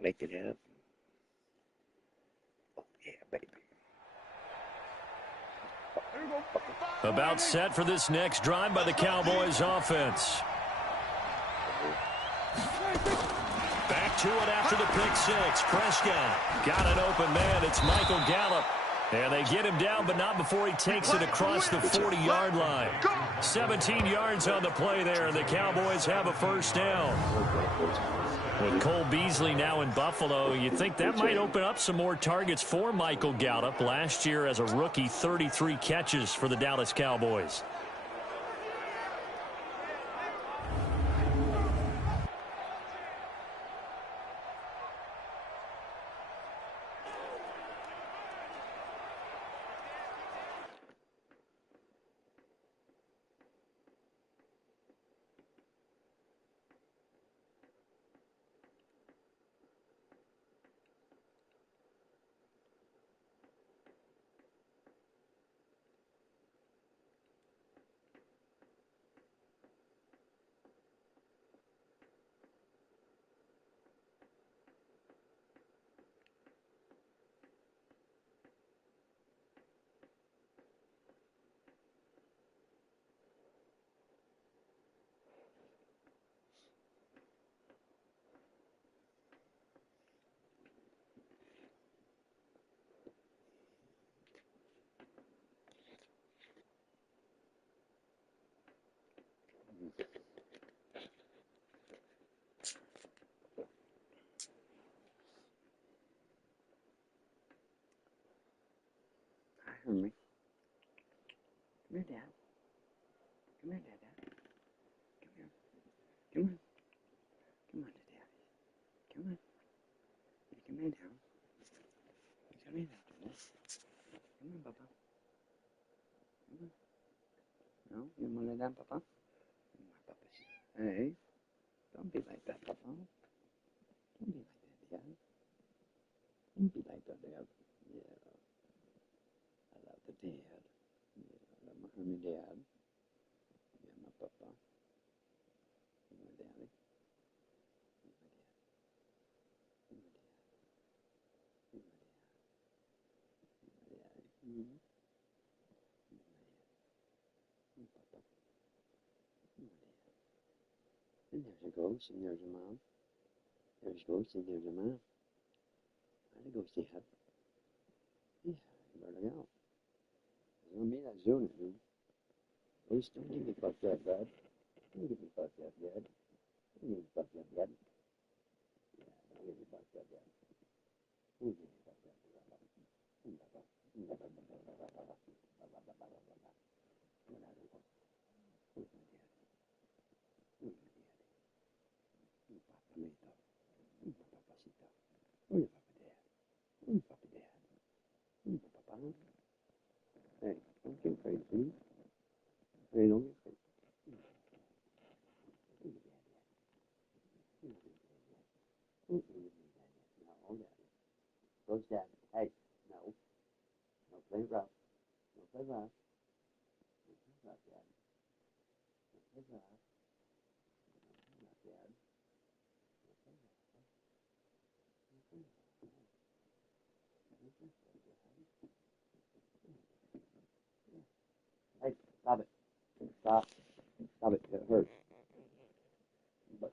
Lift it up. Oh, yeah, baby. About set for this next drive by the Cowboys offense. Back to it after the pick six. Prescott got an open man. It's Michael Gallup. And they get him down, but not before he takes it across the 40-yard line. 17 yards on the play there. The Cowboys have a first down. With Cole Beasley now in Buffalo, you'd think that might open up some more targets for Michael Gallup. Last year as a rookie, 33 catches for the Dallas Cowboys. Hear me. Come here, Dad. Come here, Dad. Come here. Come on. Come on to Daddy. Come on. You come in now. You come in now, Dad. Come on, Papa. Come on. No, you want to lay down, Papa? Come on, Papa. Hey, don't be like that, Papa. Don't be like that, Dad. Don't be like that, Dad. Yeah. I love the Dad. Yeah, I love my honey Dad. Yeah, my Papa. My Daddy. My Dad. My Dad. My Dad. My Daddy. Mm-hmm. My Dad. My Papa. My Dad. And there's a ghost, and there's a mom. There's a ghost, and there's a mom. How'd it go, Dad? Yeah, you better go. It's gonna be that soon, dude. Ghost, don't get me fucked up, bud. Don't get me fucked up, Dad. Don't get me fucked up, Dad. Yeah, don't get me fucked up, Dad. Don't get me fucked up, Dad. Hey, don't get crazy. Hey, don't get crazy. No, Dad. Goes Dad. Hey, no. No play rough. No play rough. No play rough, Dad. No play rough. No play rough, Dad. No play rough. No play rough. No play rough, Dad. Hey, stop it. Stop. Stop it. It hurts. But,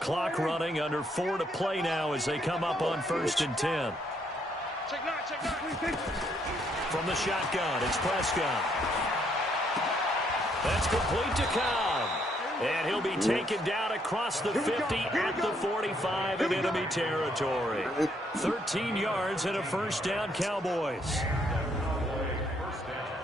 Clock running, under 4 to play now as they come up on 1st and 10. From the shotgun, it's Prescott. That's complete to Cobb. And he'll be taken down across the 50 at the 45 in enemy territory. 13 yards and a first down, Cowboys.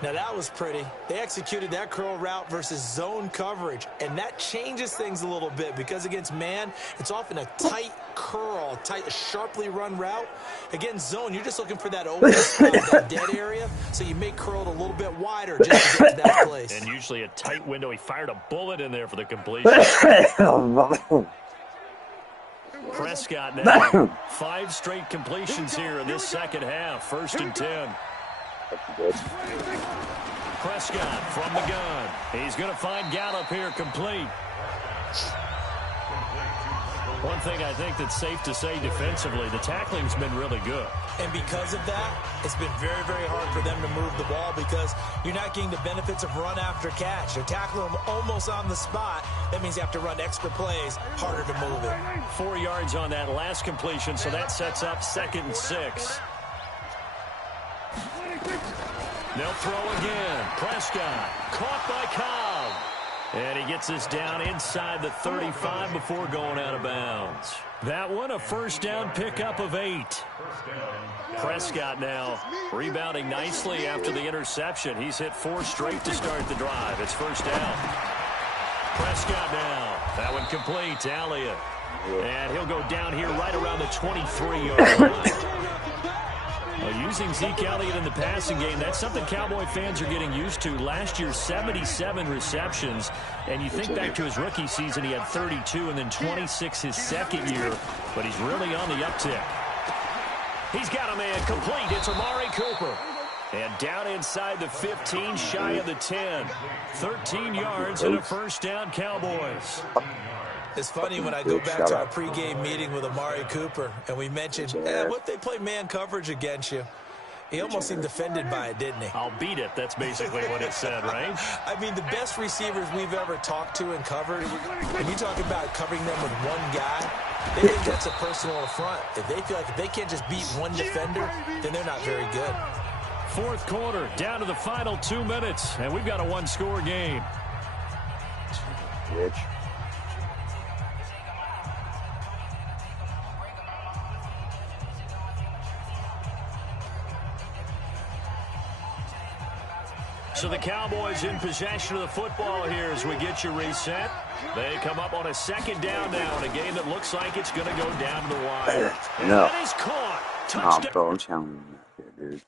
Now that was pretty. They executed that curl route versus zone coverage, and that changes things a little bit because against man, it's often a tight curl, tight, sharply run route. Against zone, you're just looking for that open spot, that dead area, so you make curl a little bit wider just to get to that place. And usually a tight window. He fired a bullet in there for the completion. Prescott now. 5 straight completions here in this second half. 1st and 10. Prescott from the gun. He's going to find Gallup here complete. One thing I think that's safe to say defensively, the tackling's been really good. And because of that, it's been very, very hard for them to move the ball because you're not getting the benefits of run after catch. You're tackling them almost on the spot. That means you have to run extra plays, harder to move it. 4 yards on that last completion, so that sets up 2nd and 6. They'll throw again. Prescott caught by Cobb. And he gets this down inside the 35 before going out of bounds. That one a first down pickup of 8. Prescott now rebounding nicely after the interception. He's hit 4 straight to start the drive. It's first down. Prescott now. That one complete to Elliott. And he'll go down here right around the 23-yard line. Using Zeke Elliott in the passing game, that's something Cowboy fans are getting used to. Last year, 77 receptions. And you think back to his rookie season, he had 32 and then 26 his second year. But he's really on the uptick. He's got a man complete. It's Amari Cooper. And down inside the 15, shy of the 10. 13 yards and a first down, Cowboys. It's funny when I go back to our pregame meeting with Amari Cooper, and we mentioned, what if they play man coverage against you? He almost seemed offended by it, didn't he? I'll beat it. That's basically what it said, right? I mean, the best receivers we've ever talked to and covered, when you talk about covering them with one guy, they think that's a personal affront. If they feel like if they can't just beat one defender, then they're not very good. 4th quarter, down to the final 2 minutes, and we've got a 1-score game. Bitch. So the Cowboys in possession of the football here as we get you reset. They come up on a 2nd down now in a game that looks like it's going to go down to the wire. And No. that is caught. Nah, Touchdown. bro, I'm telling you, dude.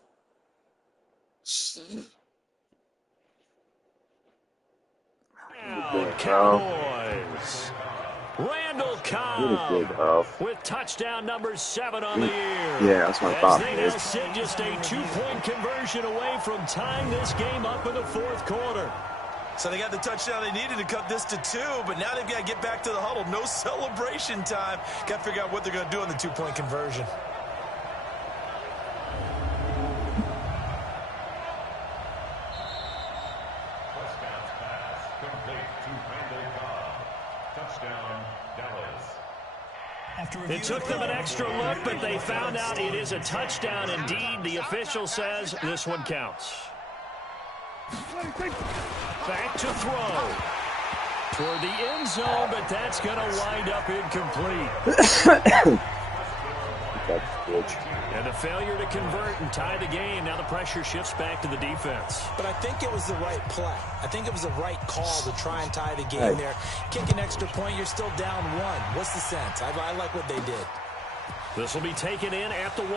Now, Cowboys. Randall Cobb with touchdown number 7 on the year. Yeah, that's what I thought. As they now sit just a 2-point conversion away from tying this game up in the 4th quarter. So they got the touchdown they needed to cut this to 2, but now they've got to get back to the huddle. No celebration time. Got to figure out what they're going to do on the 2-point conversion. It took them an extra look, but they found out it is a touchdown indeed. The official says this one counts. Back to throw. Toward the end zone, but that's going to wind up incomplete. And a failure to convert and tie the game. Now the pressure shifts back to the defense. But I think it was the right play. I think it was the right call to try and tie the game there. Kick an extra point, you're still down 1. What's the sense? I like what they did. This will be taken in at the 1.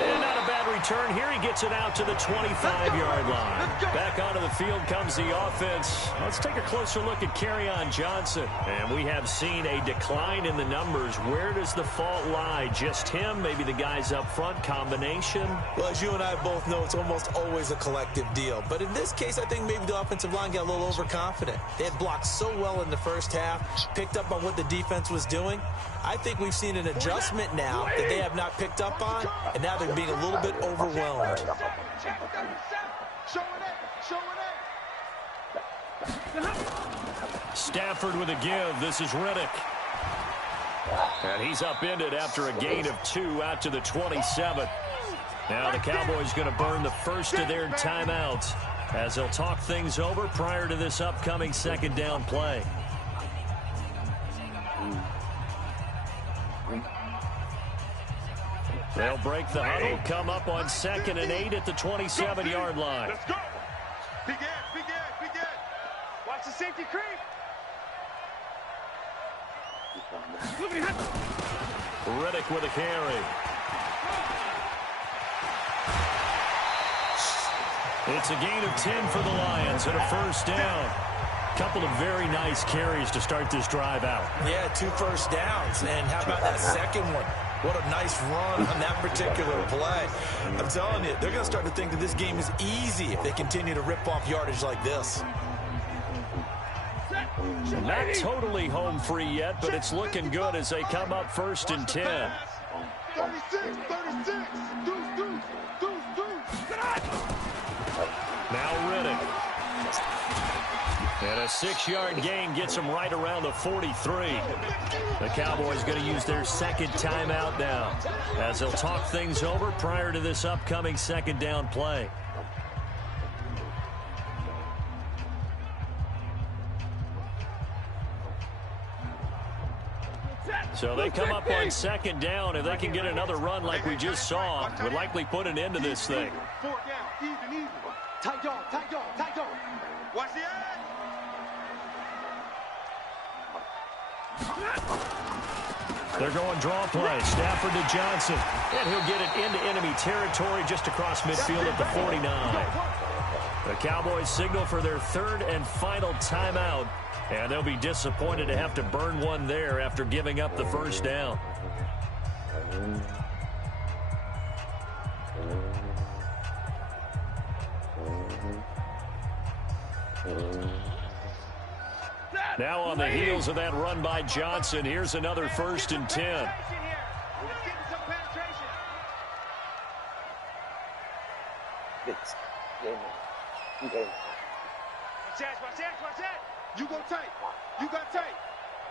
And not a bad return here. He gets it out to the 25-yard line. Back onto the field comes the offense. Let's take a closer look at Kerryon Johnson. And we have seen a decline in the numbers. Where does the fault lie? Just him? Maybe the guys up front? Combination? Well, as you and I both know, it's almost always a collective deal. But in this case, I think maybe the offensive line got a little overconfident. They had blocked so well in the first half, picked up on what the defense was doing. I think we've seen an adjustment now that they have not picked up on, and now they're being a little bit overwhelmed. Stafford with a give. This is Riddick. And he's upended after a gain of 2 out to the 27. Now the Cowboys going to burn the first of their timeouts as they'll talk things over prior to this upcoming second down play. They'll break the huddle, come up on 2nd and 8 at the 27-yard line. Let's go. Big Ed, big Ed, big Ed. Watch the safety creep. Riddick with a carry. It's a gain of 10 for the Lions and a first down. Couple of very nice carries to start this drive out. Yeah, 2 first downs. And how about that second one? What a nice run on that particular play. I'm telling you, they're going to start to think that this game is easy if they continue to rip off yardage like this. Not totally home free yet, but it's looking good as they come up 1st and 10. 36, 36. Now Riddick. And a 6-yard gain gets him right around the 43. The Cowboys going to use their second timeout now as they'll talk things over prior to this upcoming second down play. So they come up on 2nd down. If they can get another run like we just saw, would likely put an end to this thing. 4 down, even. Tight dog, tight dog, tight dog. Watch the eye. They're going draw play. Stafford to Johnson. And he'll get it into enemy territory just across midfield at the 49. The Cowboys signal for their 3rd and final timeout. And they'll be disappointed to have to burn one there after giving up the first down. Now on the heels of that run by Johnson, here's another 1st and 10. You go tight. You got tight.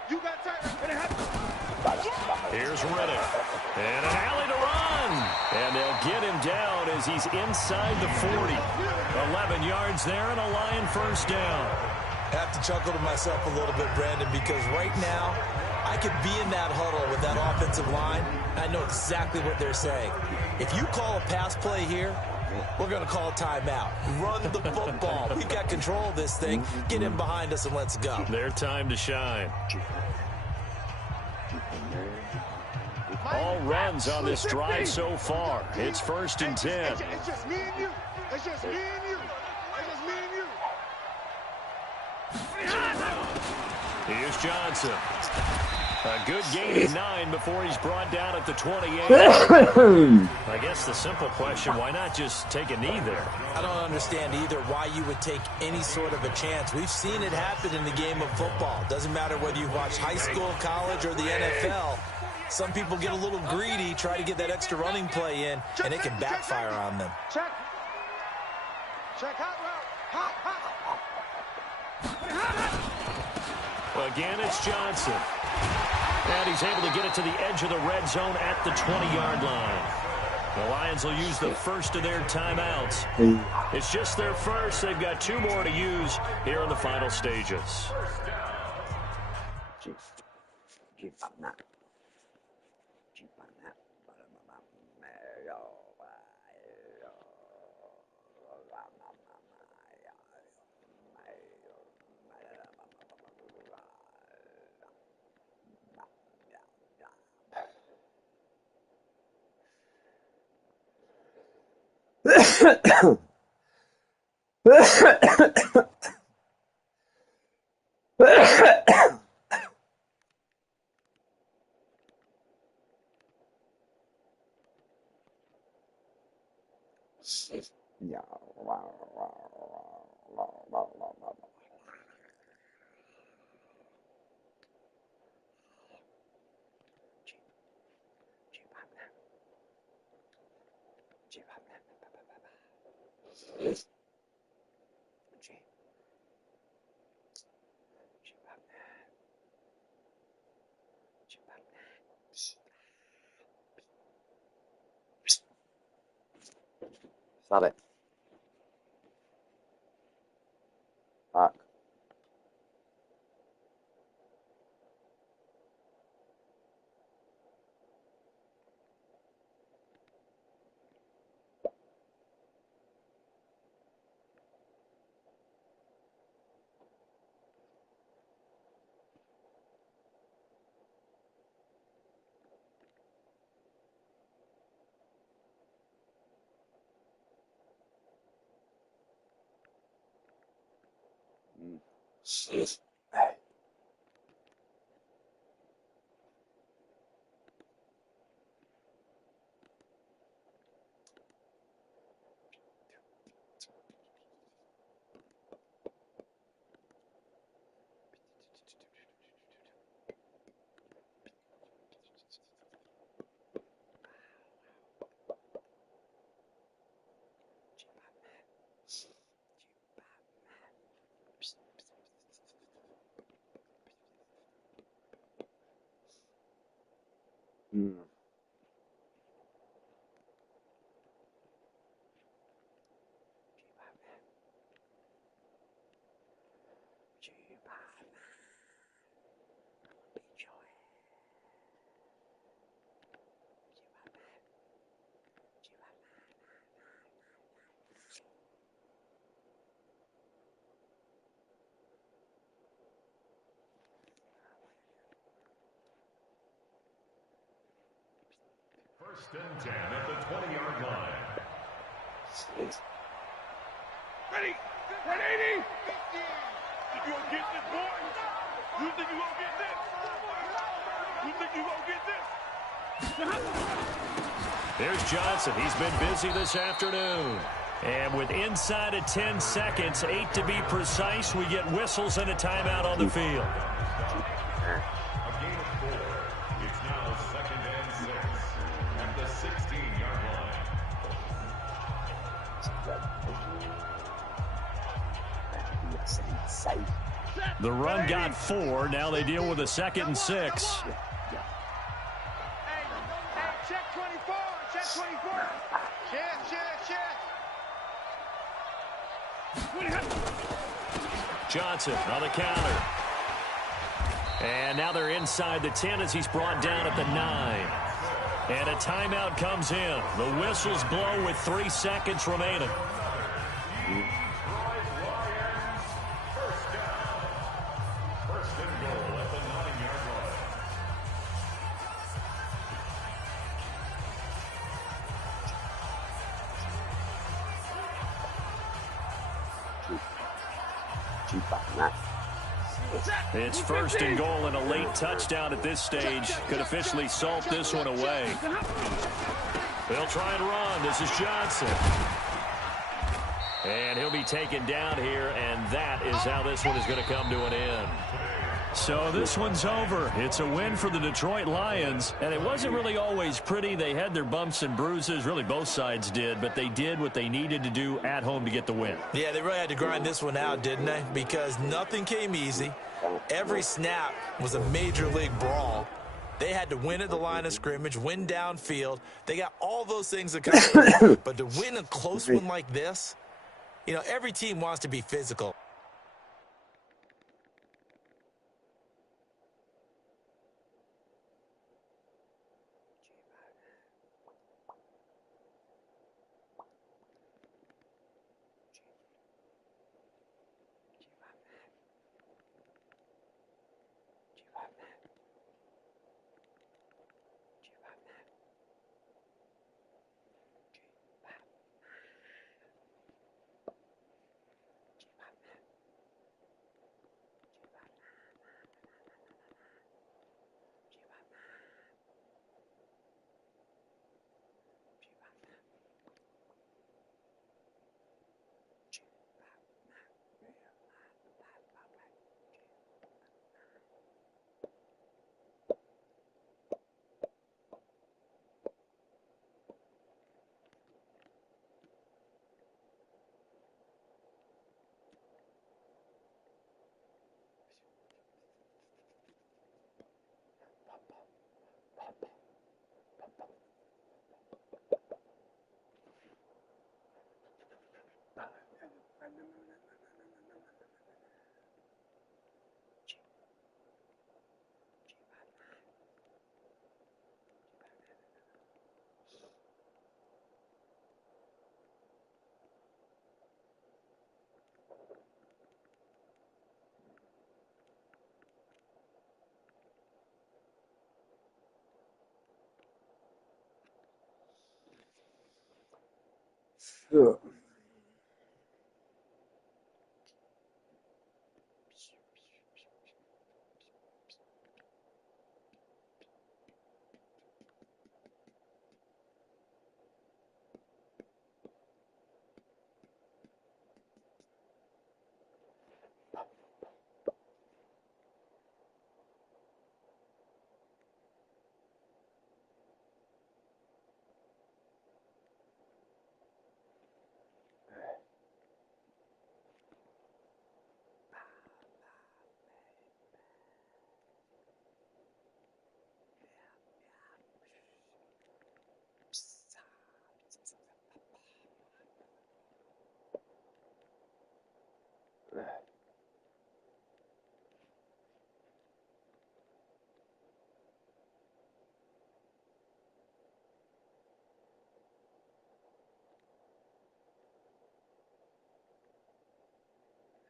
You got tight. Here's Riddick. And an alley to run. And they'll get him down as he's inside the 40. 11 yards there and a Lion first down. I have to chuckle to myself a little bit, Brandon, because right now I could be in that huddle with that offensive line. I know exactly what they're saying. If you call a pass play here, we're going to call a timeout. Run the football. We've got control of this thing. Get in behind us and let's go. Their time to shine. All runs on this drive so far. It's 1st and 10. It's just me and you. It's just me and you. It's just me and you. Here's Johnson. A good gain of 9 before he's brought down at the 28. I guess the simple question, why not just take a knee there? I don't understand either why you would take any sort of a chance. We've seen it happen in the game of football. Doesn't matter whether you watch high school, college, or the NFL. Some people get a little greedy, try to get that extra running play in, and it can backfire on them. Check. Check hot route. Hot, hot. Again, it's Johnson. And he's able to get it to the edge of the red zone at the 20-yard line. The Lions will use the first of their timeouts. It's just their first. They've got 2 more to use here in the final stages. Yeah. Stop it. Fuck. First and 10 at the 20-yard line. Ready? 180? You gonna get this, boy? You think you gonna get this? You think you gonna get this? Here's Johnson. He's been busy this afternoon. And with inside of 10 seconds, 8 to be precise, we get whistles and a timeout on the field. A gain of 4. It's now 2nd and 6 at the 16-yard line. The run got 4. Now they deal with a 2nd and 6. Hey, check 24. Check 24. Check. Johnson on the counter. And now they're inside the 10 as he's brought down at the 9. And a timeout comes in. The whistles blow with 3 seconds remaining. It's 1st and goal and a late touchdown at this stage. Could officially salt this one away. They'll try and run. This is Johnson. And he'll be taken down here, and that is how this one is going to come to an end. So this one's over. It's a win for the Detroit Lions, and it wasn't really always pretty. They had their bumps and bruises. Really, both sides did, but they did what they needed to do at home to get the win. Yeah, they really had to grind this one out, didn't they? Because nothing came easy. Every snap was a major league brawl. They had to win at the line of scrimmage, win downfield. They got all those things accomplished. But to win a close one like this, you know, every team wants to be physical. Ugh.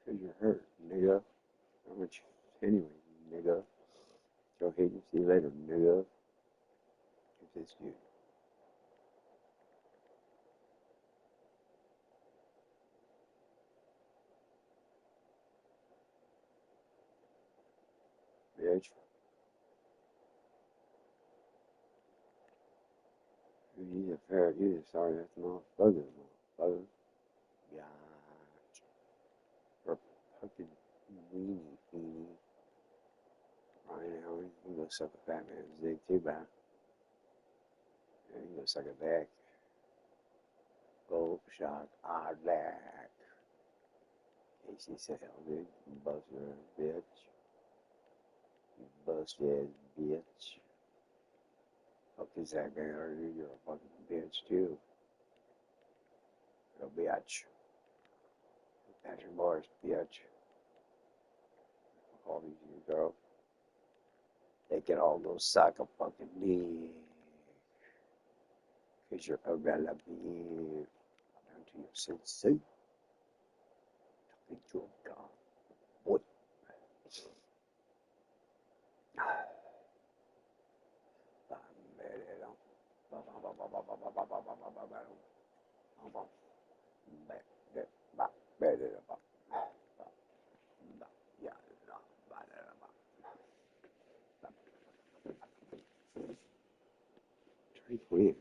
Cause you're hurt, nigga. How much anyway, nigga. Go ahead and see you later, nigga. If this dude. Bitch. He's a fair, he's a sorry ass motherfucker, motherfucker. Yeah. Or fucking weenie. Ryan Howard, you go suck a fat man's dick too, bad. Yeah, you go suck it back. Go shot our back. Casey said, dude, you bust your ass, bitch. You bust your ass, bitch. Fuck is that guy? You're a fucking bitch too. You're a bitch. That's your boys, bitch. All these you girls. They can all go suck a fucking dick. Cause you're a bella bitch. Down to your sensei. Talking to a god. Boy. Very weird.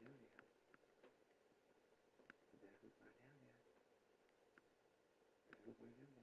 down yet. That hoop not down yet. That hoop not down yet.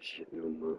Shit no more.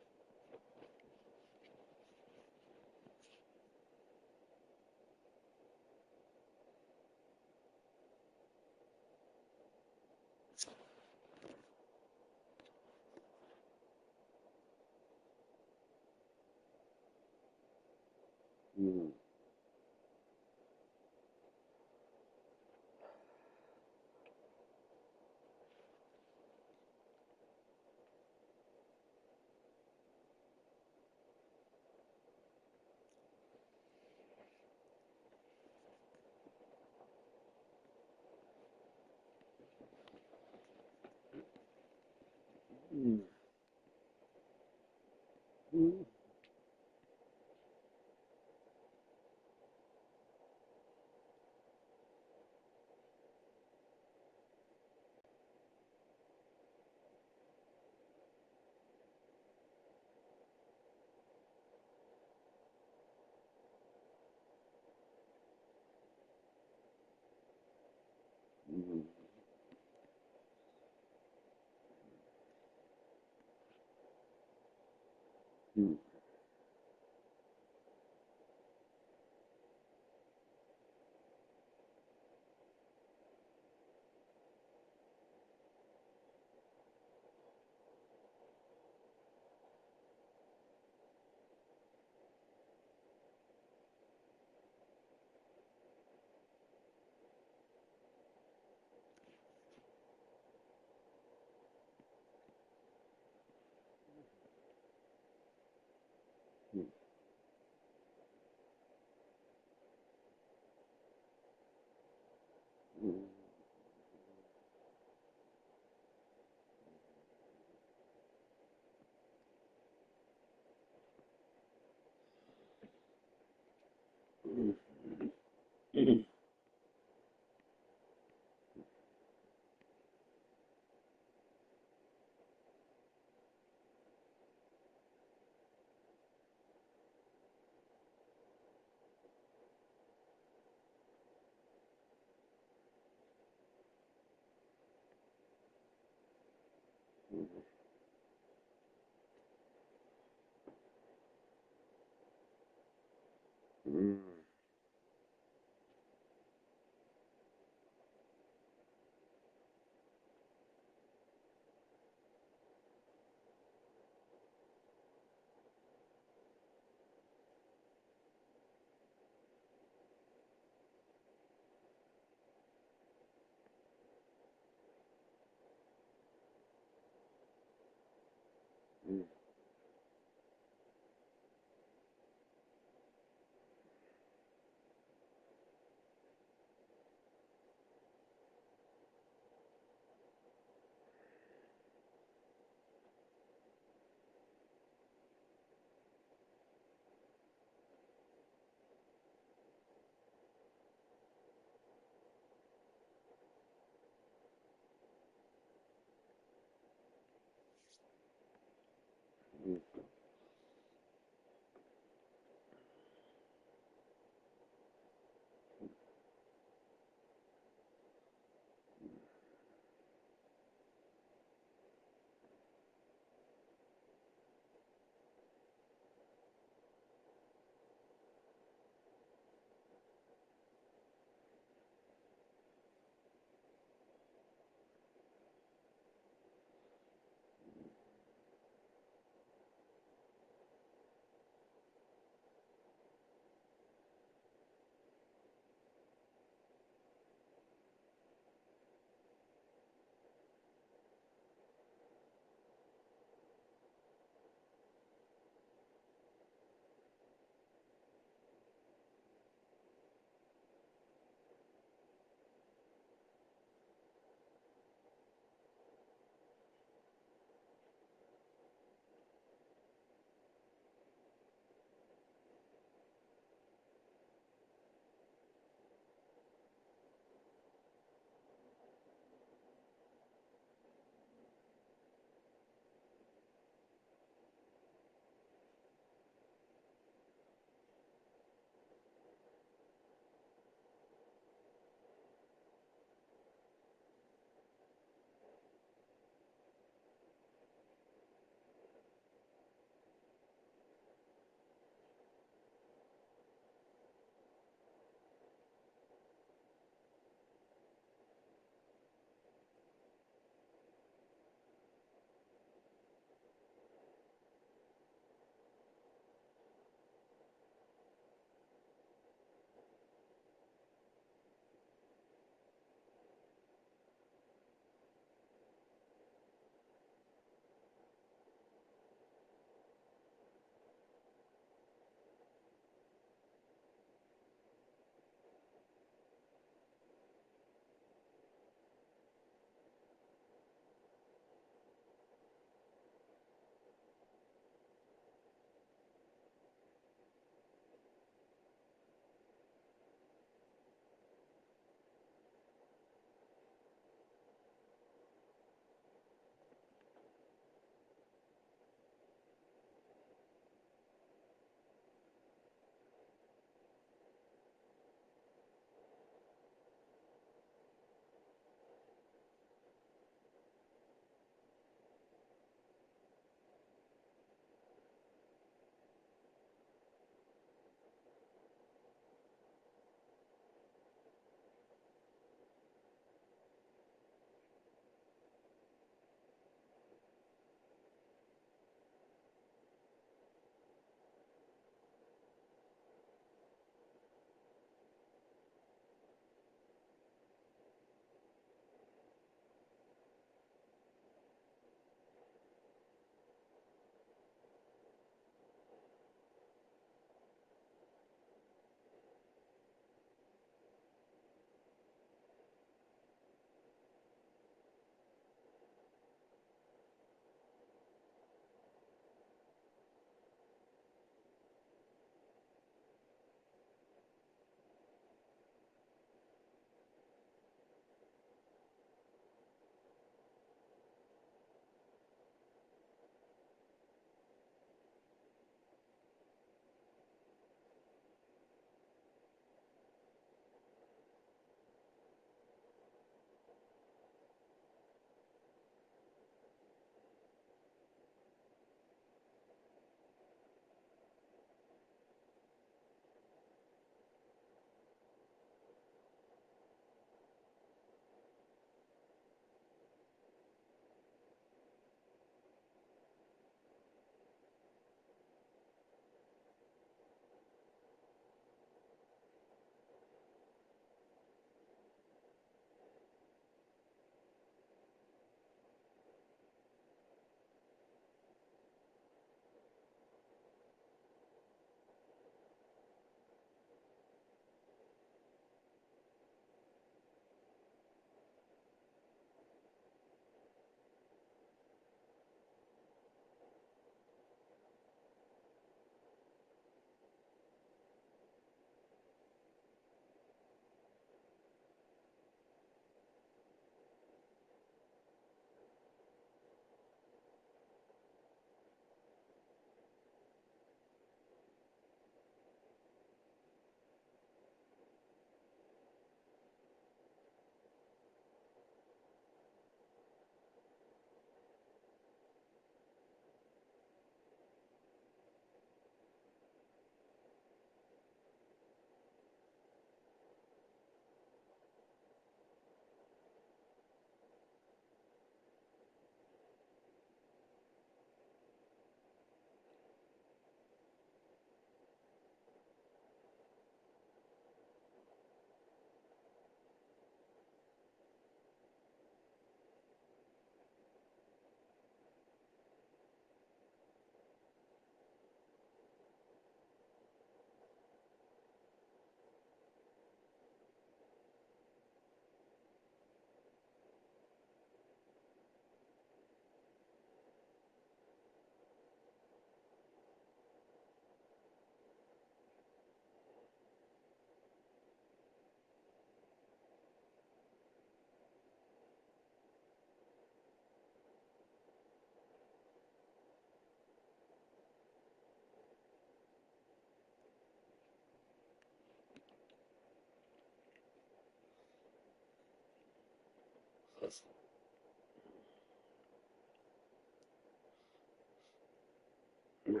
No.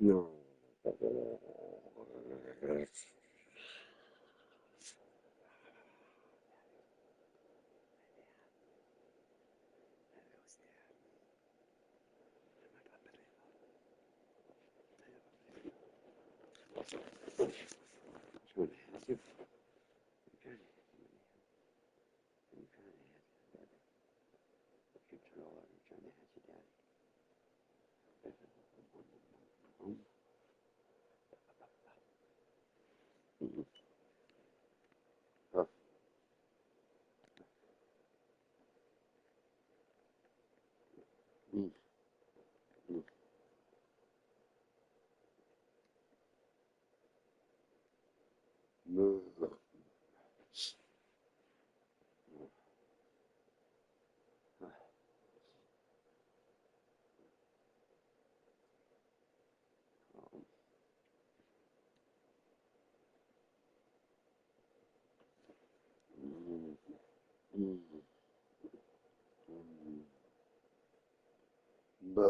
No. trying to have you. I'm trying to have you. Control. I'm trying to have you, Daddy. Oh. Mm. Mm. Move. Mm. Mm. But.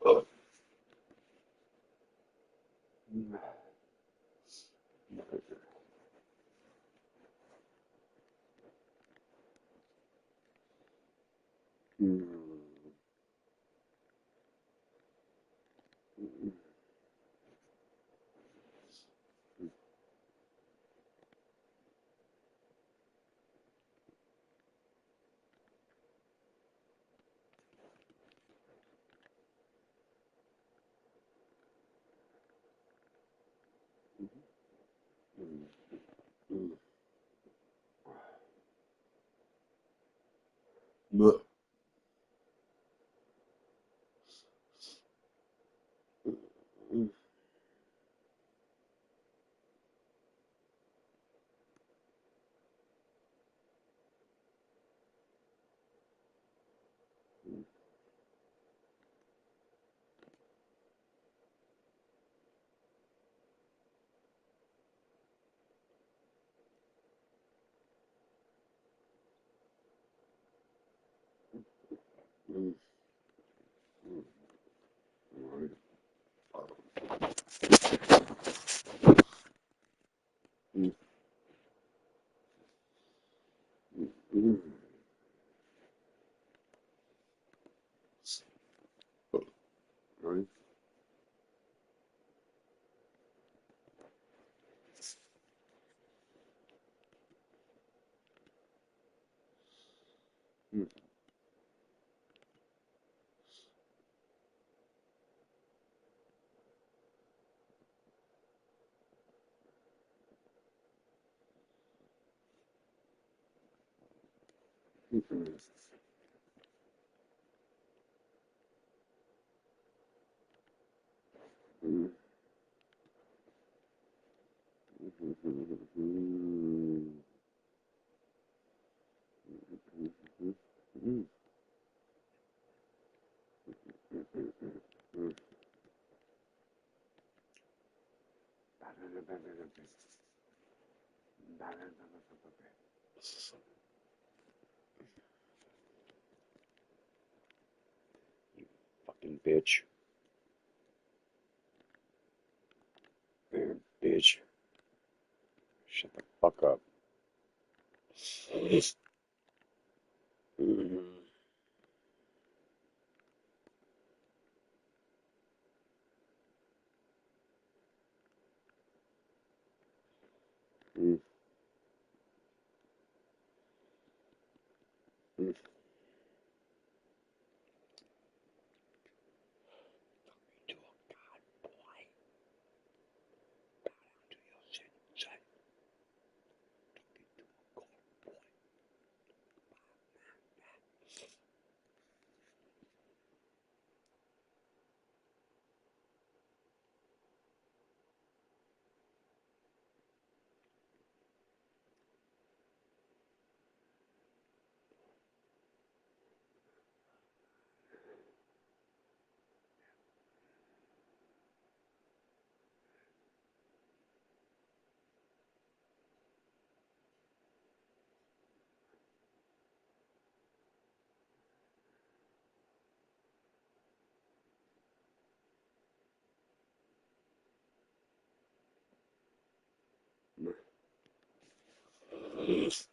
But. Mm. Mm. Mm. Mm. Mm. But. Mm. Mm. Right. Mm. Mm. Right. Mm. Mm. Mm. Mm. Fucking bitch. Man, bitch. Shut the fuck up. Mm. Mm. Mm. Right.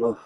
Oh.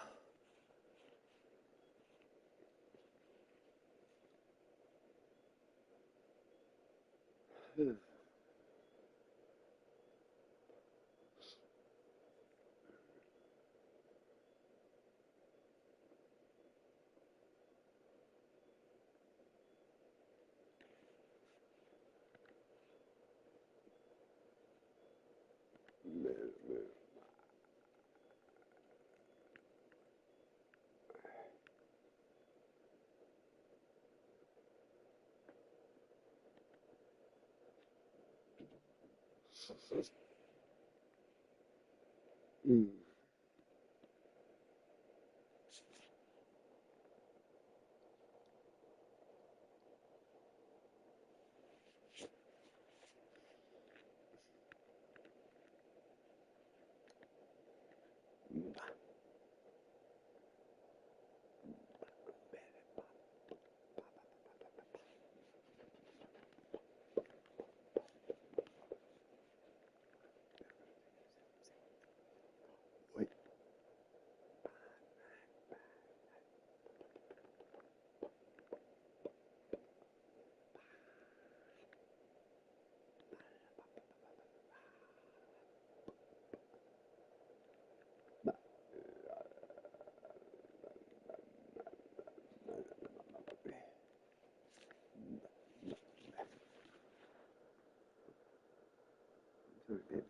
sorry, baby.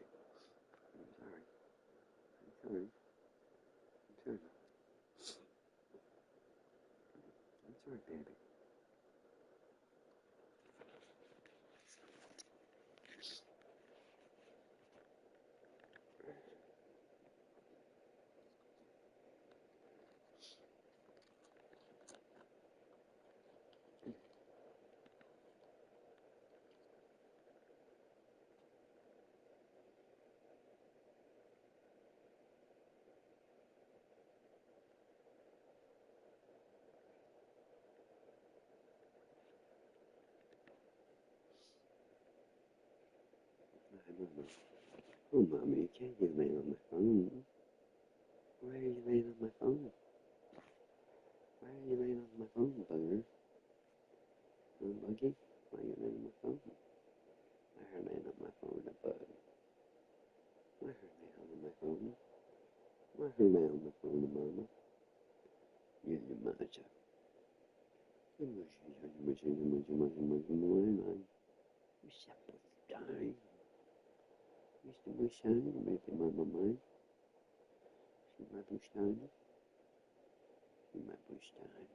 I'm sorry. I'm sorry. I'm sorry, baby. Oh, Mommy, you can't get laying on my phone. Why are you laying on my phone? Why are you laying on my phone, bugger? Buggy? Why are you laying on my phone? Why are you laying on my phone, a bug? Why are you laying on my phone? Why are you laying on my phone, Mama? You're your mother. Mr. Bushani, baby mama mine. She my Bushani. She my Bushani.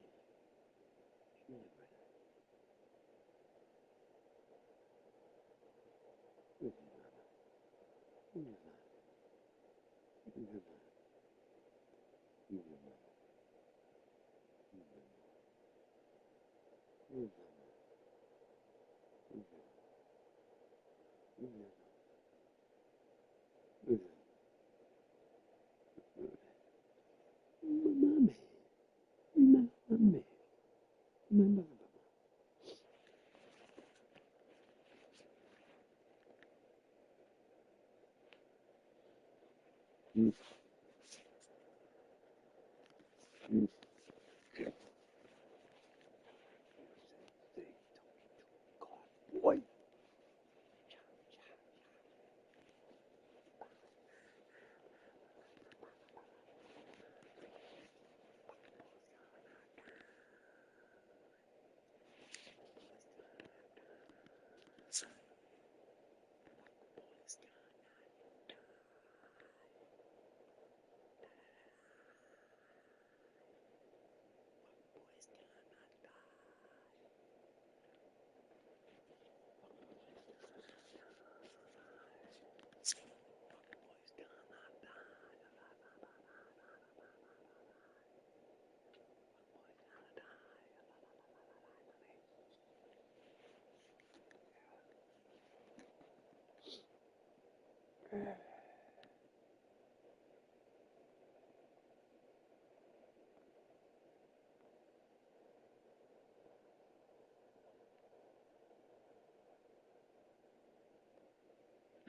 She my boy.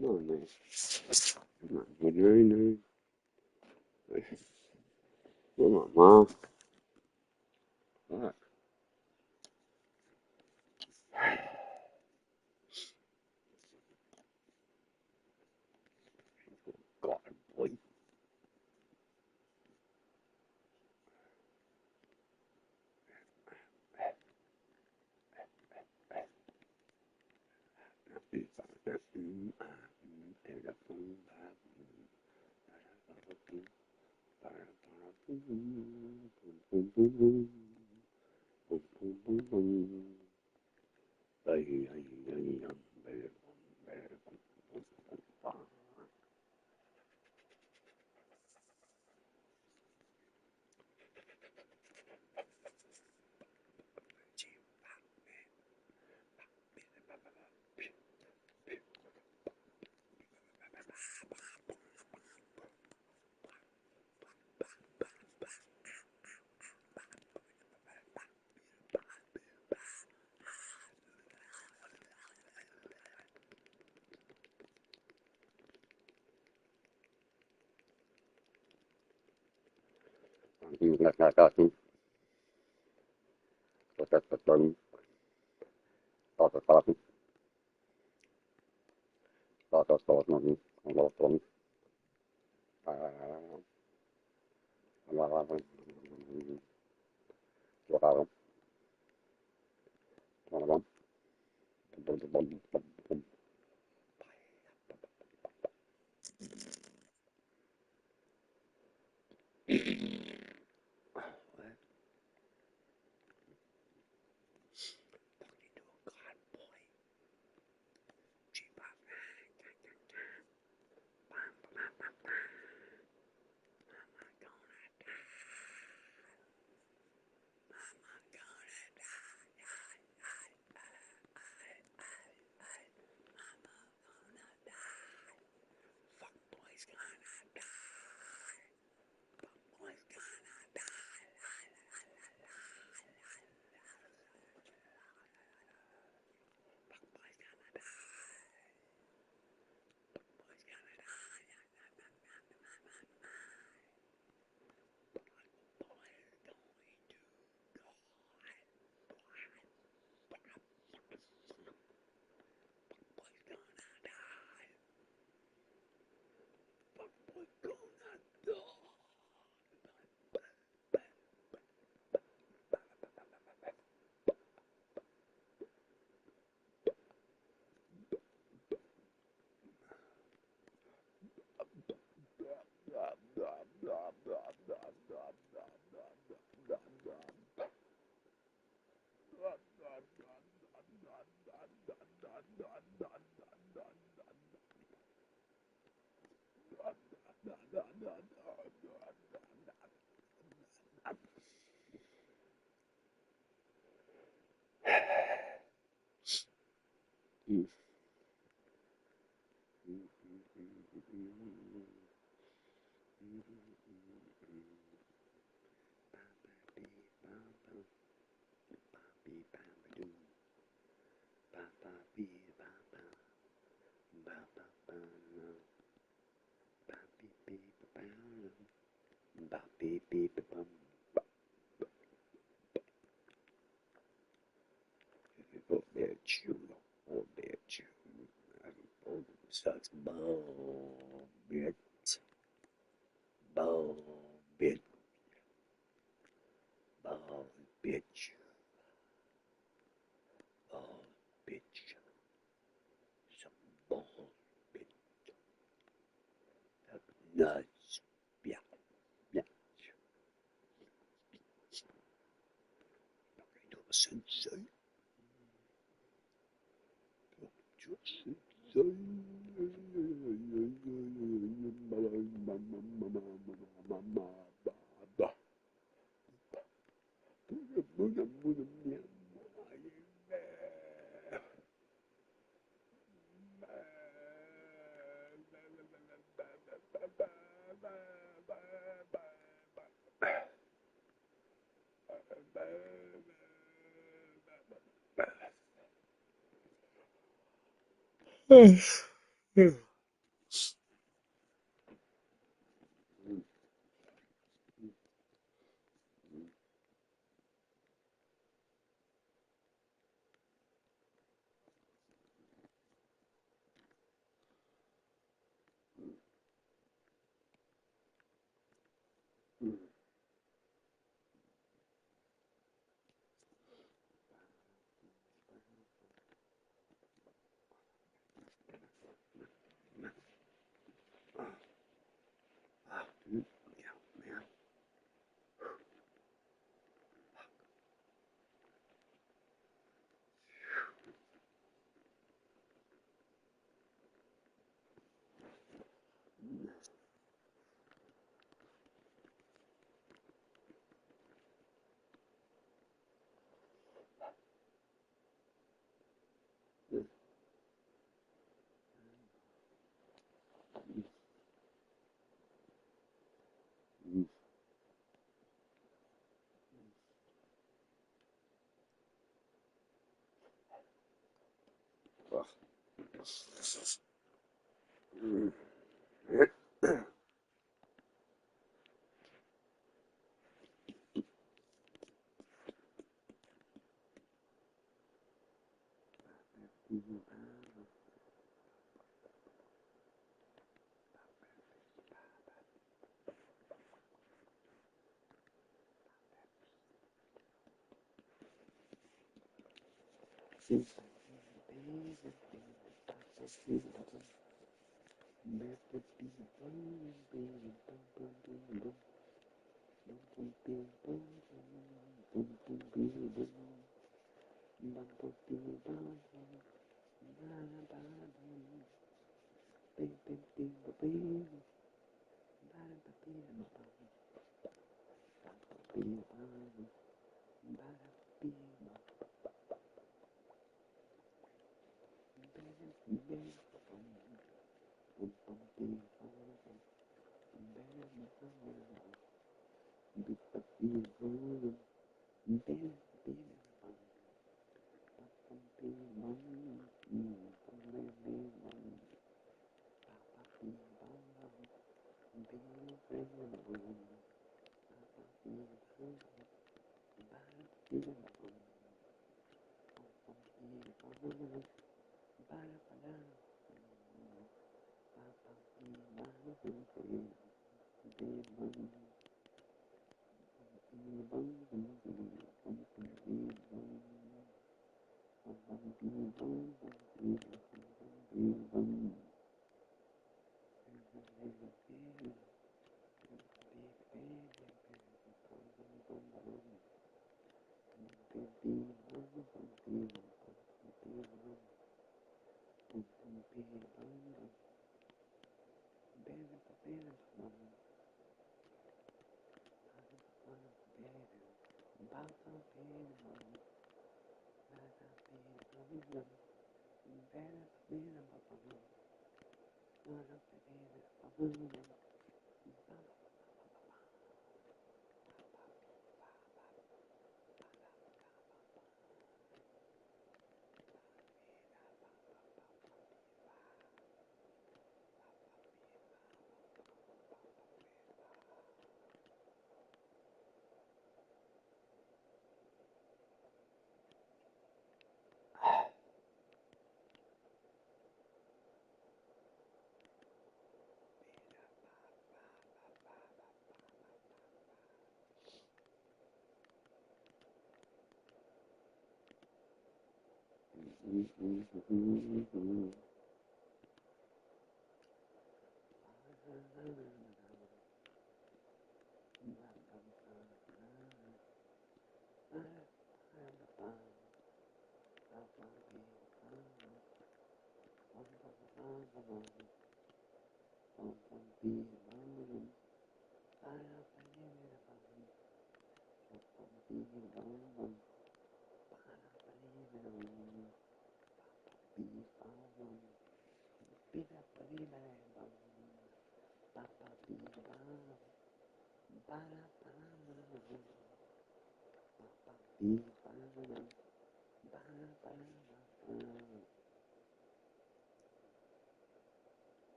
No, no. Come on, no. Come on, Mom. Fuck. God, boy. Sucks ball, bitch. Ball, bitch. Ball, bitch. Ball, bitch. Some ball, bitch. Nuts. Yeah, yeah. Okay, no sensei.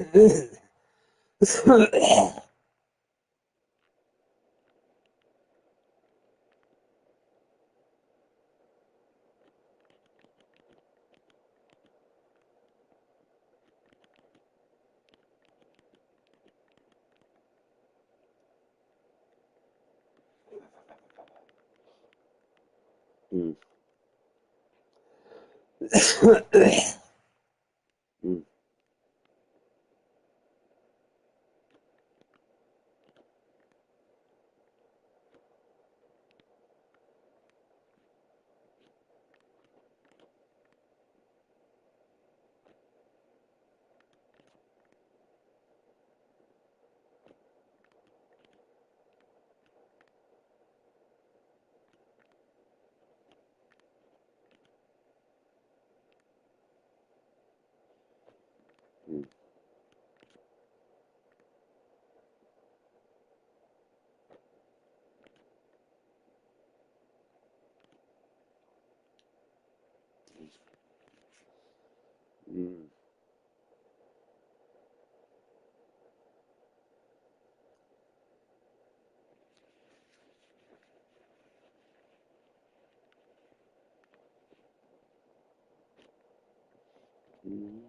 Mm. Mm. Mm. Mm.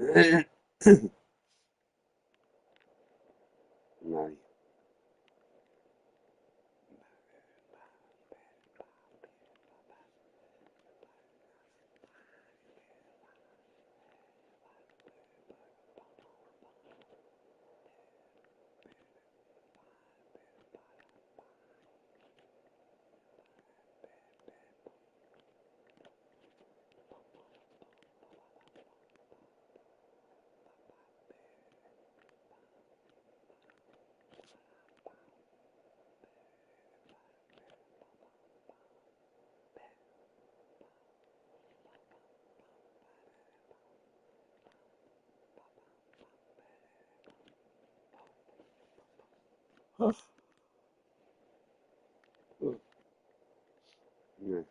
Nadie. No.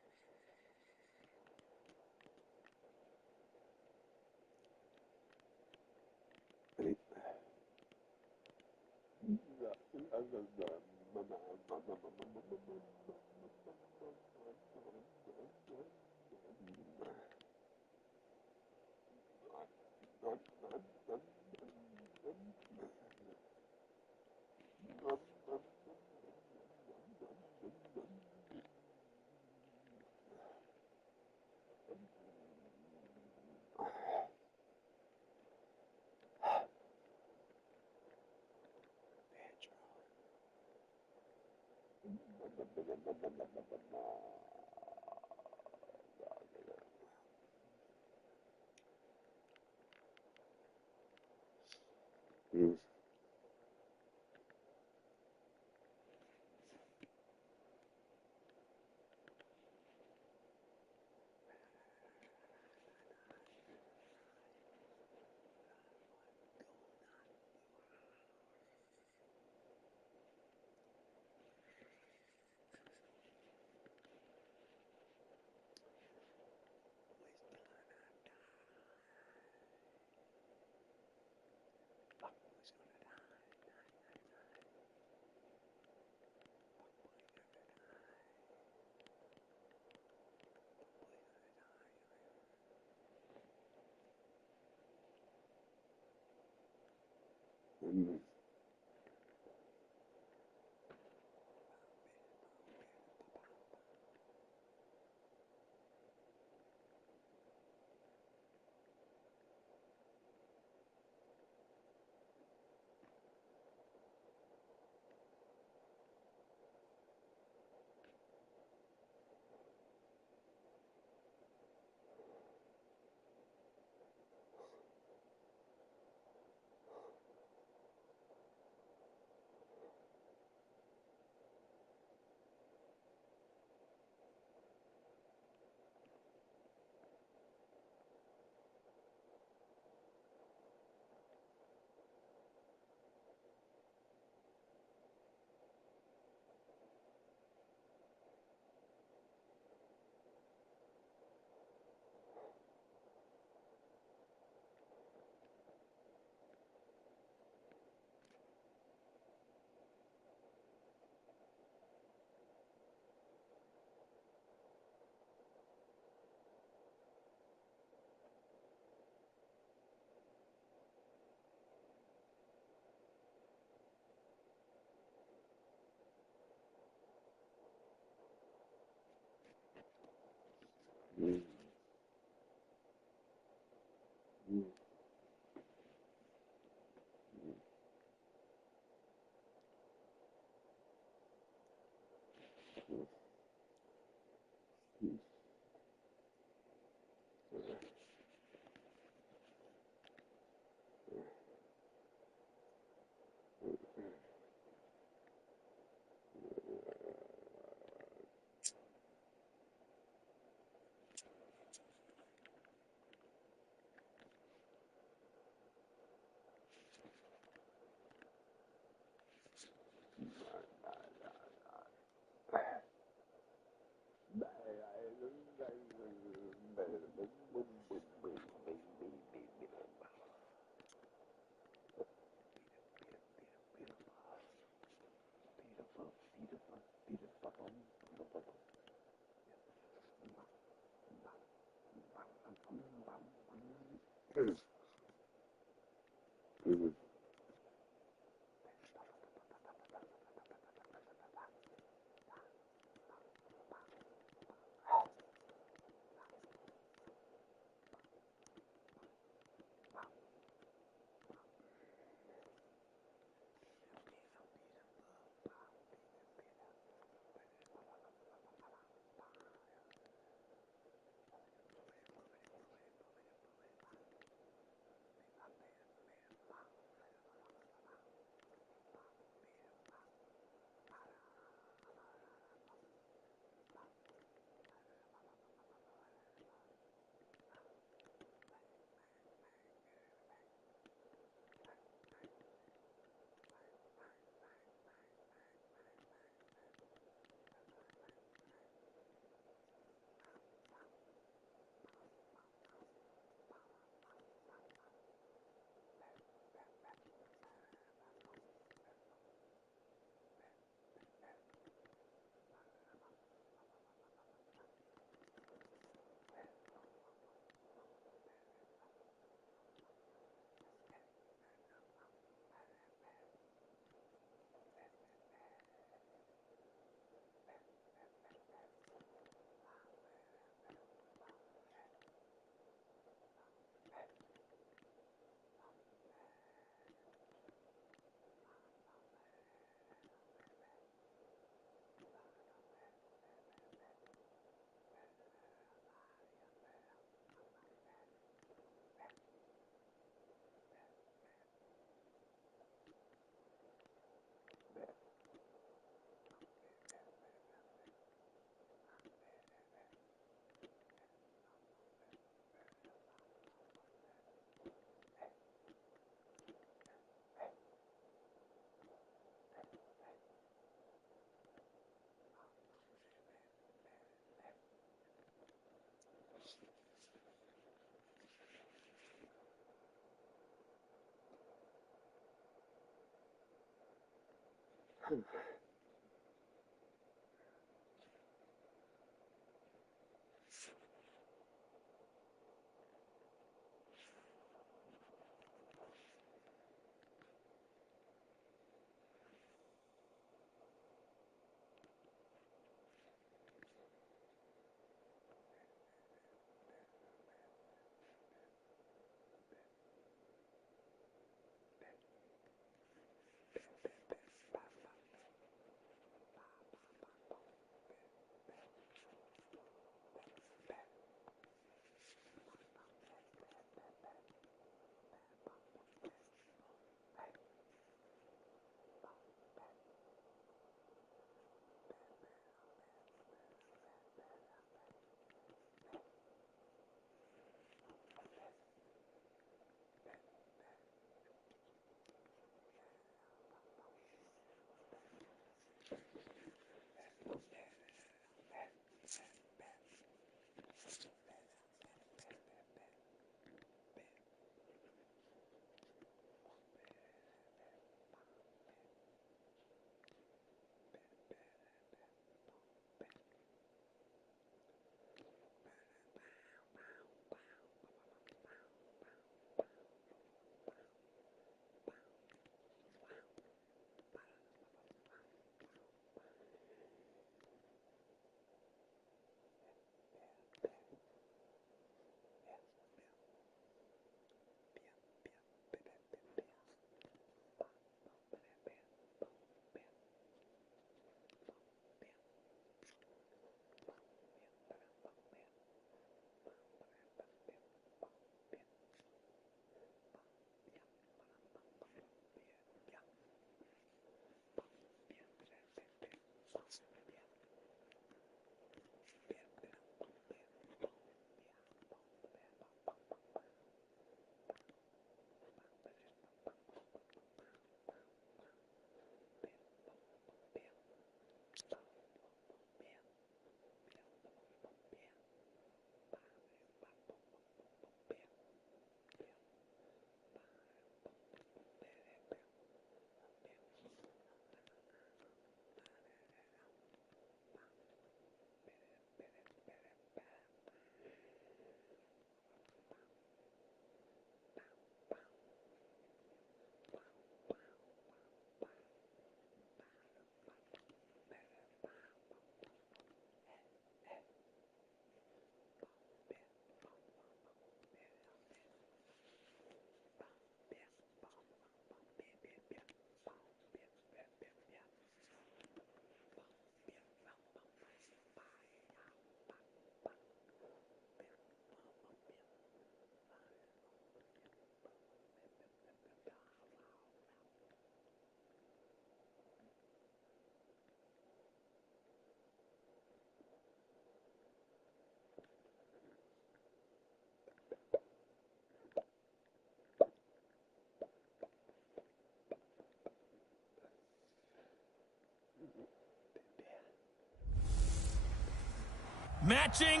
Matching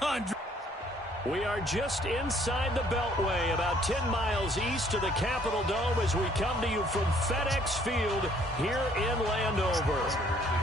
100. We are just inside the Beltway, about 10 miles east of the Capitol Dome as we come to you from FedEx Field here in Landover.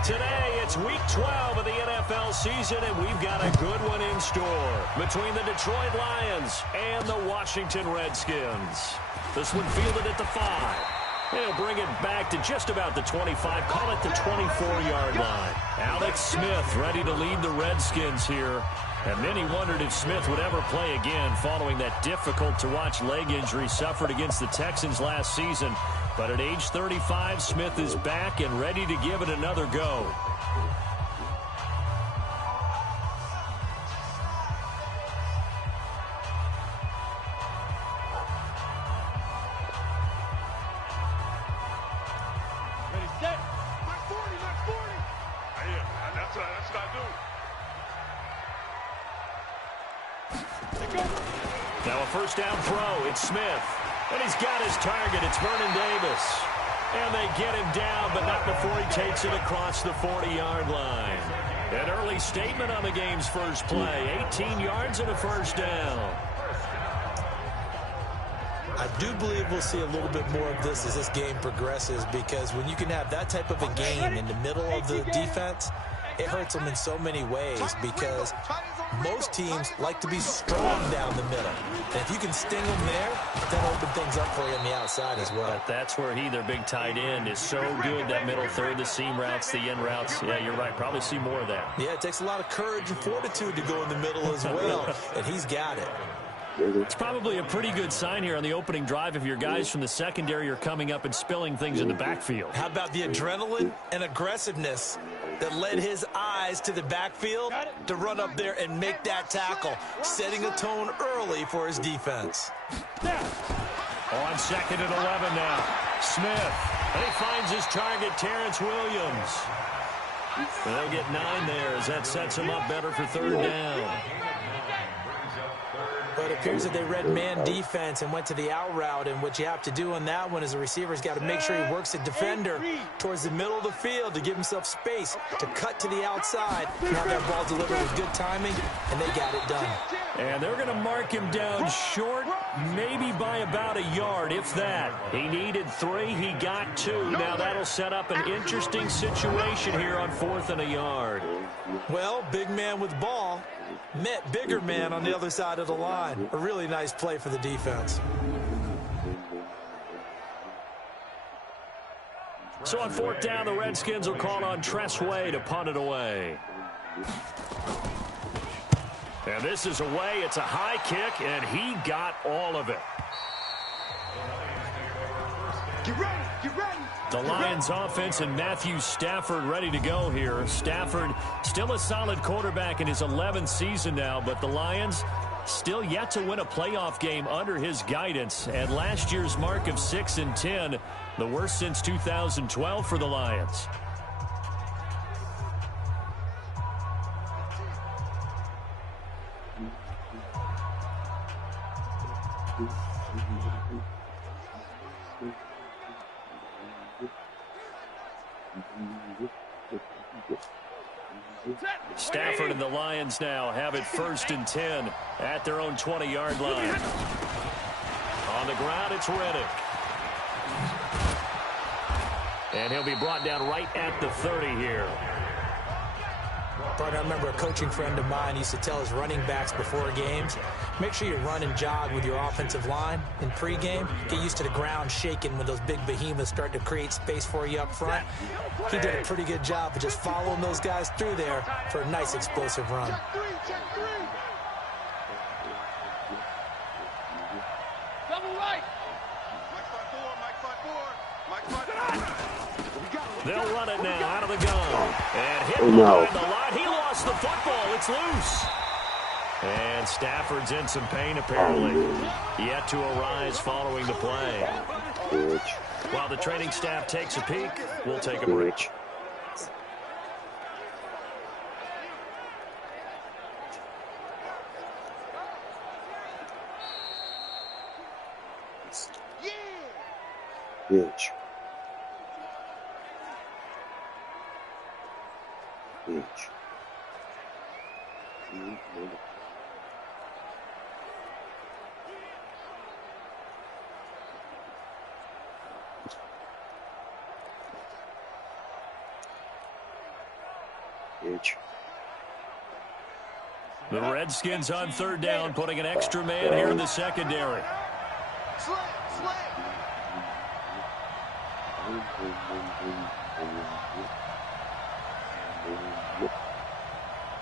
Today, it's Week 12 of the NFL season, and we've got a good one in store between the Detroit Lions and the Washington Redskins. This one fielded at the 5. They'll bring it back to just about the 25, call it the 24-yard line. Alex Smith ready to lead the Redskins here. And many wondered if Smith would ever play again following that difficult-to-watch leg injury suffered against the Texans last season. But at age 35, Smith is back and ready to give it another go. Now a first down throw. It's Smith. And he's got his target. It's Vernon Davis. And they get him down, but not before he takes it across the 40-yard line. An early statement on the game's first play. 18 yards and a first down. I do believe we'll see a little bit more of this as this game progresses, because when you can have that type of a game in the middle of the defense, it hurts them in so many ways, because most teams like to be strong down the middle. And if you can sting them there, that'll open things up for you on the outside as well. But that's where their big tight end, is so good. That middle third, the seam routes, the in routes. Yeah, you're right. Probably see more of that. Yeah, it takes a lot of courage and fortitude to go in the middle as well, and he's got it. It's probably a pretty good sign here on the opening drive if your guys from the secondary are coming up and spilling things in the backfield. How about the adrenaline and aggressiveness that led his eyes to the backfield to run up there and make that tackle, setting a tone early for his defense. On 2nd and 11 now. Smith. And he finds his target, Terrence Williams. And they'll get 9 there as that sets him up better for 3rd down. But it appears that they read man defense and went to the out route, and what you have to do on that one is the receiver's got to make sure he works the defender towards the middle of the field to give himself space to cut to the outside and have that ball delivered with good timing, and they got it done. And they're going to mark him down short, maybe by about a yard, if that. He needed 3, he got 2. Now that'll set up an interesting situation here on 4th and a yard. Well, big man with ball met bigger man on the other side of the line. A really nice play for the defense. So on 4th down, the Redskins will call on Tressway to punt it away. And this is away. It's a high kick, and he got all of it. Get ready, get ready. The Lions offense and Matthew Stafford ready to go here. Stafford still a solid quarterback in his 11th season now, but the Lions still yet to win a playoff game under his guidance. And last year's mark of 6-10, the worst since 2012 for the Lions. Stafford and the Lions now have it 1st and 10 at their own 20-yard line. On the ground, it's Reddick. And he'll be brought down right at the 30 here. Partner, I remember a coaching friend of mine used to tell his running backs before games, make sure you run and jog with your offensive line in pregame. Get used to the ground shaking when those big behemoths start to create space for you up front. He did a pretty good job of just following those guys through there for a nice explosive run. Double right. They'll run it now out of the gun. And hit behind the line. He lost the football. It's loose. And Stafford's in some pain, apparently. Yet to arise following the play. While the training staff takes a peek, we'll take a break. Bitch. The Redskins on 3rd down, putting an extra man here in the secondary.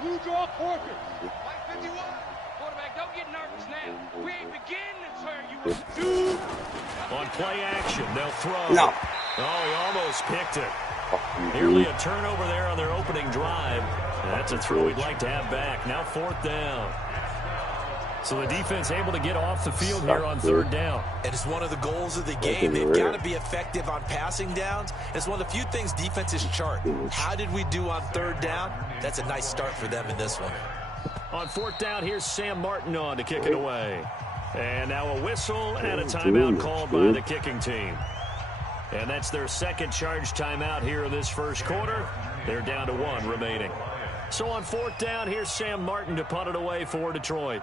Blue draw quarters. White 51. Quarterback, don't get nervous now. We ain't beginning to turn you up. On play action, they'll throw. No. Oh, he almost picked it. Nearly a turnover there on their opening drive. That's a throw we'd like to have back. Now 4th down. So the defense able to get off the field here on 3rd down. And it's one of the goals of the game. They've got to be effective on passing downs. It's one of the few things defenses chart. How did we do on 3rd down? That's a nice start for them in this one. On 4th down, here's Sam Martin on to kick it away. And now a whistle and a timeout called by the kicking team. And that's their second charge timeout here in this first quarter. They're down to 1 remaining. So on 4th down, here's Sam Martin to punt it away for Detroit.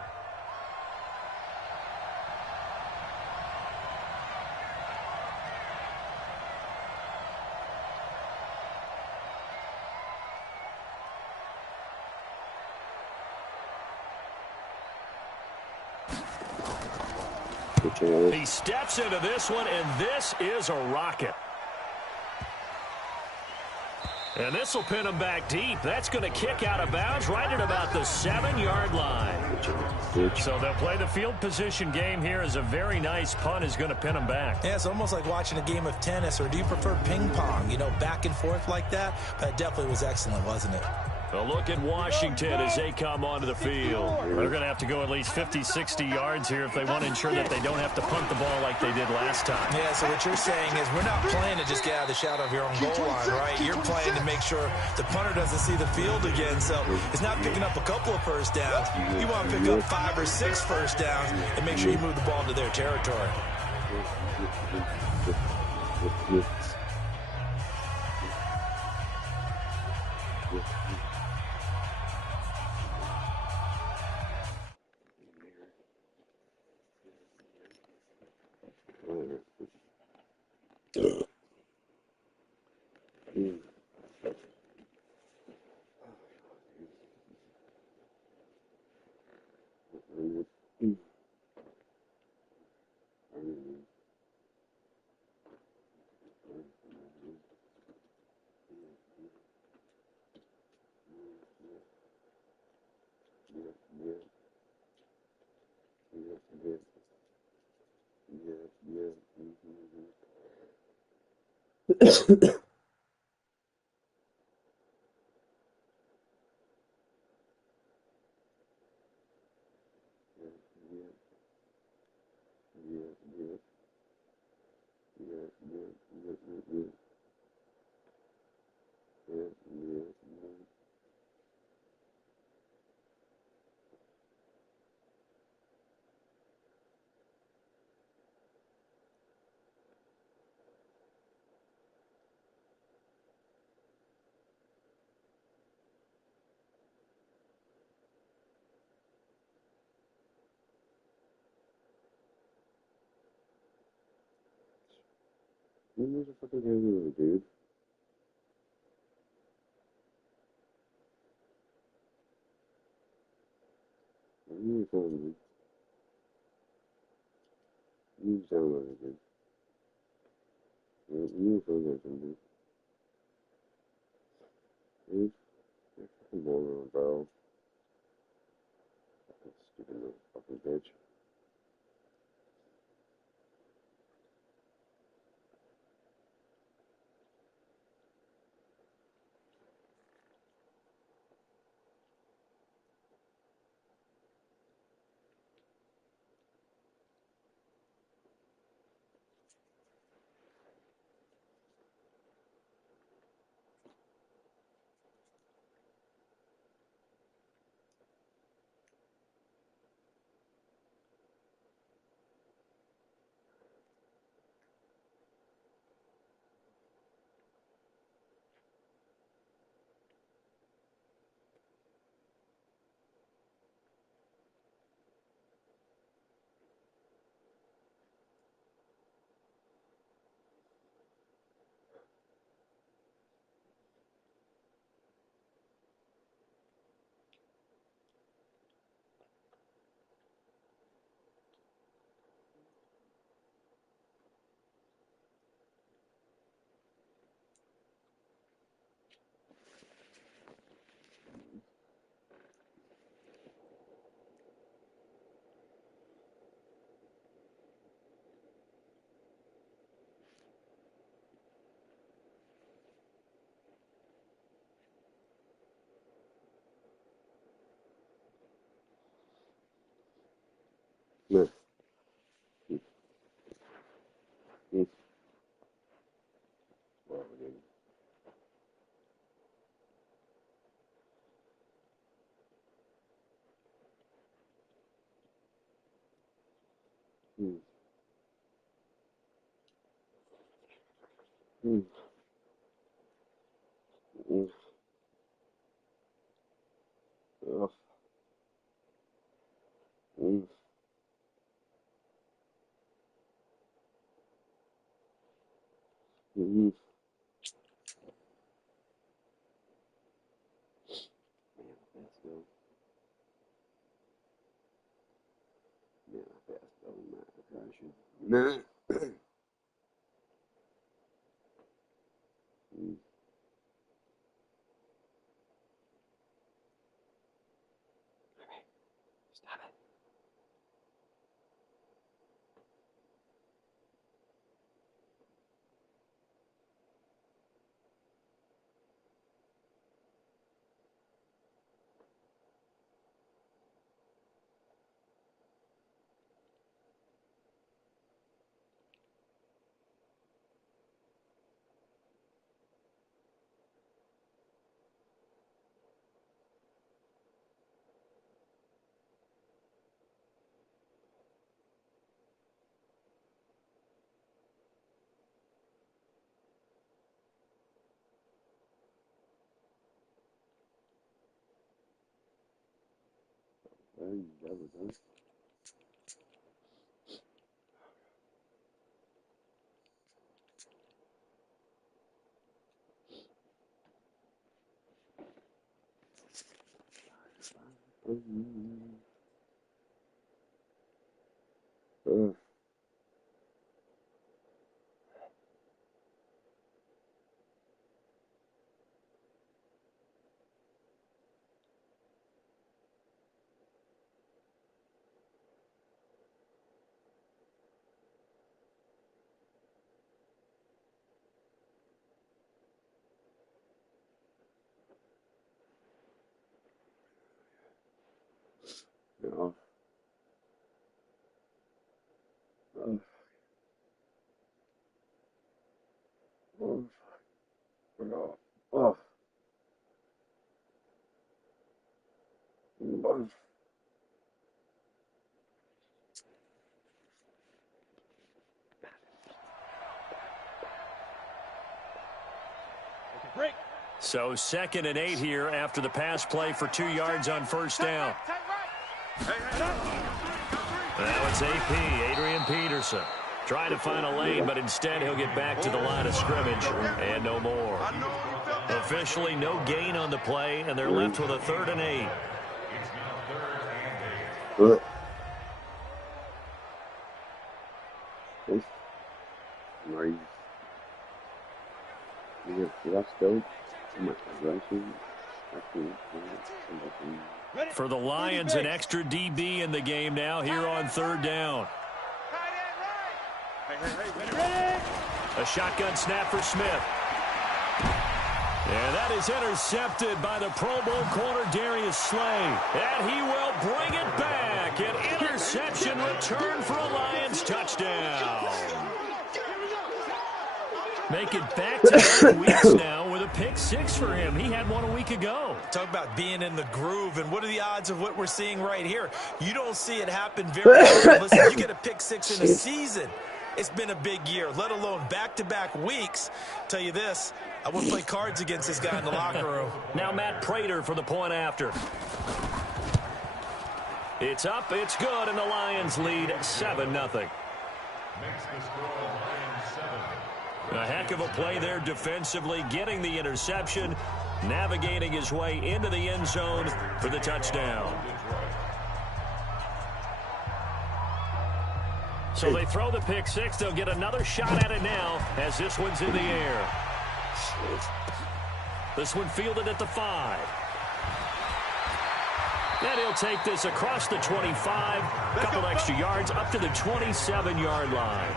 He steps into this one, and this is a rocket. And this will pin him back deep. That's going to kick out of bounds right at about the 7-yard line. So they'll play the field position game here as a very nice punt is going to pin him back. Yeah, it's almost like watching a game of tennis, or do you prefer ping pong? You know, back and forth like that? But it definitely was excellent, wasn't it? A look at Washington as they come onto the field. They're going to have to go at least 50, 60 yards here if they want to ensure that they don't have to punt the ball like they did last time. Yeah, so what you're saying is we're not playing to just get out of the shadow of your own goal line, right? You're playing to make sure the punter doesn't see the field again. So it's not picking up a couple of first downs. You want to pick up 5 or 6 first downs and make sure you move the ball into their territory. There's a fucking game, dude. You found me. You sound like it, dude. You found that, dude. You're fucking moron, bro. Fucking stupid little fucking bitch. Nah. Wow, dude. Ugh. Man, that's no. Man, I passed. Oh my gosh. Stop it. No. Oh. Oh. Oh. Oh. Oh. Break. So 2nd and 8 here after the pass play for 2 yards on first down. Now it's AP, Adrian Peterson. Trying to find a lane, but instead he'll get back to the line of scrimmage and no more. Officially no gain on the play, and they're left with a 3rd and 8. For the Lions, an extra DB in the game now here on 3rd down. A shotgun snap for Smith. And that is intercepted by the Pro Bowl corner Darius Slay. And he will bring it back. An interception return for a Lions touchdown. Make it back-to-back weeks now with a pick 6 for him. He had one a week ago. Talk about being in the groove, and what are the odds of what we're seeing right here? You don't see it happen very often. Listen, you get a pick 6 in a season. It's been a big year, let alone back-to-back weeks. Tell you this, I wouldn't play cards against this guy in the locker room. Now Matt Prater for the point after. It's up, it's good, and the Lions lead 7-0. A heck of a play there defensively, getting the interception, navigating his way into the end zone for the touchdown. So they throw the pick 6. They'll get another shot at it now as this one's in the air. This one fielded at the 5. And he'll take this across the 25. A couple extra yards up to the 27-yard line.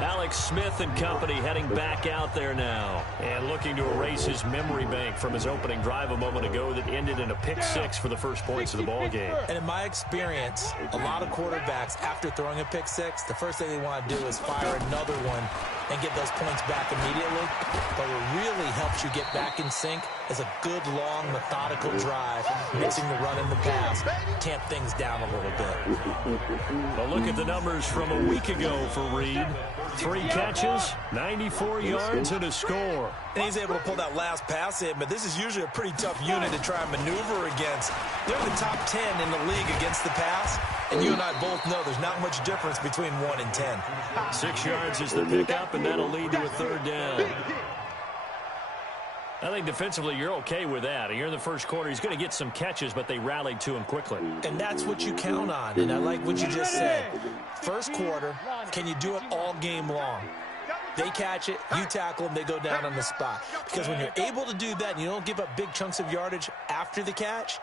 Alex Smith and company heading back out there now and looking to erase his memory bank from his opening drive a moment ago that ended in a pick 6 for the first points of the ball game. And in my experience, a lot of quarterbacks, after throwing a pick 6, the first thing they want to do is fire another one and get those points back immediately. But what really helps you get back in sync is a good, long, methodical drive, mixing the run and the pass, tamp things down a little bit. Well, look at the numbers from a week ago for Reed. 3 catches, 94 yards, and a score. And he's able to pull that last pass in, but this is usually a pretty tough unit to try and maneuver against. They're in the top 10 in the league against the pass, and you and I both know there's not much difference between 1 and 10. 6 yards is the pickup, and that'll lead to a 3rd down. I think defensively you're okay with that. You're in the first quarter. He's going to get some catches, but they rallied to him quickly. And that's what you count on, and I like what you just said. First quarter, can you do it all game long? They catch it, you tackle them, they go down on the spot. Because when you're able to do that and you don't give up big chunks of yardage after the catch,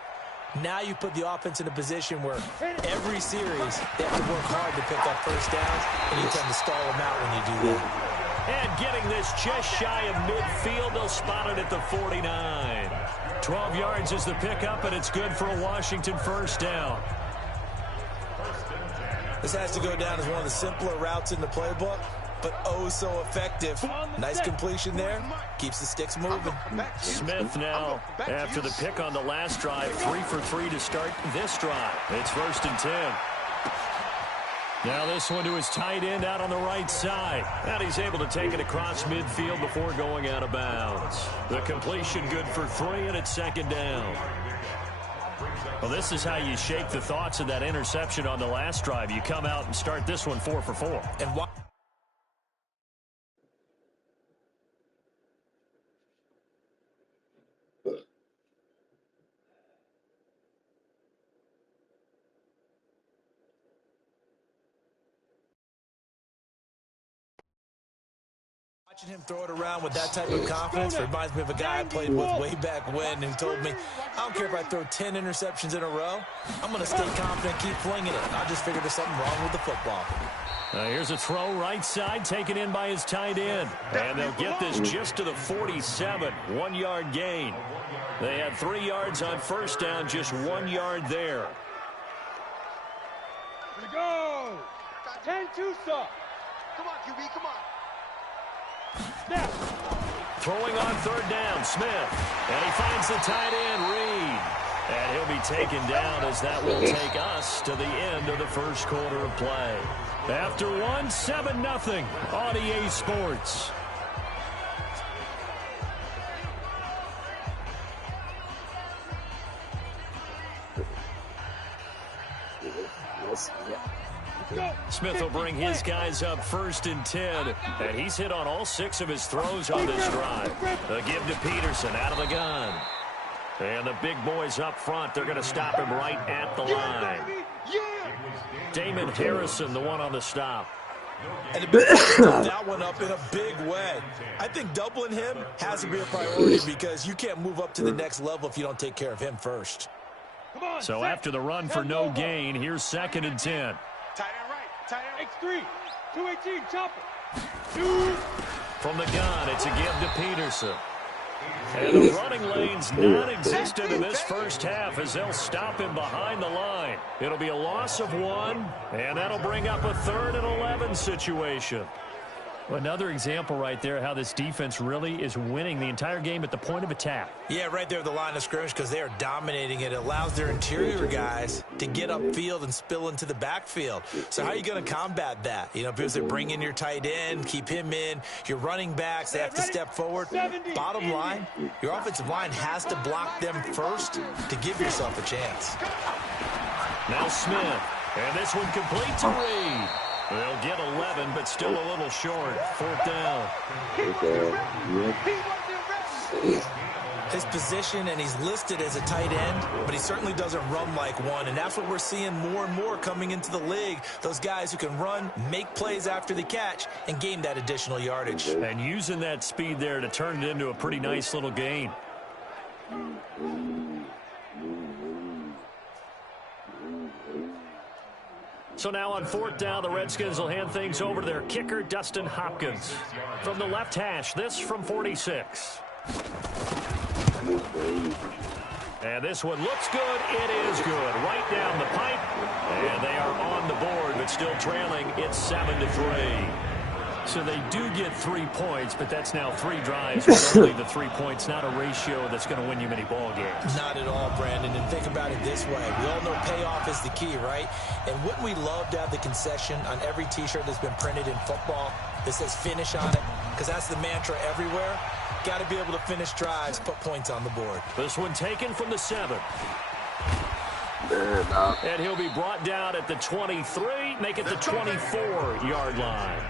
now you put the offense in a position where every series they have to work hard to pick up first downs, and you tend to stall them out when you do that. And getting this just shy of midfield, they'll spot it at the 49. 12 yards is the pickup, and it's good for a Washington first down. This has to go down as one of the simpler routes in the playbook, but oh so effective. Nice completion there. Keeps the sticks moving. Smith now, after the pick on the last drive, 3 for 3 to start this drive. It's 1st and 10. Now this one to his tight end out on the right side. And he's able to take it across midfield before going out of bounds. The completion good for 3, and it's 2nd down. Well, this is how you shake the thoughts of that interception on the last drive. You come out and start this one 4 for 4. And why? Watching him throw it around with that type of confidence reminds me of a guy I played with way back when who told me, I don't care if I throw 10 interceptions in a row, I'm going to stay confident, keep flinging it. I just figured there's something wrong with the football. Here's a throw right side, taken in by his tight end. And they'll get this just to the 47, 1-yard gain. They had 3 yards on first down, just 1 yard there. Here we go. 10-2 stop. Come on, QB, come on. Snap. Throwing on 3rd down, Smith. And he finds the tight end, Reed. And he'll be taken down as that will take us to the end of the first quarter of play. After 1, 7-0 on EA Sports. Smith will bring his guys up 1st and 10, and he's hit on all 6 of his throws on this drive. A give to Peterson out of the gun. And the big boys up front, they're going to stop him right at the line. Damon Harrison, the one on the stop. And the big boys took that one up in a big way. I think doubling him has to be a priority because you can't move up to the next level if you don't take care of him first. So after the run for no gain, here's 2nd and 10. Tight end right. Tight end X3. 218. Chopper. From the gun, it's a give to Peterson. And the running lane's non-existent in this first half as they'll stop him behind the line. It'll be a loss of 1, and that'll bring up a 3rd and 11 situation. Another example right there how this defense really is winning the entire game at the point of attack. Yeah, right there at the line of scrimmage because they are dominating it. It allows their interior guys to get upfield and spill into the backfield. So how are you going to combat that? You know, because they bring in your tight end, keep him in. Your running backs, they have to step forward. Bottom line, your offensive line has to block them first to give yourself a chance. Now Smith, and this one complete to Reed. They'll get 11, but still a little short. 4th down. His position, and he's listed as a tight end, but he certainly doesn't run like one, and that's what we're seeing more and more coming into the league. Those guys who can run, make plays after the catch, and gain that additional yardage. And using that speed there to turn it into a pretty nice little gain. So now on 4th down, the Redskins will hand things over to their kicker, Dustin Hopkins. From the left hash, this from 46. And this one looks good. It is good. Right down the pipe. And they are on the board, but still trailing. It's 7-3. So they do get 3 points, but that's now 3 drives with only the 3 points, not a ratio that's going to win you many ball games. Not at all, Brandon. And think about it this way. We all know payoff is the key, right? And wouldn't we love to have the concession on every T-shirt that's been printed in football that says finish on it? Because that's the mantra everywhere. Got to be able to finish drives, put points on the board. This one taken from the 7. And he'll be brought down at the 23, make it the 24-yard line.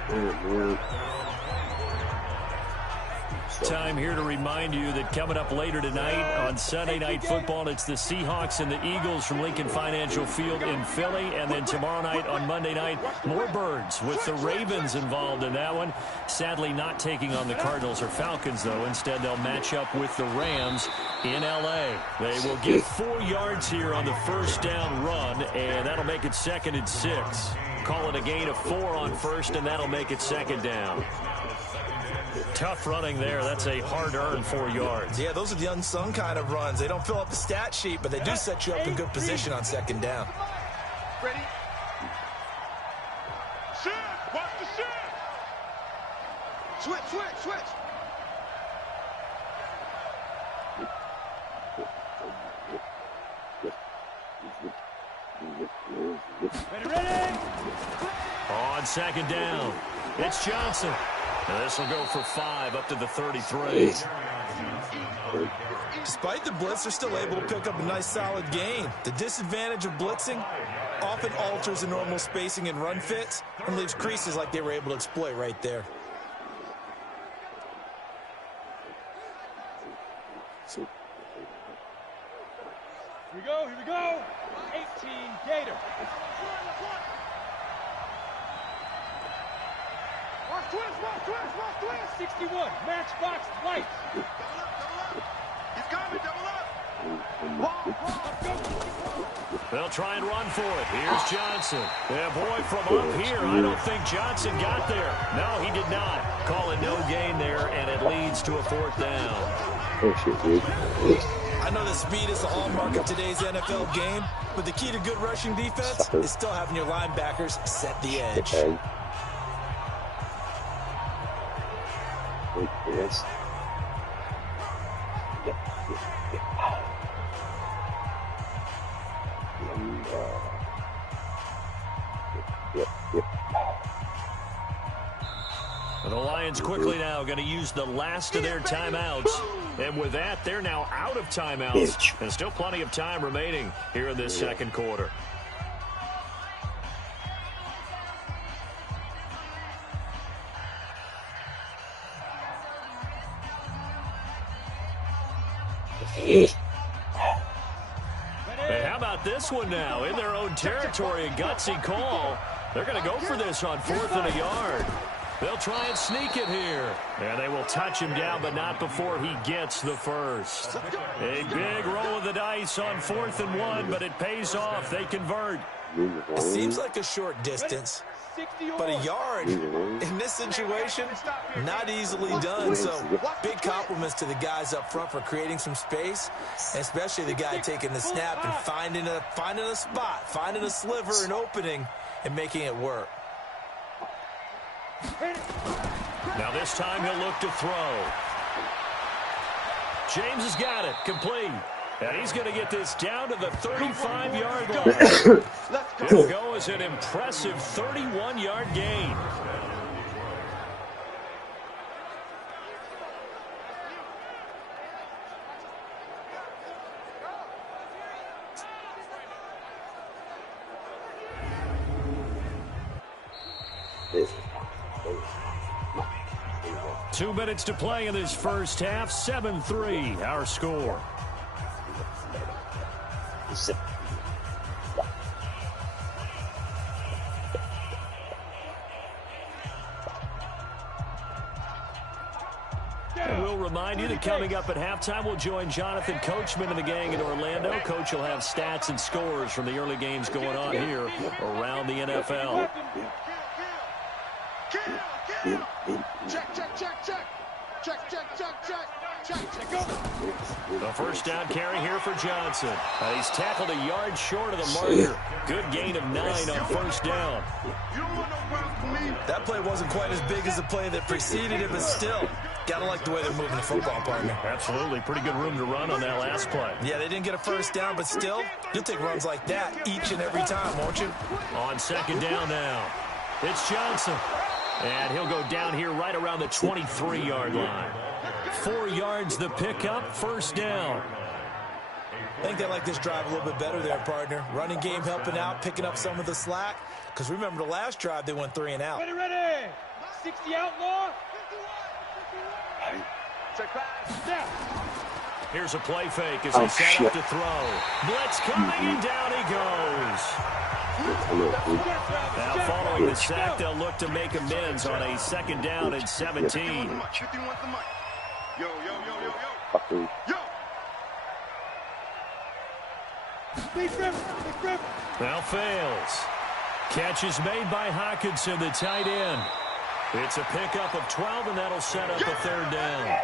Time here to remind you that coming up later tonight on Sunday Night Football, it's the Seahawks and the Eagles from Lincoln Financial Field in Philly. And then tomorrow night on Monday night, more Birds with the Ravens involved in that one. Sadly not taking on the Cardinals or Falcons, though. Instead, they'll match up with the Rams in L.A. They will get 4 yards here on the first down run, and that'll make it 2nd and 6. Call it a gain of 4 on first, and that'll make it 2nd down. Tough running there. That's a hard-earned 4 yards. Yeah, those are the unsung kind of runs. They don't fill up the stat sheet, but they do set you up in good position on 2nd down. Ready? Shift! Watch the shift! Switch! Ready! On 2nd down, it's Johnson. And this will go for 5 up to the 33. Despite the blitz, they're still able to pick up a nice solid gain. The disadvantage of blitzing often alters the normal spacing and run fits and leaves creases like they were able to exploit right there. Here we go. 18 Gator. Watch twist. 61, matchbox lights. Double up. He's coming, double up. They'll try and run for it. Here's Johnson. Yeah, boy, from up here, I don't think Johnson got there. No, he did not. Call it no gain there, and it leads to a 4th down. Oh, shit, dude. I know that speed is the hallmark of today's NFL game, but the key to good rushing defense is still having your linebackers set the edge. Yes. And the Lions quickly now going to use the last of their timeouts. And with that, they're now out of timeouts. And still plenty of time remaining here in this 2nd quarter. And how about this one now? In their own territory, a gutsy call. They're going to go for this on 4th and a yard. They'll try and sneak it here. And they will touch him down, but not before he gets the first. A big roll of the dice on 4th and 1, but it pays off. They convert. It seems like a short distance, but a yard in this situation, not easily done. So big compliments to the guys up front for creating some space, and especially the guy taking the snap and finding a spot, finding a sliver, an opening, and making it work. Now this time he'll look to throw. James has got it, complete. And he's going to get this down to the 35-yard line. It'll go as an impressive 31-yard gain. Two minutes to play in this first half. 7-3, our score. And we'll remind you that coming up at halftime, we'll join Jonathan Coachman and the gang in Orlando. Coach will have stats and scores from the early games going on here around the NFL. The first down carry here for Johnson. He's tackled a yard short of the marker. Good gain of 9 on first down. That play wasn't quite as big as the play that preceded it, but still, gotta like the way they're moving the football, partner. Absolutely. Pretty good room to run on that last play. Yeah, they didn't get a first down, but still, you'll take runs like that each and every time, won't you? On second down now, it's Johnson. And he'll go down here right around the 23-yard line. 4 yards the pickup, first down. I think they like this drive a little bit better there, partner. Running game helping out, picking up some of the slack. Because remember the last drive, they went 3 and out. Ready. 60 outlaw. Here's a play fake as he set up to throw. Blitz coming, and down he goes. Now following the sack, they'll look to make amends on a 2nd down and 17. Now fails. Catch is made by Hawkinson, the tight end. It's a pickup of 12, and that'll set up a 3rd down.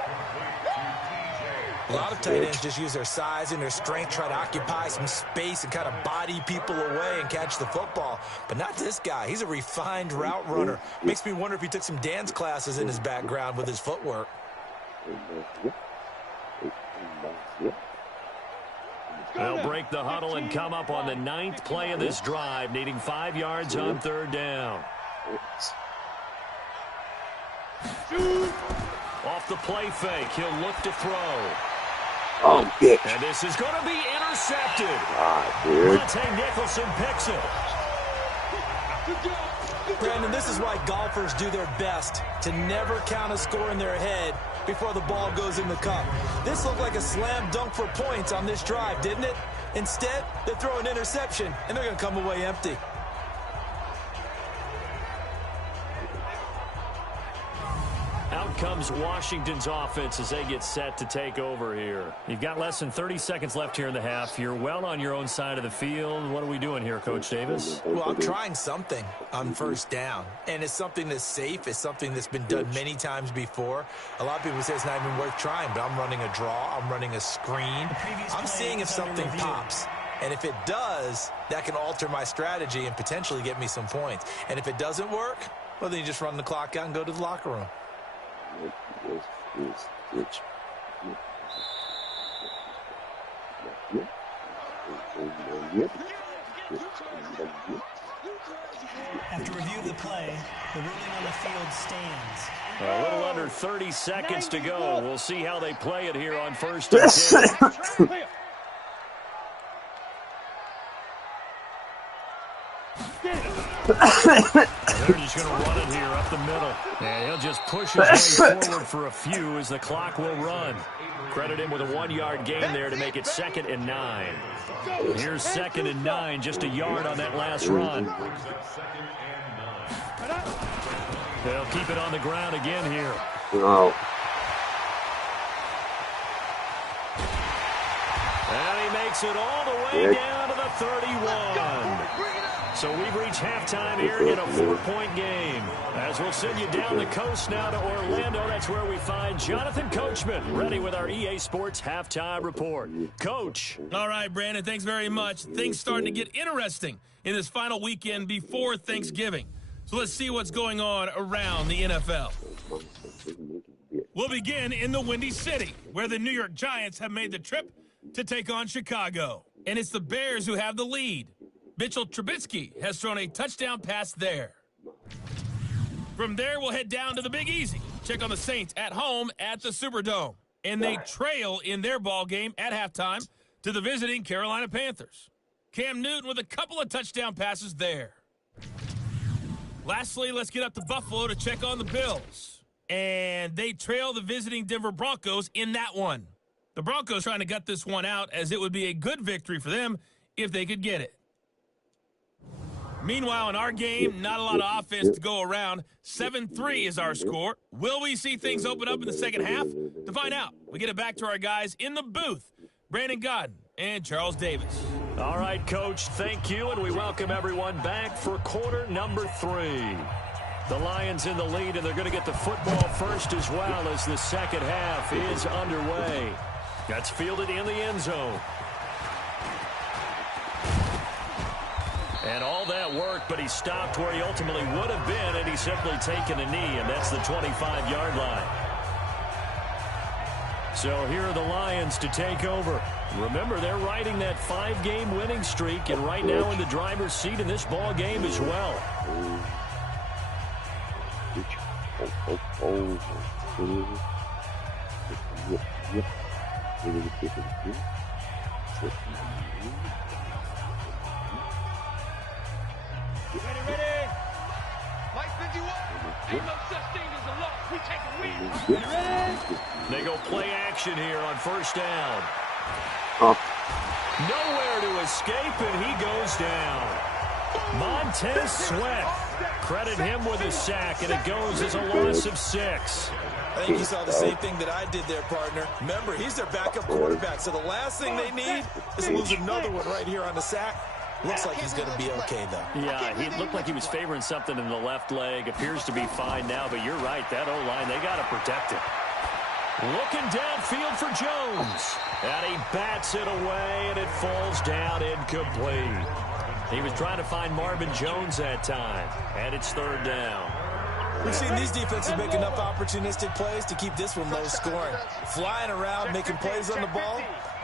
A lot of tight ends just use their size and their strength, try to occupy some space and kind of body people away and catch the football. But not this guy. He's a refined route runner. Makes me wonder if he took some dance classes in his background with his footwork. They'll break the huddle and come up on the 9th play of this drive, needing 5 yards on 3rd down. Off the play fake, he'll look to throw. Oh, bitch. And this is going to be intercepted. Monte Nicholson picks it. Brandon, this is why golfers do their best to never count a score in their head before the ball goes in the cup. This looked like a slam dunk for points on this drive, didn't it? Instead, they throw an interception, and they're going to come away empty. Out comes Washington's offense as they get set to take over here. You've got less than 30 seconds left here in the half. You're well on your own side of the field. What are we doing here, Coach Davis? Well, I'm trying something on 1st down, and it's something that's safe. It's something that's been done many times before. A lot of people say it's not even worth trying, but I'm running a draw. I'm running a screen. I'm seeing if something pops. And if it does, that can alter my strategy and potentially get me some points. And if it doesn't work, well, then you just run the clock out and go to the locker room. After review of the play, the ruling on the field stands. A little under 30 seconds to go. We'll see how they play it here on 1st and 10. They're just going to run it here up the middle. And he'll just push his way forward for a few as the clock will run. Credit him with a 1-yard gain there to make it 2nd and 9. Here's 2nd and 9, just a yard on that last run. They'll keep it on the ground again here. Oh. And he makes it all the way down to the 31. So we've reached halftime here in a 4-point game. As we'll send you down the coast now to Orlando, that's where we find Jonathan Coachman, ready with our EA Sports Halftime Report. Coach. All right, Brandon, thanks very much. Things starting to get interesting in this final weekend before Thanksgiving. So let's see what's going on around the NFL. We'll begin in the Windy City, where the New York Giants have made the trip to take on Chicago. And it's the Bears who have the lead. Mitchell Trubisky has thrown a touchdown pass there. From there, we'll head down to the Big Easy. Check on the Saints at home at the Superdome. And they trail in their ball game at halftime to the visiting Carolina Panthers. Cam Newton with a couple of touchdown passes there. Lastly, let's get up to Buffalo to check on the Bills. And they trail the visiting Denver Broncos in that one. The Broncos trying to gut this one out, as it would be a good victory for them if they could get it. Meanwhile, in our game, not a lot of offense to go around. 7-3 is our score. Will we see things open up in the second half? To find out, we get it back to our guys in the booth, Brandon Godden and Charles Davis. All right, Coach, thank you, and we welcome everyone back for quarter number 3. The Lions in the lead, and they're going to get the football first as well as the second half is underway. That's fielded in the end zone. And all that work, but he stopped where he ultimately would have been, and he's simply taken a knee, and that's the 25-yard line. So here are the Lions to take over. Remember, they're riding that 5-game winning streak, and right now in the driver's seat in this ball game as well. Ready. Mike 52. Ain't no such thing as a loss. We take a win. You ready? They go play action here on first down. Nowhere to escape, and he goes down. Montez Sweat. Credit him with a sack, and it goes as a loss of 6. I think you saw the same thing that I did there, partner. Remember, he's their backup quarterback, so the last thing they need is to lose another one right here on the sack. Looks like he's going to be okay, though. Yeah, he looked like he was favoring something in the left leg. Appears to be fine now, but you're right. That O-line, they got to protect it. Looking downfield for Jones. And he bats it away, and it falls down incomplete. He was trying to find Marvin Jones that time, and it's third down. We've seen these defenses make enough opportunistic plays to keep this one low scoring. Flying around, making plays on the ball,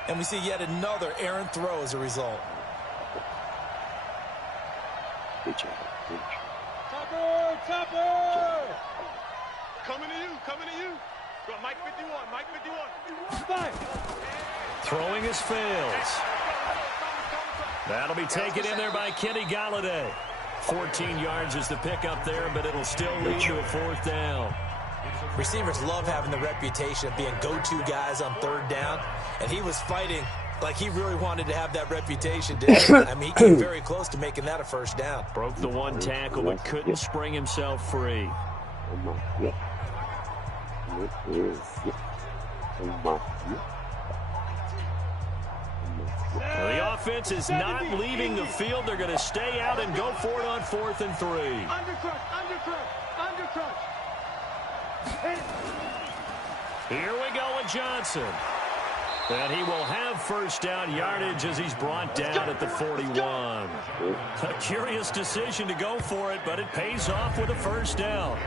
and we see yet another errant throw as a result. Topper! Coming to you. Go, Mike 51. Throwing his fails. That'll be taken in there by Kenny Galladay. 14 yards is the pickup there, but it'll still lead to a fourth down. Receivers love having the reputation of being go-to guys on third down, and he was fighting like he really wanted to have that reputation, didn't he? I mean, he came very close to making that a first down. Broke the one tackle, but couldn't spring himself free. Well, the offense is not leaving the field. They're going to stay out and go for it on 4th and 3. Undercrush. Here we go with Johnson. And he will have first down yardage as he's brought down at the 41. A curious decision to go for it, but it pays off with a first down.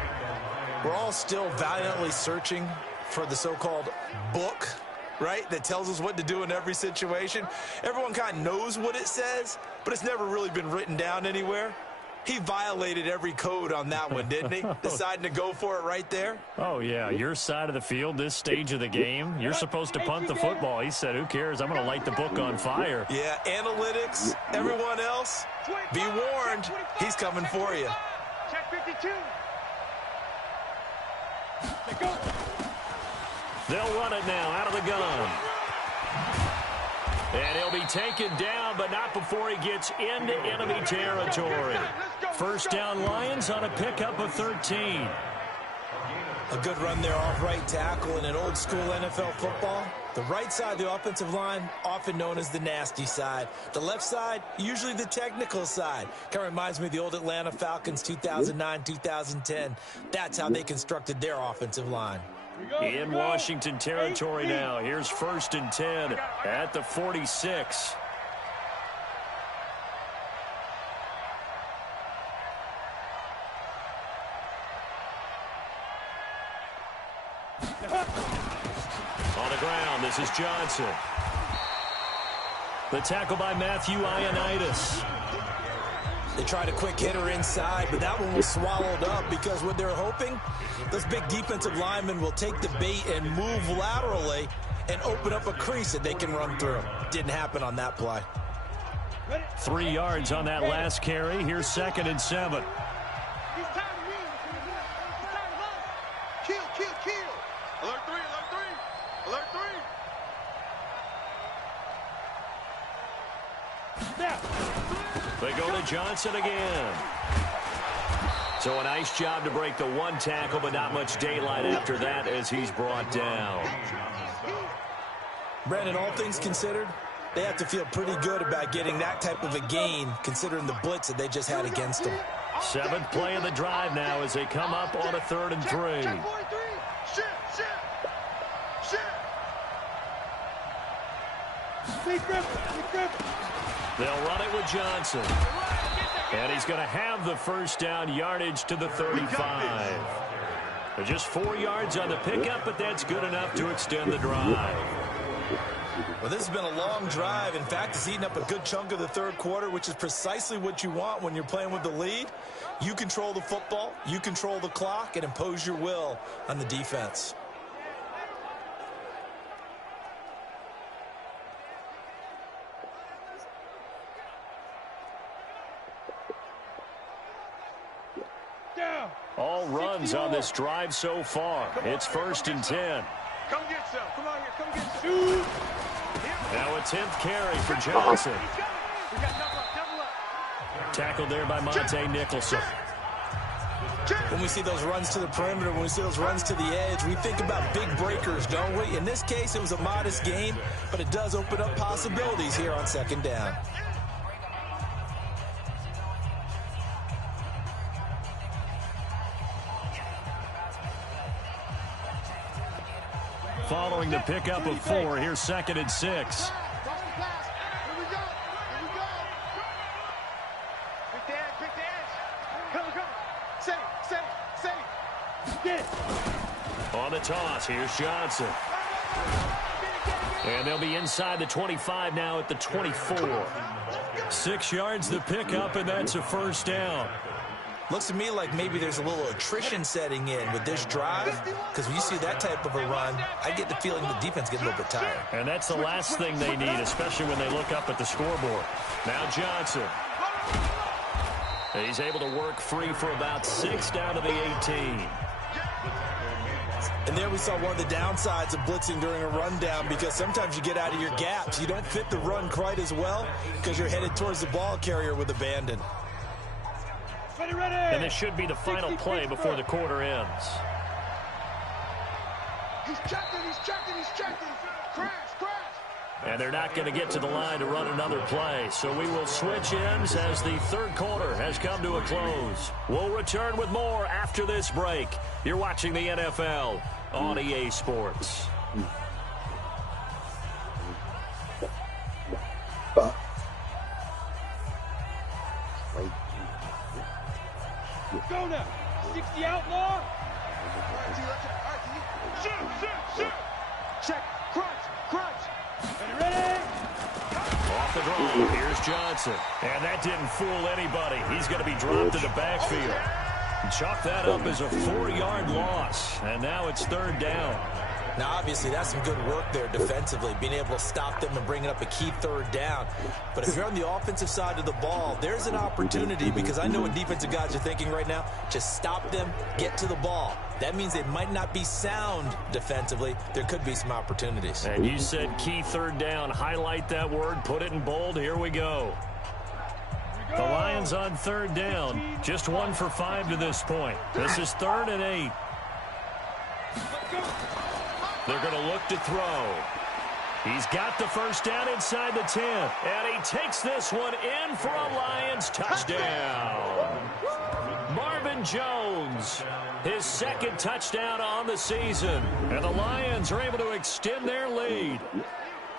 We're all still valiantly searching for the so-called book, right, that tells us what to do in every situation. Everyone kind of knows what it says, but it's never really been written down anywhere. He violated every code on that one, didn't he? Deciding to go for it right there. Oh, yeah, your side of the field, this stage of the game, you're supposed to punt the football. He said, who cares? I'm going to light the book on fire. Yeah, analytics, everyone else, be warned, he's coming for you. Check 52. They'll run it now out of the gun. And he'll be taken down, but not before he gets into enemy territory. First down Lions on a pickup of 13. A good run there off right tackle in an old school NFL football. The right side of the offensive line, often known as the nasty side. The left side, usually the technical side. Kind of reminds me of the old Atlanta Falcons 2009-2010. That's how they constructed their offensive line. In Washington territory now. Here's 1st and 10 at the 46. On the ground, this is Johnson. The tackle by Matthew Ioannidis. They tried a quick hitter inside, but that one was swallowed up because what they're hoping, those big defensive linemen will take the bait and move laterally and open up a crease that they can run through. Didn't happen on that play. 3 yards on that last carry. Here's 2nd and 7. Kill. Alert 3. They go to Johnson again. So a nice job to break the one tackle, but not much daylight after that as he's brought down. Brandon, all things considered, they have to feel pretty good about getting that type of a gain, considering the blitz that they just had against them. 7th play of the drive now as they come up on a 3rd and 3. They'll run it with Johnson. And he's going to have the first down yardage to the 35. They're just 4 yards on the pickup, but that's good enough to extend the drive. Well, this has been a long drive. In fact, it's eaten up a good chunk of the third quarter, which is precisely what you want when you're playing with the lead. You control the football, you control the clock, and impose your will on the defense. All runs on this drive so far. It's 1st and 10. Come get some. Come on here. Come get some. Now a 10th carry for Johnson. We got double up. Tackled there by Monte Nicholson. When we see those runs to the perimeter, when we see those runs to the edge, we think about big breakers, don't we? In this case, it was a modest gain, but it does open up possibilities here on 2nd down. Following the pickup of 4, here's 2nd and 6. On the toss, here's Johnson. And they'll be inside the 25 now at the 24. 6 yards the pickup, and that's a 1st down. Looks to me like maybe there's a little attrition setting in with this drive, because when you see that type of a run, I get the feeling the defense gets a little bit tired. And that's the last thing they need, especially when they look up at the scoreboard. Now Johnson. He's able to work free for about 6 down to the 18. And there we saw one of the downsides of blitzing during a rundown, because sometimes you get out of your gaps. You don't fit the run quite as well because you're headed towards the ball carrier with abandon. And this should be the final play before the quarter ends. He's checking. Crash. And they're not going to get to the line to run another play. So we will switch ends as the 3rd quarter has come to a close. We'll return with more after this break. You're watching the NFL on EA Sports. Go now. 60 outlaw. Shoot. Check. Crunch. Ready? Off the draw. Here's Johnson. And that didn't fool anybody. He's going to be dropped in the backfield. Chalk that up as a 4-yard loss. And now it's 3rd down. Now, obviously, that's some good work there defensively, being able to stop them and bringing up a key 3rd down. But if you're on the offensive side of the ball, there's an opportunity, because I know what defensive guys are thinking right now. Just stop them, get to the ball. That means they might not be sound defensively. There could be some opportunities. And you said key 3rd down. Highlight that word. Put it in bold. Here we go. The Lions on 3rd down. Just 1 for 5 to this point. This is 3rd and 8. They're going to look to throw. He's got the 1st down inside the 10. And he takes this one in for a Lions touchdown. Marvin Jones, his 2nd touchdown on the season. And the Lions are able to extend their lead.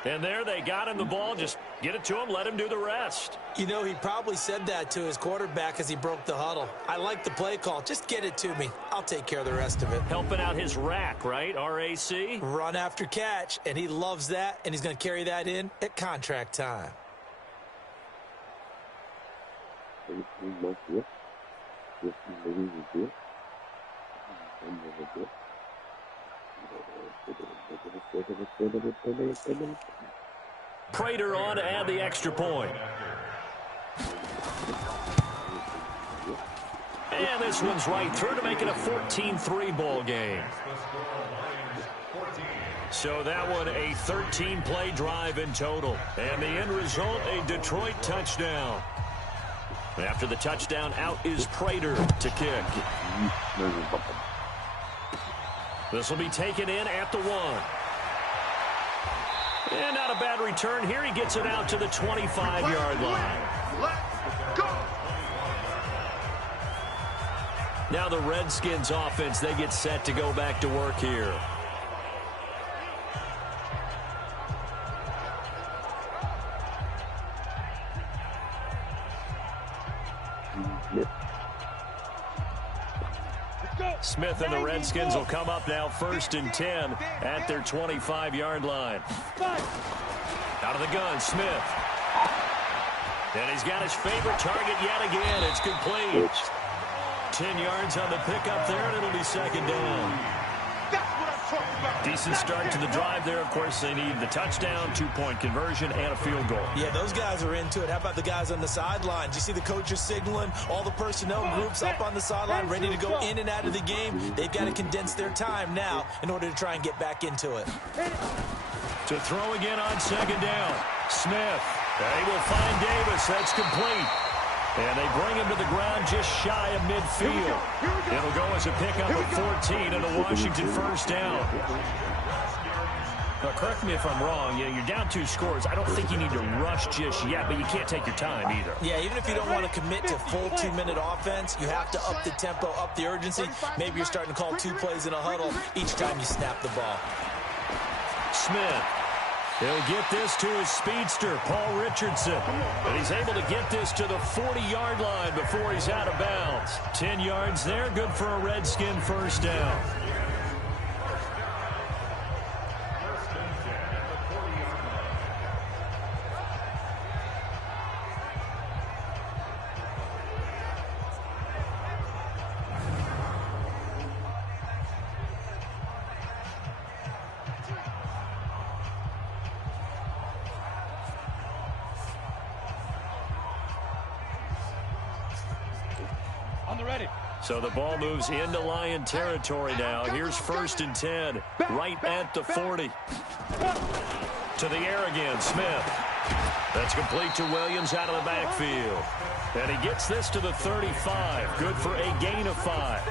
And there they got him the ball. Just get it to him, let him do the rest. You know, he probably said that to his quarterback as he broke the huddle. I like the play call. Just get it to me. I'll take care of the rest of it. Helping out his rack, right? RAC? Run after catch, and he loves that, and he's going to carry that in at contract time. Prater on to add the extra point. And this one's right through to make it a 14-3 ball game. So that one a 13-play drive in total. And the end result, a Detroit touchdown. After the touchdown, out is Prater to kick. This will be taken in at the 1. And not a bad return here. He gets it out to the 25-yard line. Let's go. Now the Redskins offense, they get set to go back to work here. Smith and the Redskins will come up now 1st and 10 at their 25-yard line. Out of the gun, Smith. And he's got his favorite target yet again. It's complete. 10 yards on the pickup there, and it'll be 2nd down. That's what I'm Decent start to the drive there. Of course, they need the touchdown, 2-point conversion, and a field goal. Yeah, those guys are into it. How about the guys on the sideline? Do you see the coaches signaling? All the personnel groups up on the sideline ready to go in and out of the game. They've got to condense their time now in order to try and get back into it. To throw again on second down. Smith. They will find Davis. That's complete. And they bring him to the ground just shy of midfield. It'll go as a pickup of 14 and a Washington first down. Now, correct me if I'm wrong. You're down 2 scores. I don't think you need to rush just yet, but you can't take your time either. Yeah, even if you don't want to commit to full 2-minute offense, you have to up the tempo, up the urgency. Maybe you're starting to call 2 plays in a huddle each time you snap the ball. Smith. He'll get this to his speedster, Paul Richardson. And he's able to get this to the 40-yard line before he's out of bounds. 10 yards there, good for a Redskin first down. So the ball moves into Lion territory now. Here's 1st and 10, right at the 40. To the air again, Smith. That's complete to Williams out of the backfield. And he gets this to the 35. Good for a gain of 5.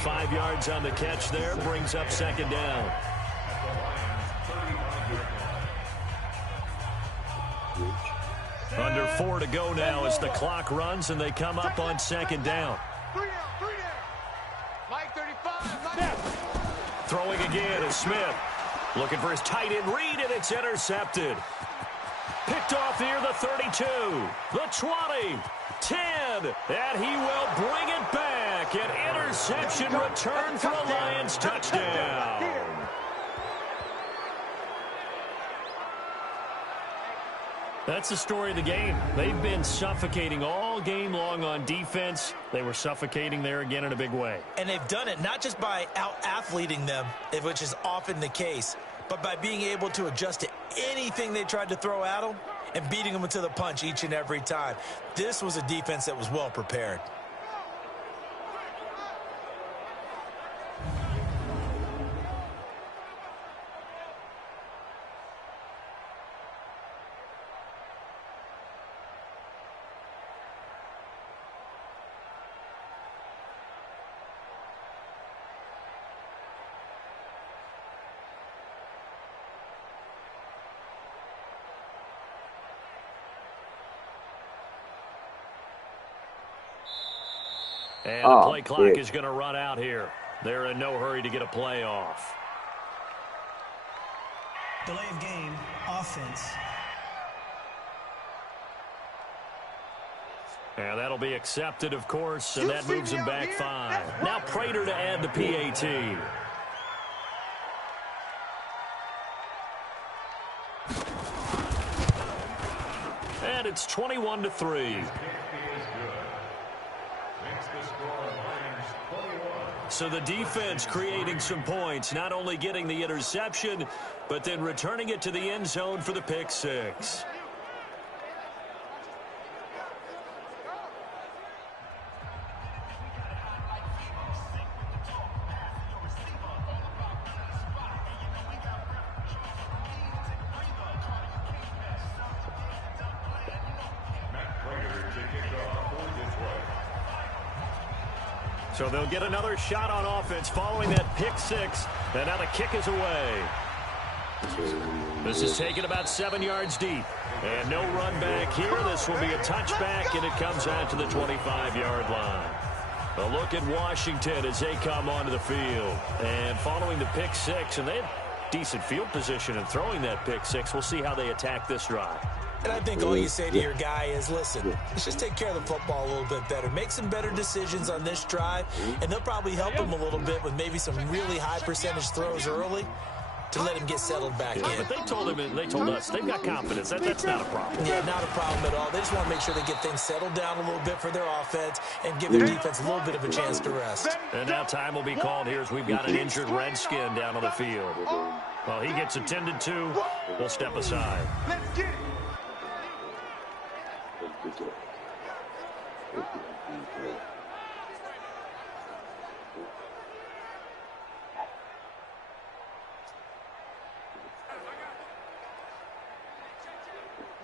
5 yards on the catch there, brings up second down. Under 4 to go now as the clock runs and they come up on second down. Throwing again is Smith. Looking for his tight end read, and it's intercepted. Picked off near the 32, the 20, 10, and he will bring it back. An interception return for a Lions touchdown. That's the story of the game. They've been suffocating all game long on defense. They were suffocating there again in a big way. And they've done it not just by out-athleting them, which is often the case, but by being able to adjust to anything they tried to throw at them and beating them to the punch each and every time. This was a defense that was well prepared. And the play clock is going to run out here. They're in no hurry to get a play off. Delay of game, offense. And that'll be accepted, of course, and that moves him back 5. Now Prater to add the PAT. And it's 21-3. So the defense creating some points, not only getting the interception, but then returning it to the end zone for the pick 6. So they'll get another shot on offense following that pick 6. And now the kick is away. This is taken about 7 yards deep. And no run back here. This will be a touchback, and it comes out to the 25-yard line. A look at Washington as they come onto the field. And following the pick 6, and they have decent field position in throwing that pick 6. We'll see how they attack this drive. And I think all you say to your guy is, listen, let's just take care of the football a little bit better. Make some better decisions on this drive, and they'll probably help him a little bit with maybe some really high percentage throws early. to let him get settled back in. But they told us they've got confidence. That's not a problem. Yeah, not a problem at all. They just want to make sure they get things settled down a little bit for their offense and give their defense a little bit of a chance to rest. And now time will be called here as we've got an injured Redskin down on the field. Well, he gets attended to. We'll step aside. Let's get it.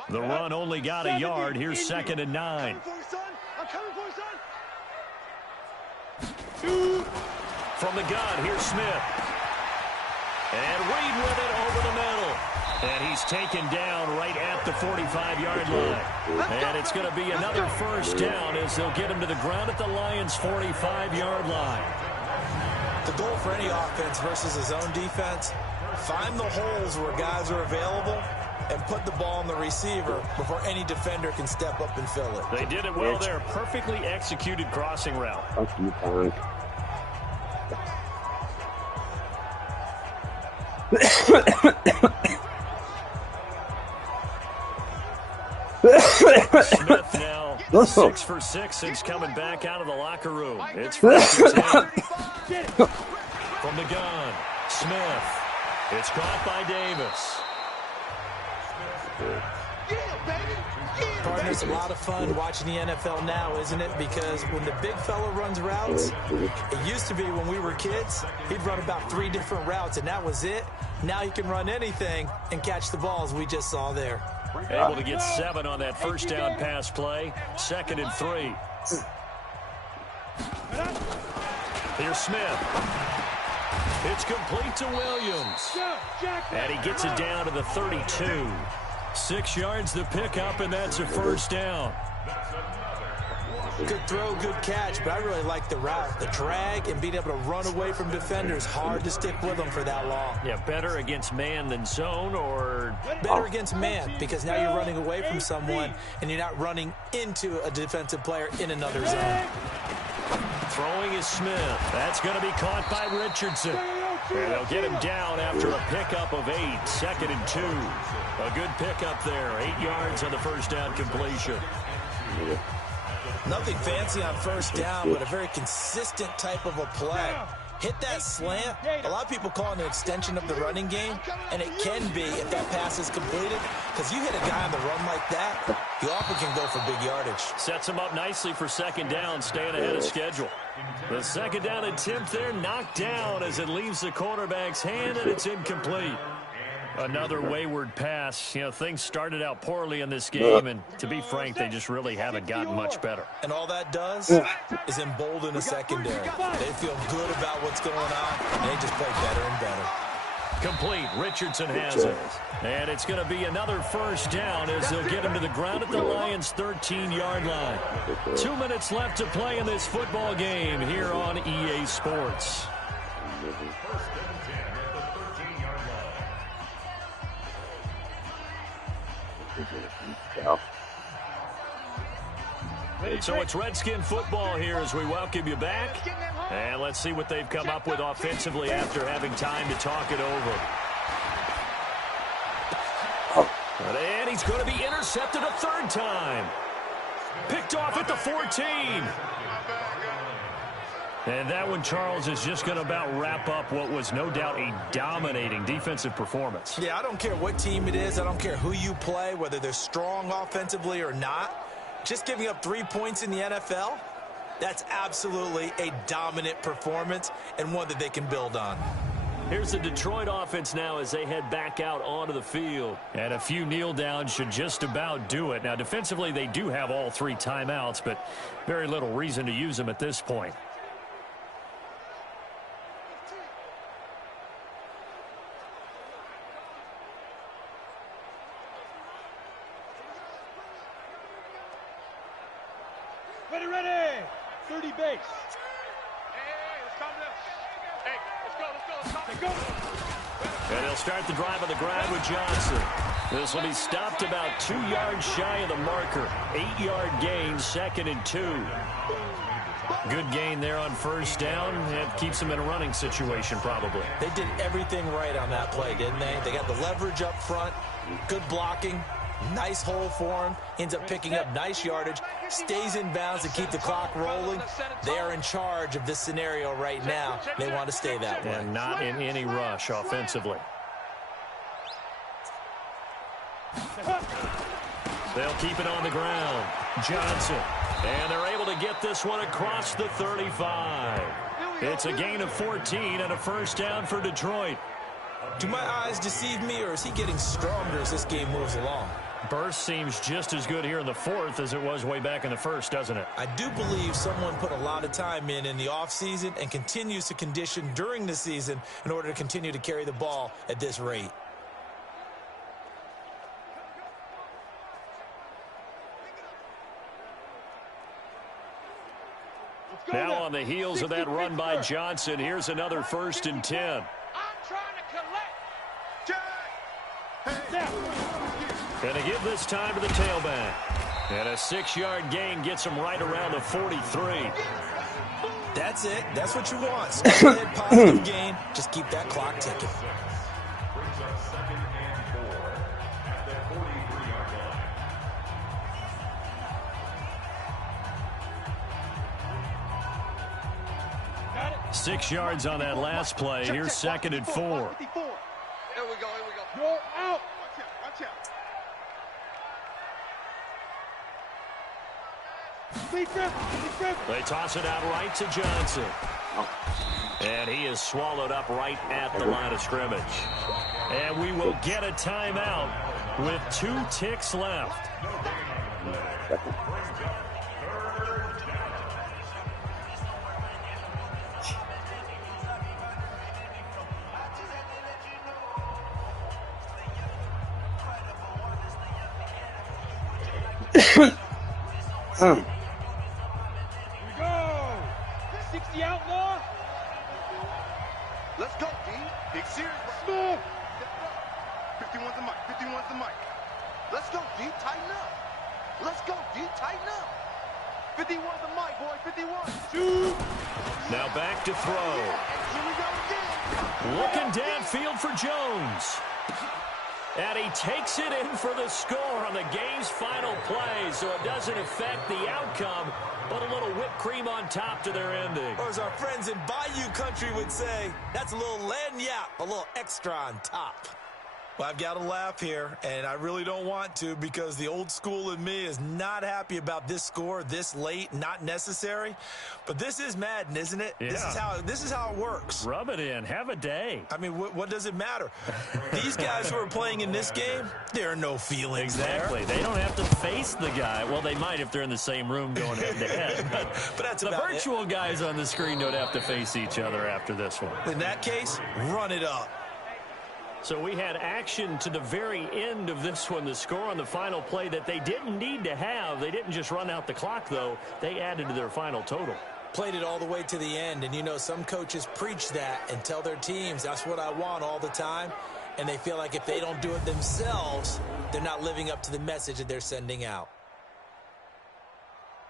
The run only got a yard. Here's 2nd and 9. I'm coming for you, son. From the gun, here's Smith. And Reed with it over the middle. And he's taken down right at the 45-yard line. And it's going to be another first down as they'll get him to the ground at the Lions' 45-yard line. The goal for any offense versus a zone defense, find the holes where guys are available and put the ball on the receiver before any defender can step up and fill it. They did it well there. Perfectly executed crossing route. Smith now 6 for 6 since coming back out of the locker room. It's first and 10. From the gun, Smith. It's caught by Davis. Partner, it's a lot of fun watching the NFL now, isn't it? Because when the big fella runs routes, it used to be when we were kids, he'd run about 3 different routes, and that was it. Now he can run anything and catch the balls we just saw there. Able to get 7 on that first down pass play. 2nd and 3. Here's Smith. It's complete to Williams. And he gets it down to the 32. 6 yards the pickup, and that's a first down. Good throw, good catch, but I really like the route. The drag and being able to run away from defenders, hard to stick with them for that long. Yeah, better against man than zone, or? Better against man, because now you're running away from someone and you're not running into a defensive player in another zone. Throwing is Smith. That's going to be caught by Richardson. And they'll get him down after a pickup of 8. 2nd and 2. A good pickup there. 8 yards on the first down completion. Nothing fancy on first down, but a very consistent type of a play. Hit that slant. A lot of people call it an extension of the running game, and it can be if that pass is completed, because you hit a guy on the run like that, you often can go for big yardage. Sets him up nicely for 2nd down, staying ahead of schedule. The 2nd down attempt there knocked down as it leaves the quarterback's hand, and it's incomplete. Another wayward pass. You know, things started out poorly in this game, and to be frank, they just really haven't gotten much better. And all that does is embolden a secondary. They feel good about what's going on, and they just play better and better. Complete. Richardson has it. And it's going to be another first down as they'll get him to the ground at the Lions' 13-yard line. 2 minutes left to play in this football game here on EA Sports. So it's Redskin football here as we welcome you back. And let's see what they've come up with offensively after having time to talk it over. And he's going to be intercepted a 3rd time. Picked off at the 14. And that one, Charles, is just going to about wrap up what was no doubt a dominating defensive performance. Yeah, I don't care what team it is. I don't care who you play, whether they're strong offensively or not. Just giving up 3 points in the NFL, that's absolutely a dominant performance and one that they can build on. Here's the Detroit offense now as they head back out onto the field. And a few kneel downs should just about do it. Now, defensively, they do have all 3 timeouts, but very little reason to use them at this point. Ready. 30 base. Hey, let's calm down. Hey, let's go. And they'll start the drive on the ground with Johnson. This will be stopped about 2 yards shy of the marker. 8-yard gain, 2nd and 2. Good gain there on first down. It keeps them in a running situation probably. They did everything right on that play, didn't they? They got the leverage up front, good blocking, nice hole for him, ends up picking up nice yardage, stays in bounds to keep the clock rolling. They are in charge of this scenario right now. They want to stay that way. And not in any rush offensively. They'll keep it on the ground. Johnson. And they're able to get this one across the 35. It's a gain of 14 and a first down for Detroit. Do my eyes deceive me, or is he getting stronger as this game moves along? Burst seems just as good here in the fourth as it was way back in the first, doesn't it? I do believe someone put a lot of time in the offseason and continues to condition during the season in order to continue to carry the ball at this rate. Now on the heels of that run by Johnson, here's another 1st and 10. I'm trying to collect. Going to give this time to the tailback. And a 6-yard gain gets him right around the 43. That's it. That's what you want. Solid, positive gain. Just keep that clock ticking. Brings up 2nd and 4 at the 43-yard line. 6 yards on that last play. Here's 2nd and 4. Here we go, here we go. You're out. Watch out. They toss it out right to Johnson. And he is swallowed up right at the line of scrimmage. And we will get a timeout with 2 ticks left. Here we go. 60 outlaw. Let's go, D. Big series. Smooth. 51's the mic. 51's the mic. Let's go, D. Tighten up. Let's go, D. Tighten up. 51's the mic, boy. 51. Shoot. Now back to throw. Here we go again. Looking downfield for Jones. And he takes it in for the score on the game's final play, so it doesn't affect the outcome, but a little whipped cream on top to their ending. Or as our friends in Bayou Country would say, that's a little lagniappe, a little extra on top. Well, I've got to laugh here, and I really don't want to because the old school in me is not happy about this score this late, not necessary. But this is Madden, isn't it? Yeah. This is how it works. Rub it in. Have a day. I mean, what does it matter? These guys who are playing in this game, there are no feelings Exactly. there. They don't have to face the guy. Well, they might if they're in the same room going head-to-head. But that's the about virtual guys on the screen don't have to face each other after this one. In that case, run it up. So we had action to the very end of this one. The score on the final play that they didn't need to have. They didn't just run out the clock, though. They added to their final total. Played it all the way to the end, and you know some coaches preach that and tell their teams that's what I want all the time, and they feel like if they don't do it themselves, they're not living up to the message that they're sending out.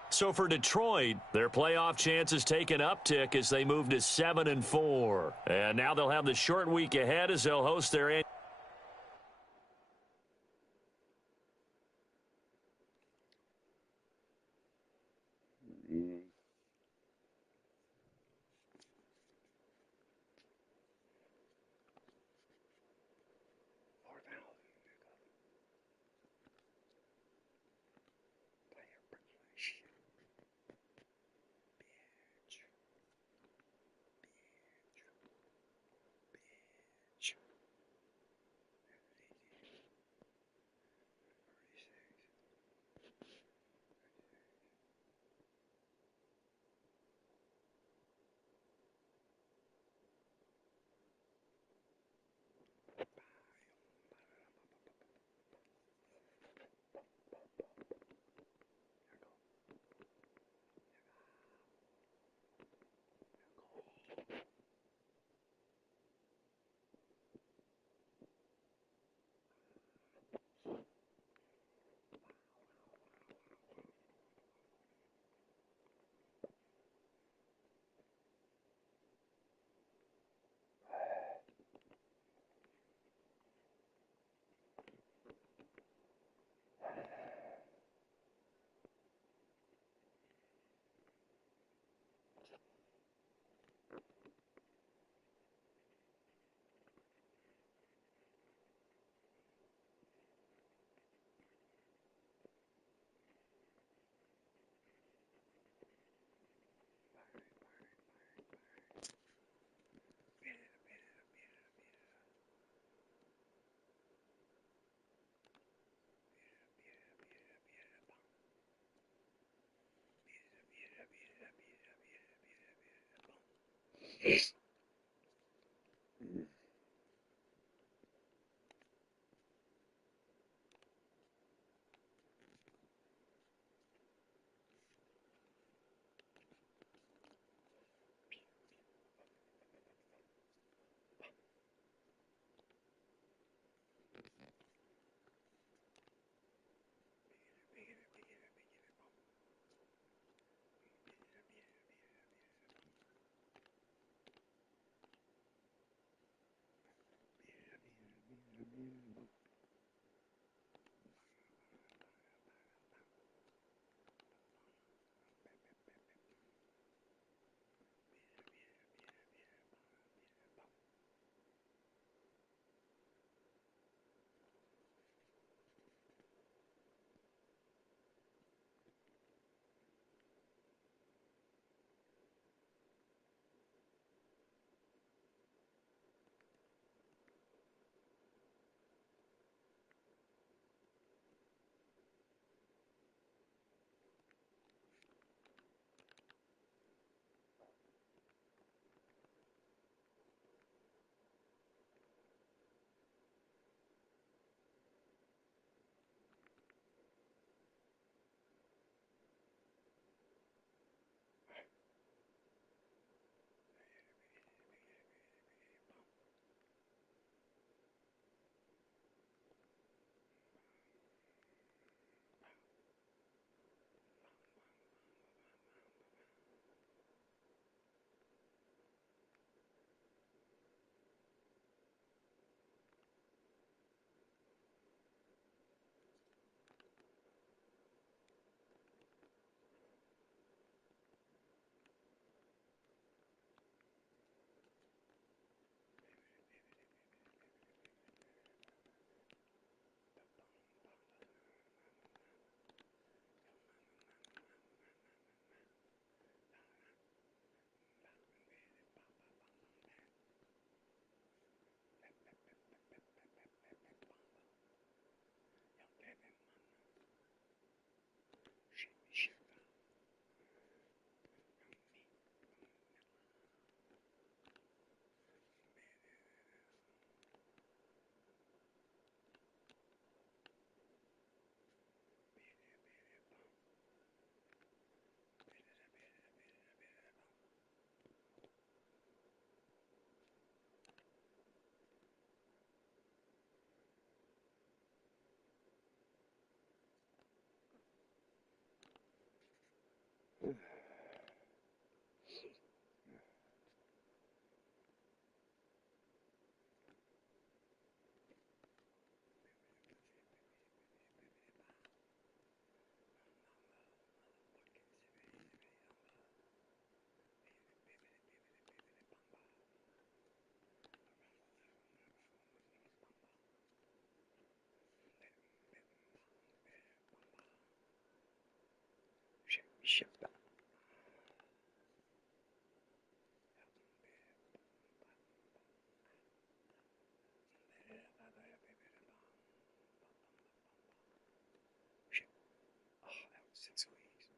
So for Detroit, their playoff chances take an uptick as they move to 7-4. And now they'll have the short week ahead as they'll host their annual.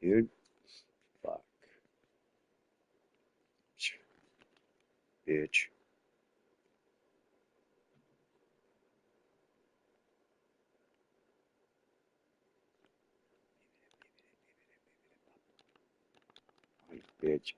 Dude. Fuck. Bitch. Bitch.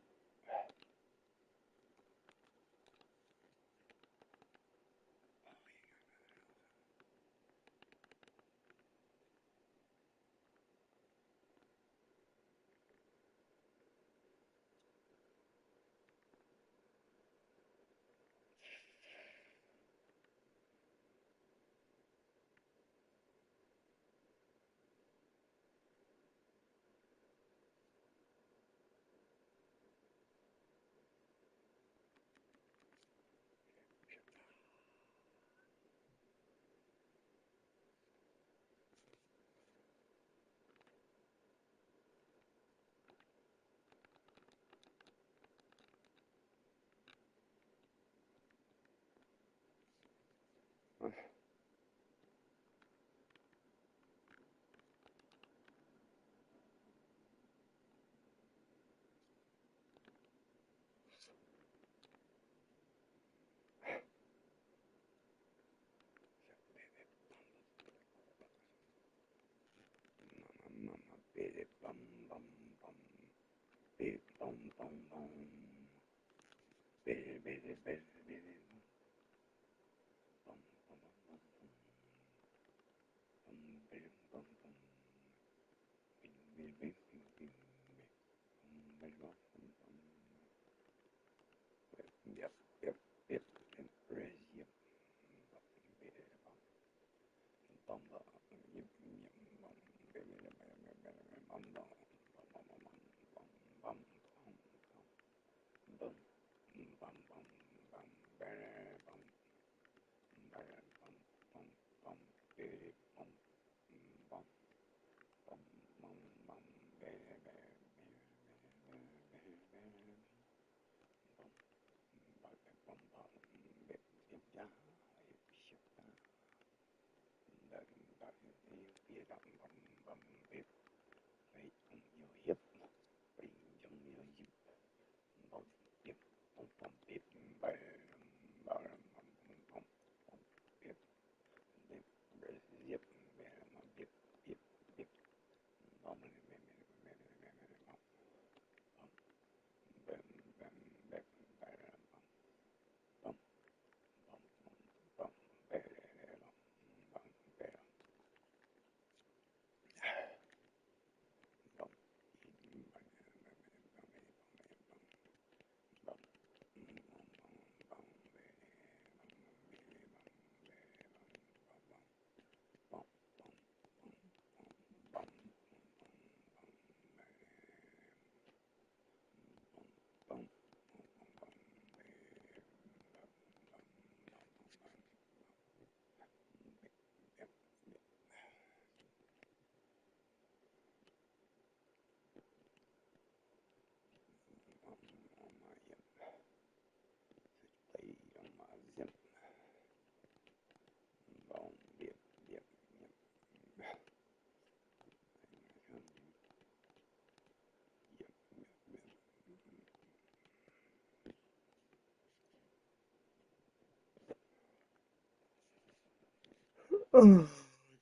Oh,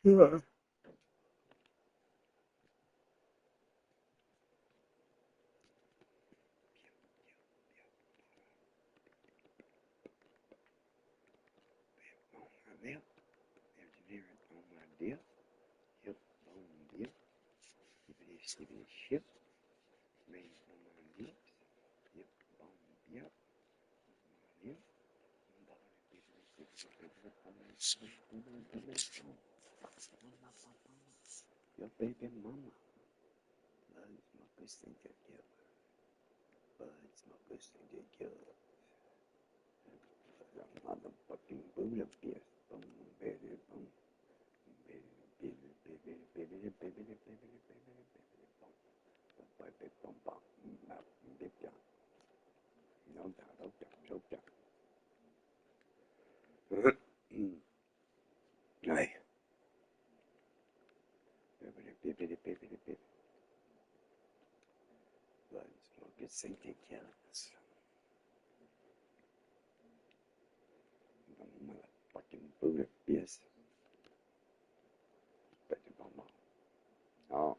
God. Left, engineering on my deal, hip on deal, skippity ship, made on my lips, hip on deal, deal, your baby mama, blood smokers think they're good, blood smokers think they're good, motherfucking Buddha beer, boom, baby, boom. Này, smoke safety cannabis. Motherfucking Buddha beers. Baby mama. Oh.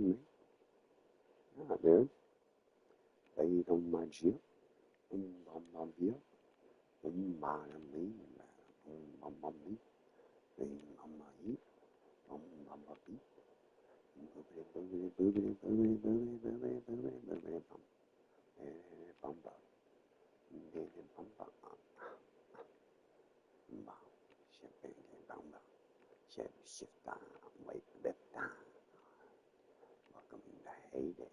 me. Not there. Laid on my Jeep. On my Jeep. On my me. On my me. On my Jeep. On my Jeep. Boogity, boogity, boogity, boogity, boogity, boogity, boogity, boogity, bum. Bum, bum. Boogity, bum, bum. Bum. Shipping, bum, bum. Shift down. Wait, lift down. Welcome to heyday.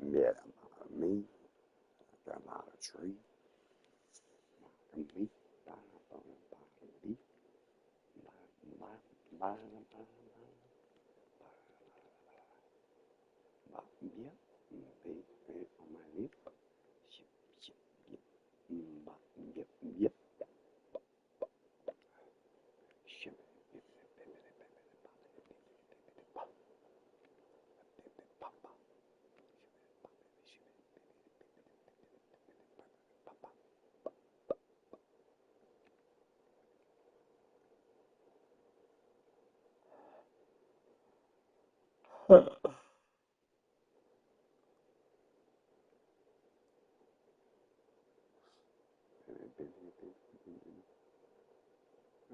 Yeah, me, got out a tree. Me, me, yeah, on my lip. Ship, ship, yep, yep, yep, ship,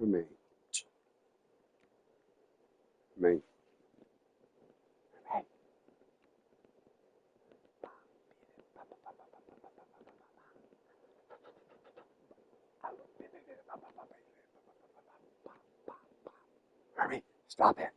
me, me. Herbie, stop it.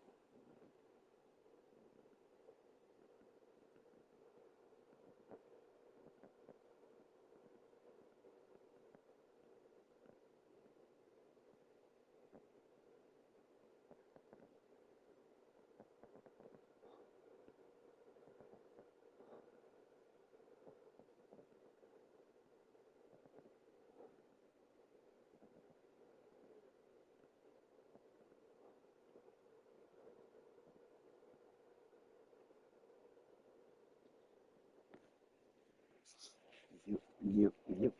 Yep, yep.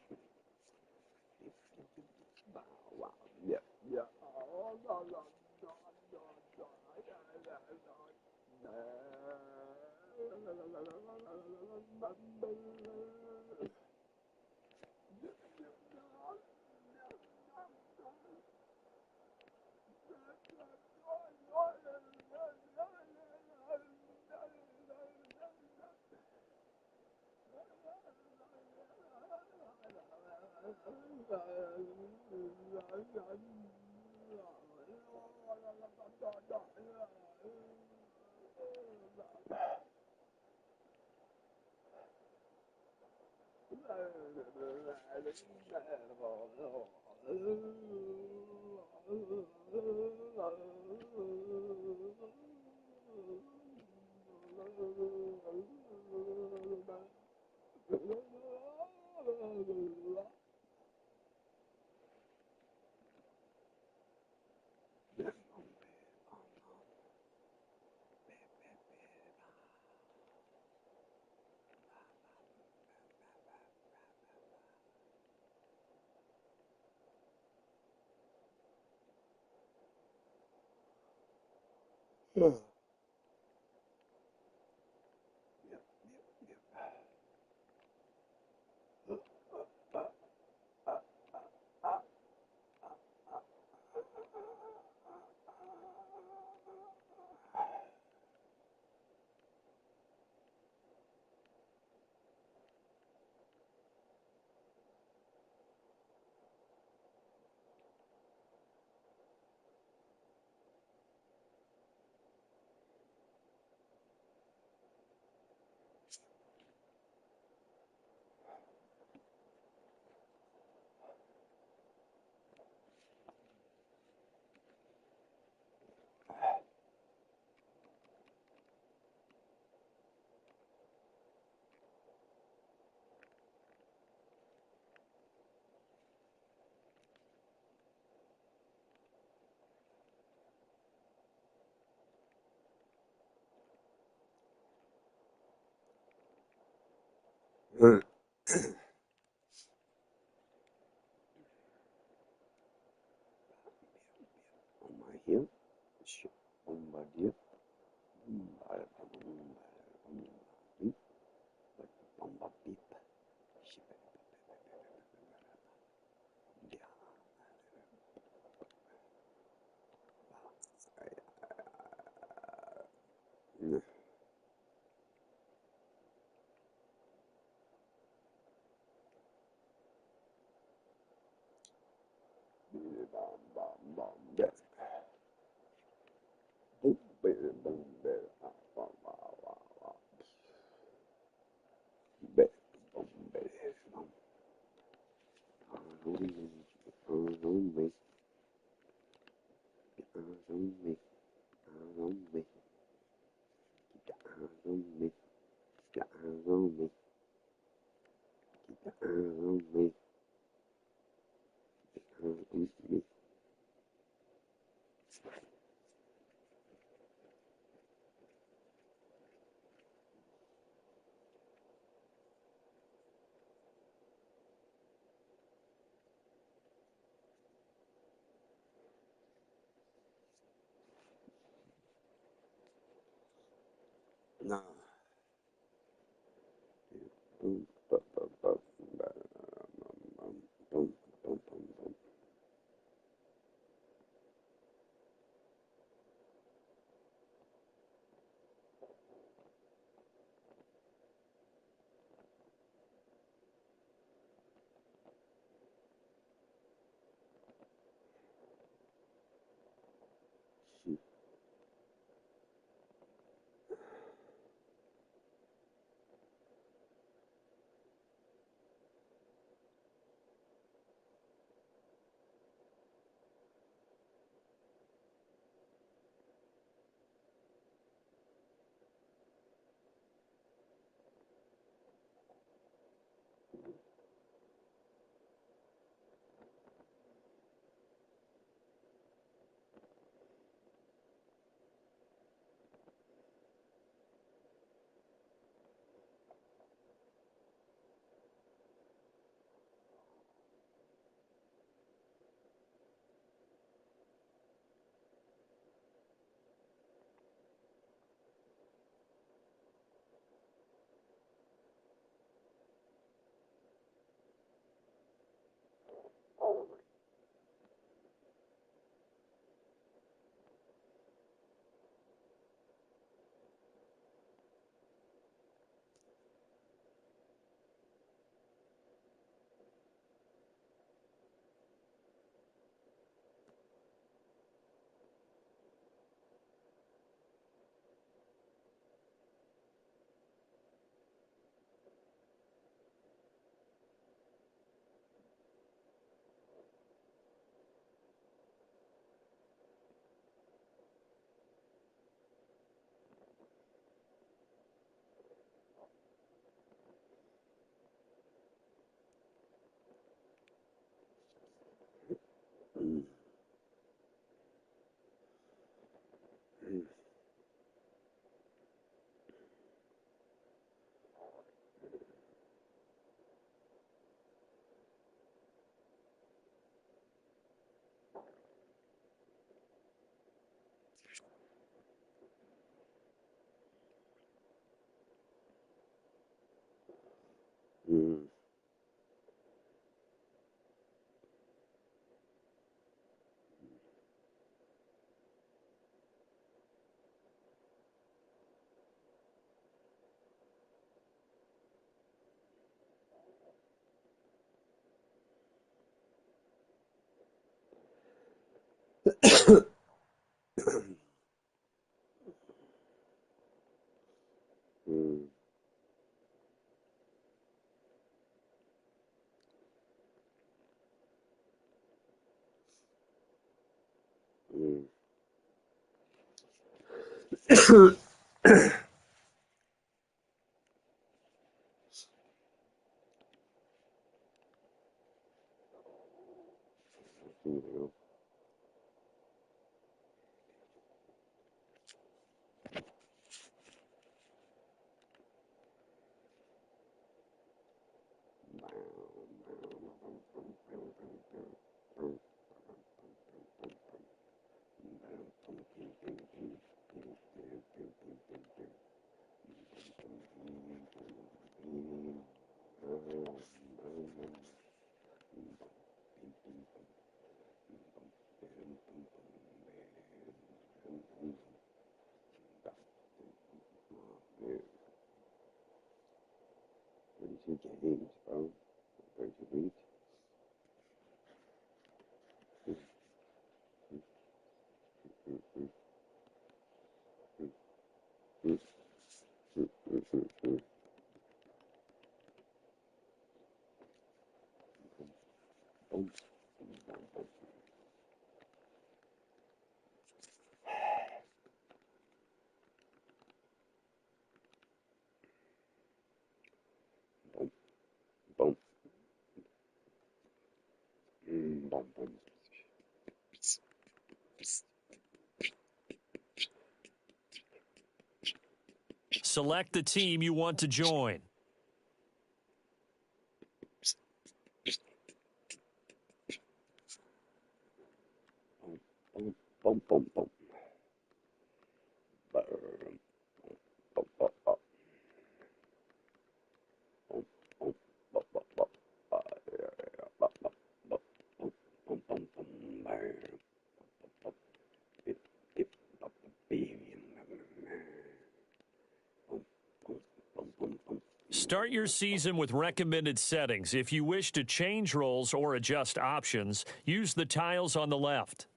Wow, yep, yep. Games, bro. 32 weeks. Select the team you want to join. Start your season with recommended settings. If you wish to change roles or adjust options, use the tiles on the left.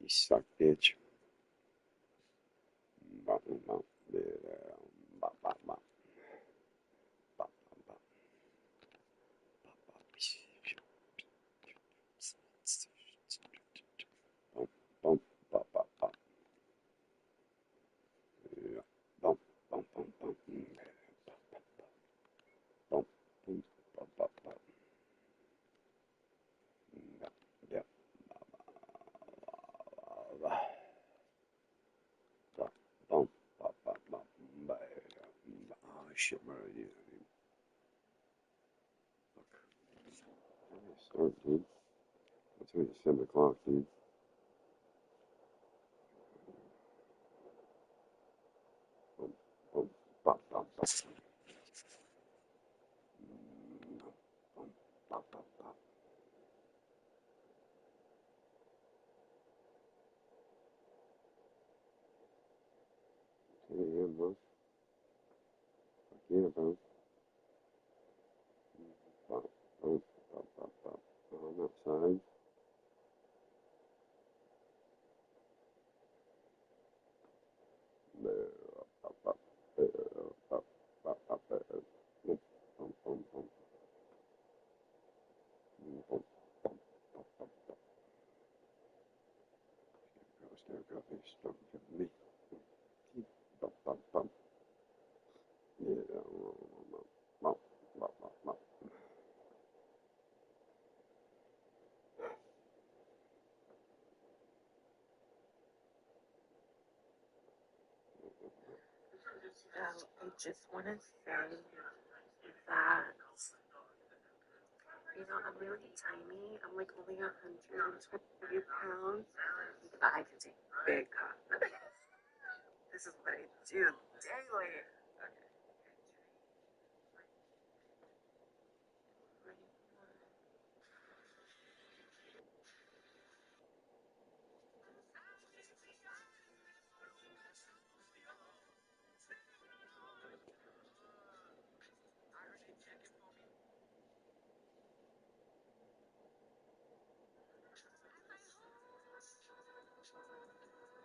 You suck, bitch. Shit, bro, dude. Start, dude. It's already 7 o'clock, dude. Bop, bop, bop. 10 a.m., bro. Yeah, bro. Bop, bop, bop, bop, bop. I'm outside. Bop, bop, bop, bop, bop, bop. Bum, bum, bum, bum. Bum, bum, bum, bum, bum. Scarecrow, he's strong for me. Bum, bum, bum. Yeah, bum, bum, bum, bum. I just want to say that, I'm really tiny. I'm like only 120 pounds, but I can take big cup. This is what I do daily.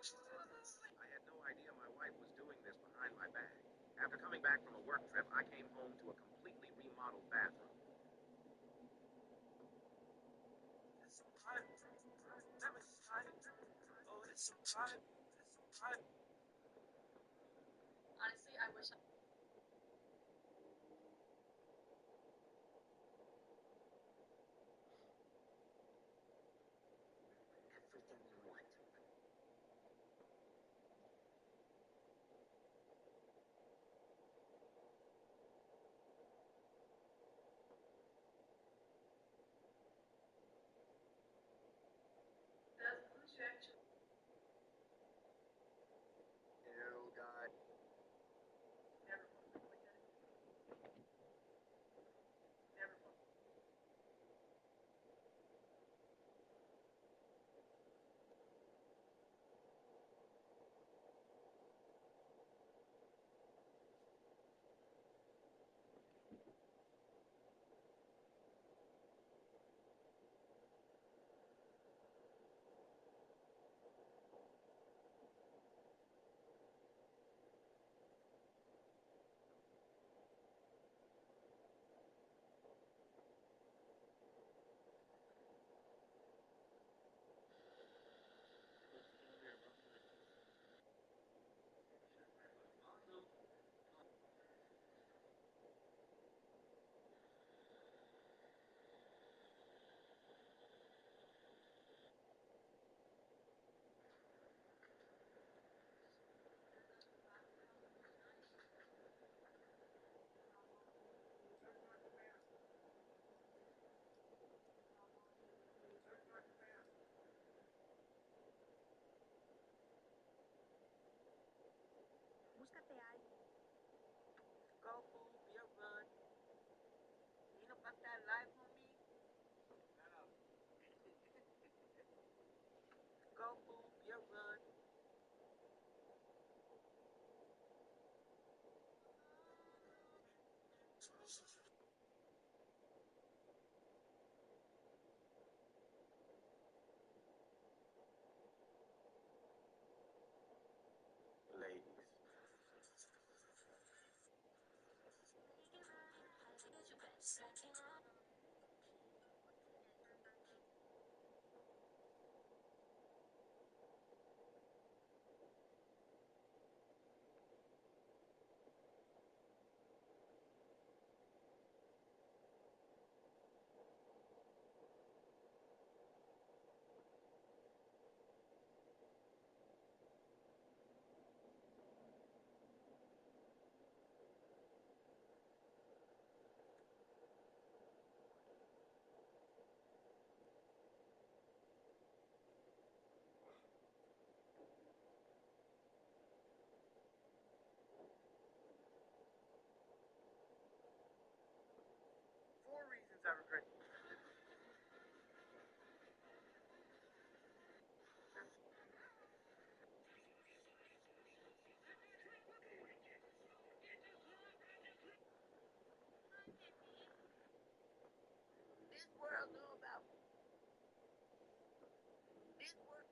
I had no idea my wife was doing this behind my back. After coming back from a work trip, I came home to a completely model bathroom. It's so hot. Never hot. Oh, it's so hot. It's so hot. Honestly, I wish I Everything you want. does who's you actually Oh, God. never fucked up like that. Never fucked up. Búscate a alguien. Go, fool, be a run. Ain't about that life on me. Go, fool, be a run. Ladies. Four reasons I regret. This world know about this world.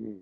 Mm.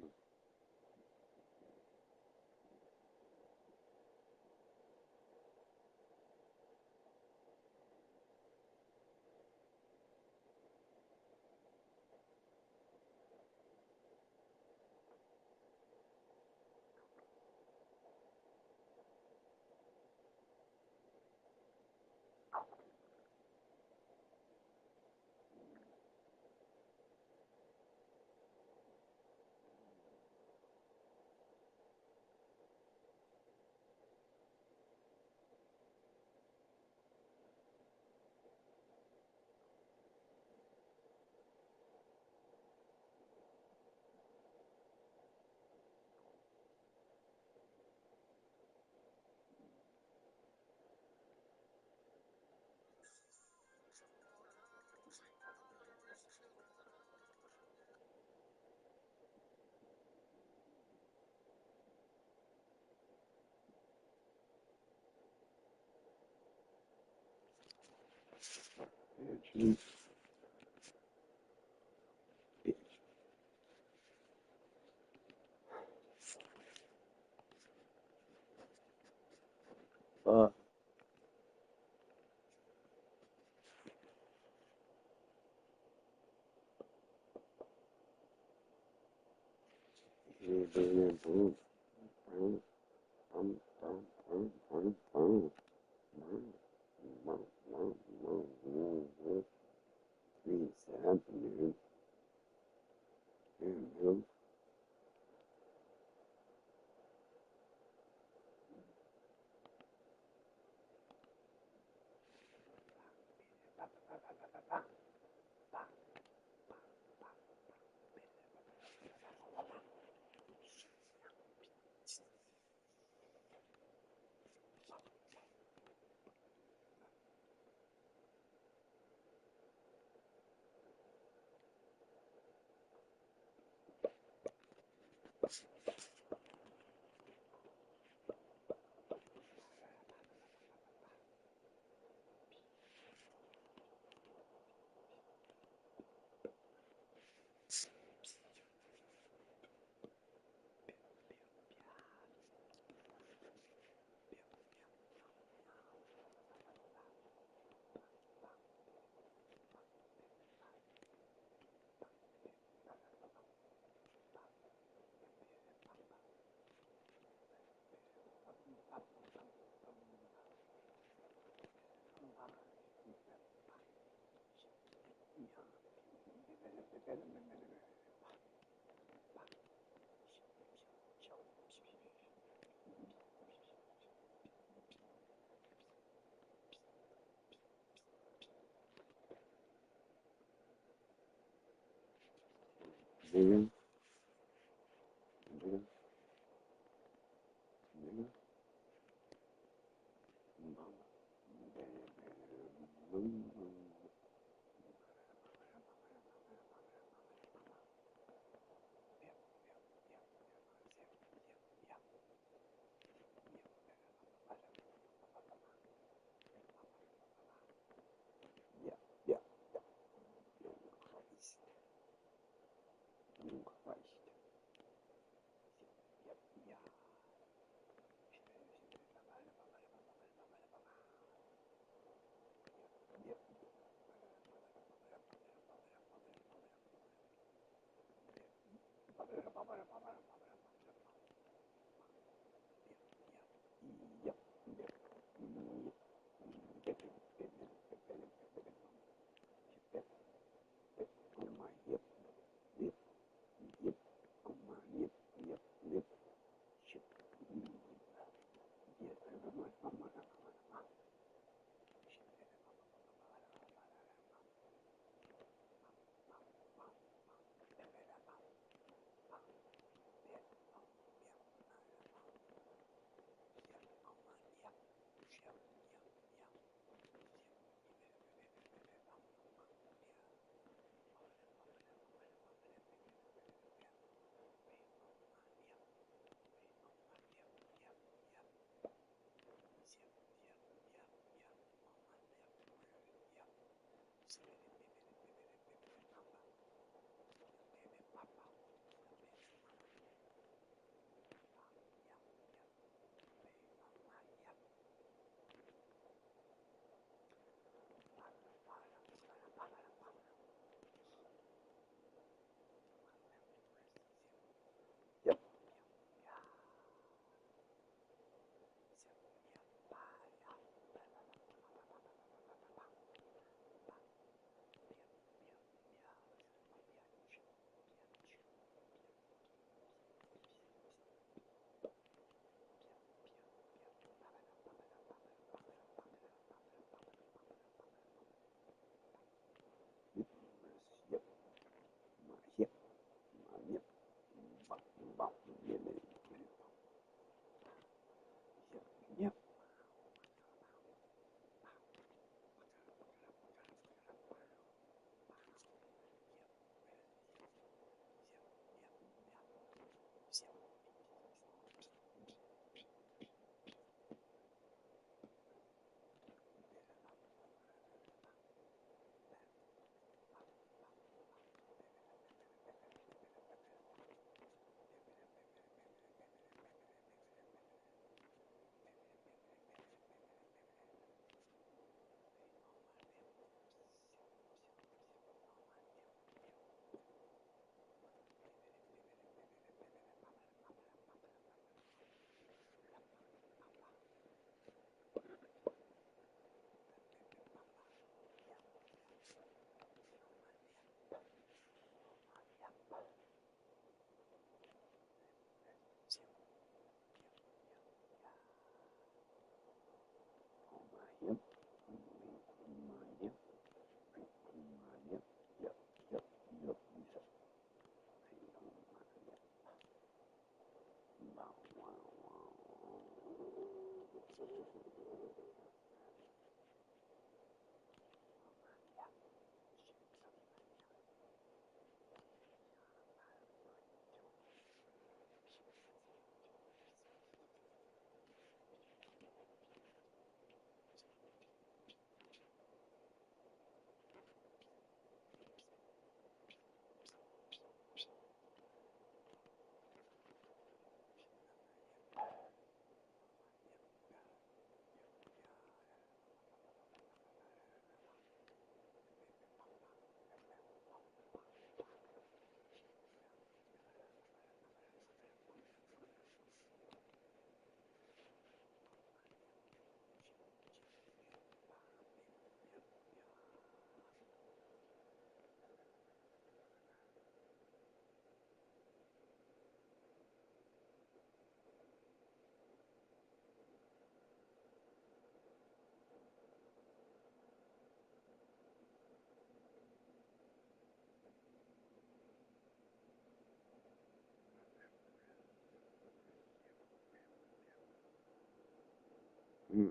Hey,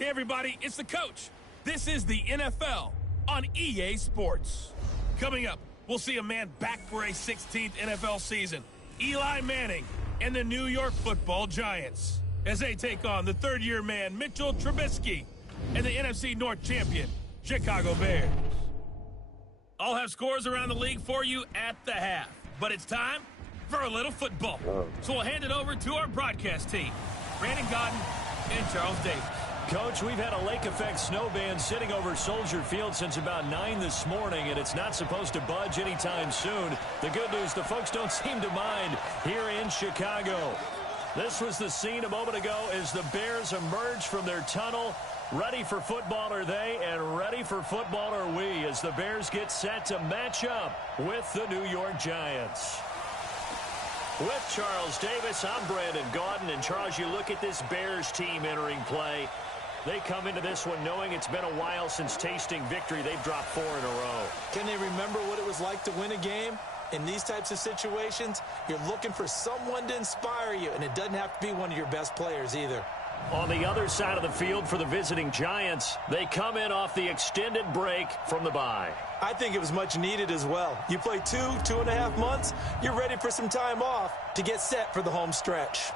everybody, it's the coach. This is the NFL on EA Sports. Coming up, we'll see a man back for a 16th NFL season, Eli Manning and the New York Football Giants, as they take on the third-year man, Mitchell Trubisky, and the NFC North champion, Chicago Bears. I'll have scores around the league for you at the half, but it's time for a little football. So we'll hand it over to our broadcast team, Brandon Godden and Charles Davis. Coach, we've had a lake effect snow band sitting over Soldier Field since about 9 this morning, and it's not supposed to budge anytime soon. The good news, the folks don't seem to mind here in Chicago. This was the scene a moment ago as the Bears emerged from their tunnel. Ready for football are they, and ready for football are we, as the Bears get set to match up with the New York Giants. With Charles Davis, I'm Brandon Gaudin, and Charles, you look at this Bears team entering play. They come into this one knowing it's been a while since tasting victory. They've dropped 4 in a row. Can they remember what it was like to win a game? In these types of situations, you're looking for someone to inspire you, and it doesn't have to be one of your best players either. On the other side of the field for the visiting Giants, they come in off the extended break from the bye. I think it was much needed as well. You play 2.5 months, you're ready for some time off to get set for the home stretch.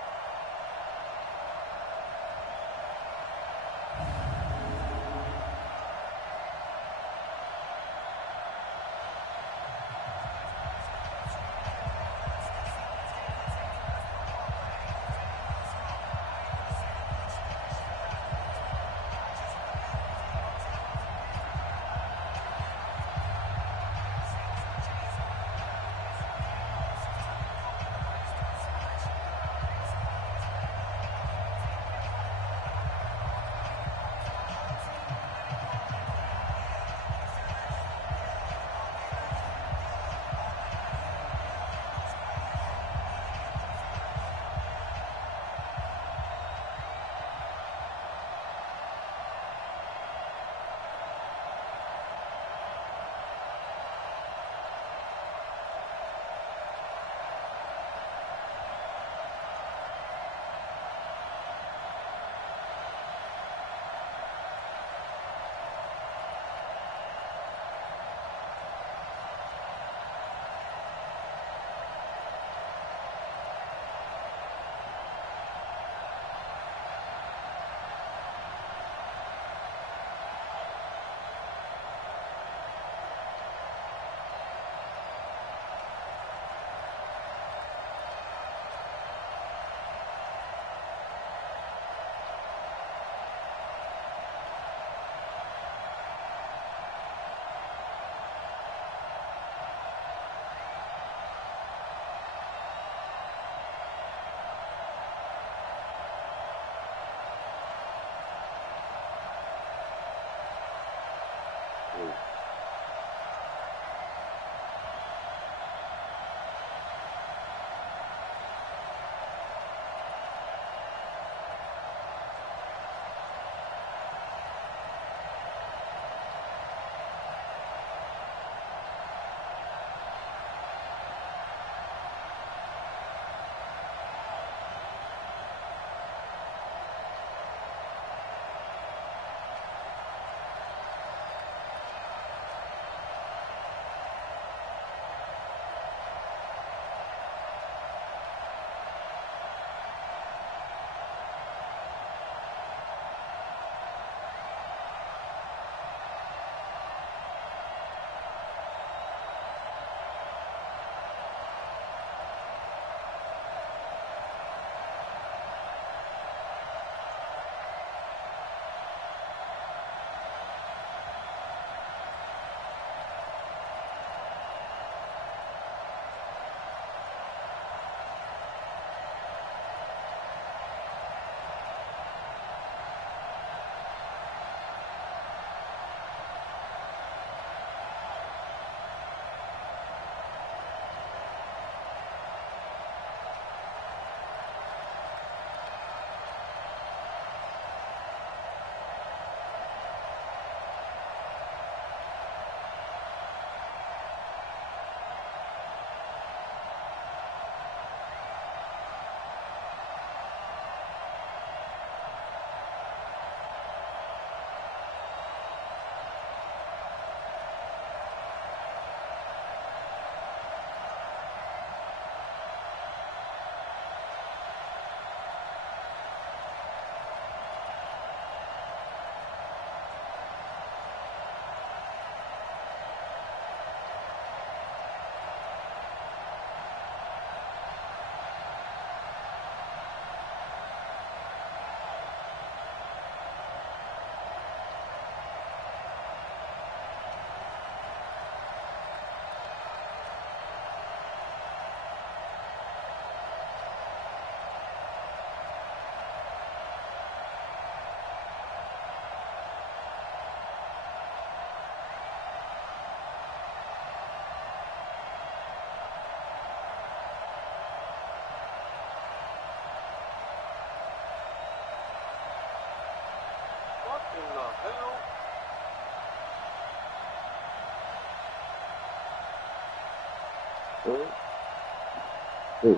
Wait.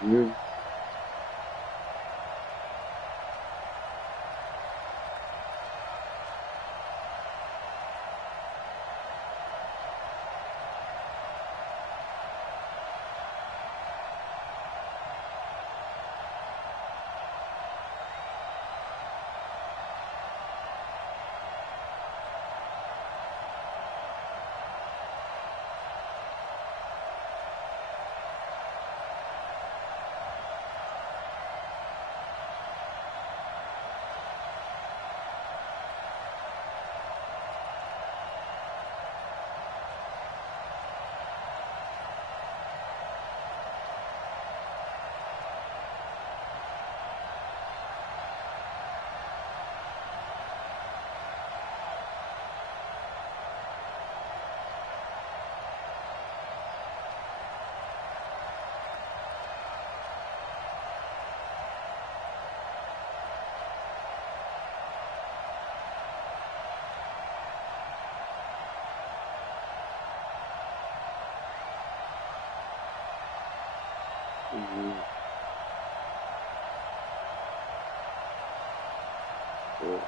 Mm. Mm. Yeah.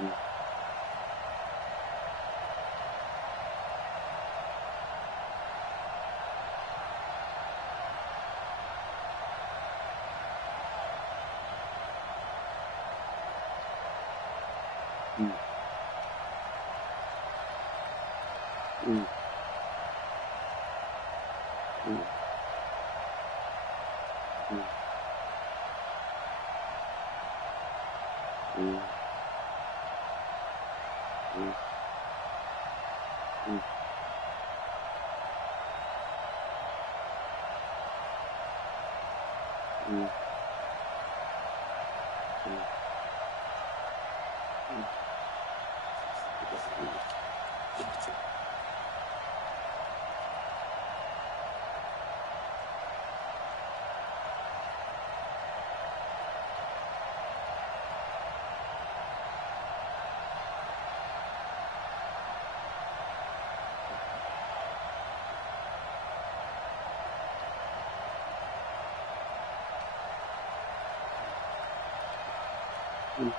Mm. Mm. Mm. Mm. Mm. Mm. Mm. Mm. Mm. Mm.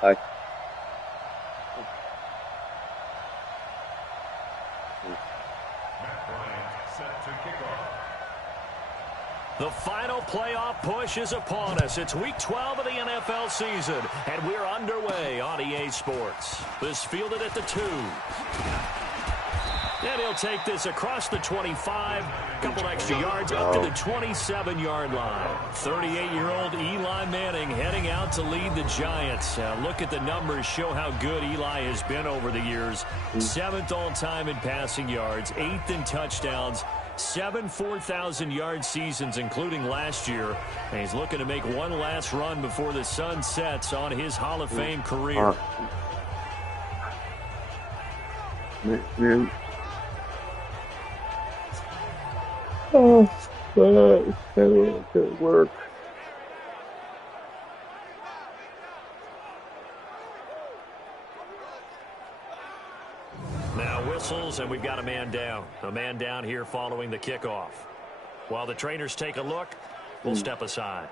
Hi. Matt Bryant set to kick off. The final playoff push is upon us. It's Week 12 of the NFL season, and we're underway on EA Sports. This fielded at the 2. And he'll take this across the 25, a couple extra yards up to the 27-yard line. 38-year-old Eli Manning heading out to lead the Giants. Look at the numbers, show how good Eli has been over the years. 7th all-time in passing yards, 8th in touchdowns, 7 4,000-yard seasons, including last year. And he's looking to make one last run before the sun sets on his Hall of Fame career. Oh, good work. Now whistles, and we've got a man down. A man down here following the kickoff. While the trainers take a look, we'll step aside.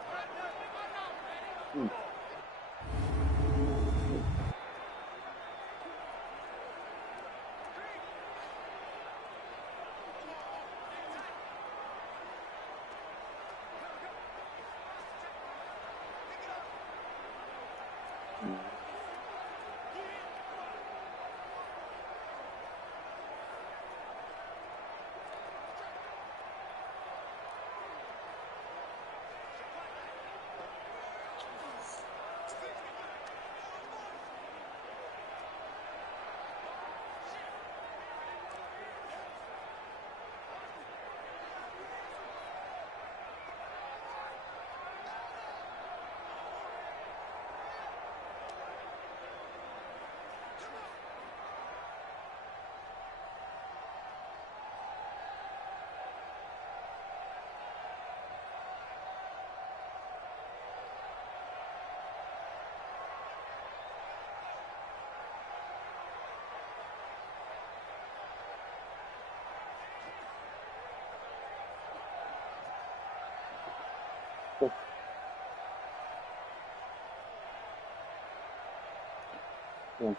Yeah.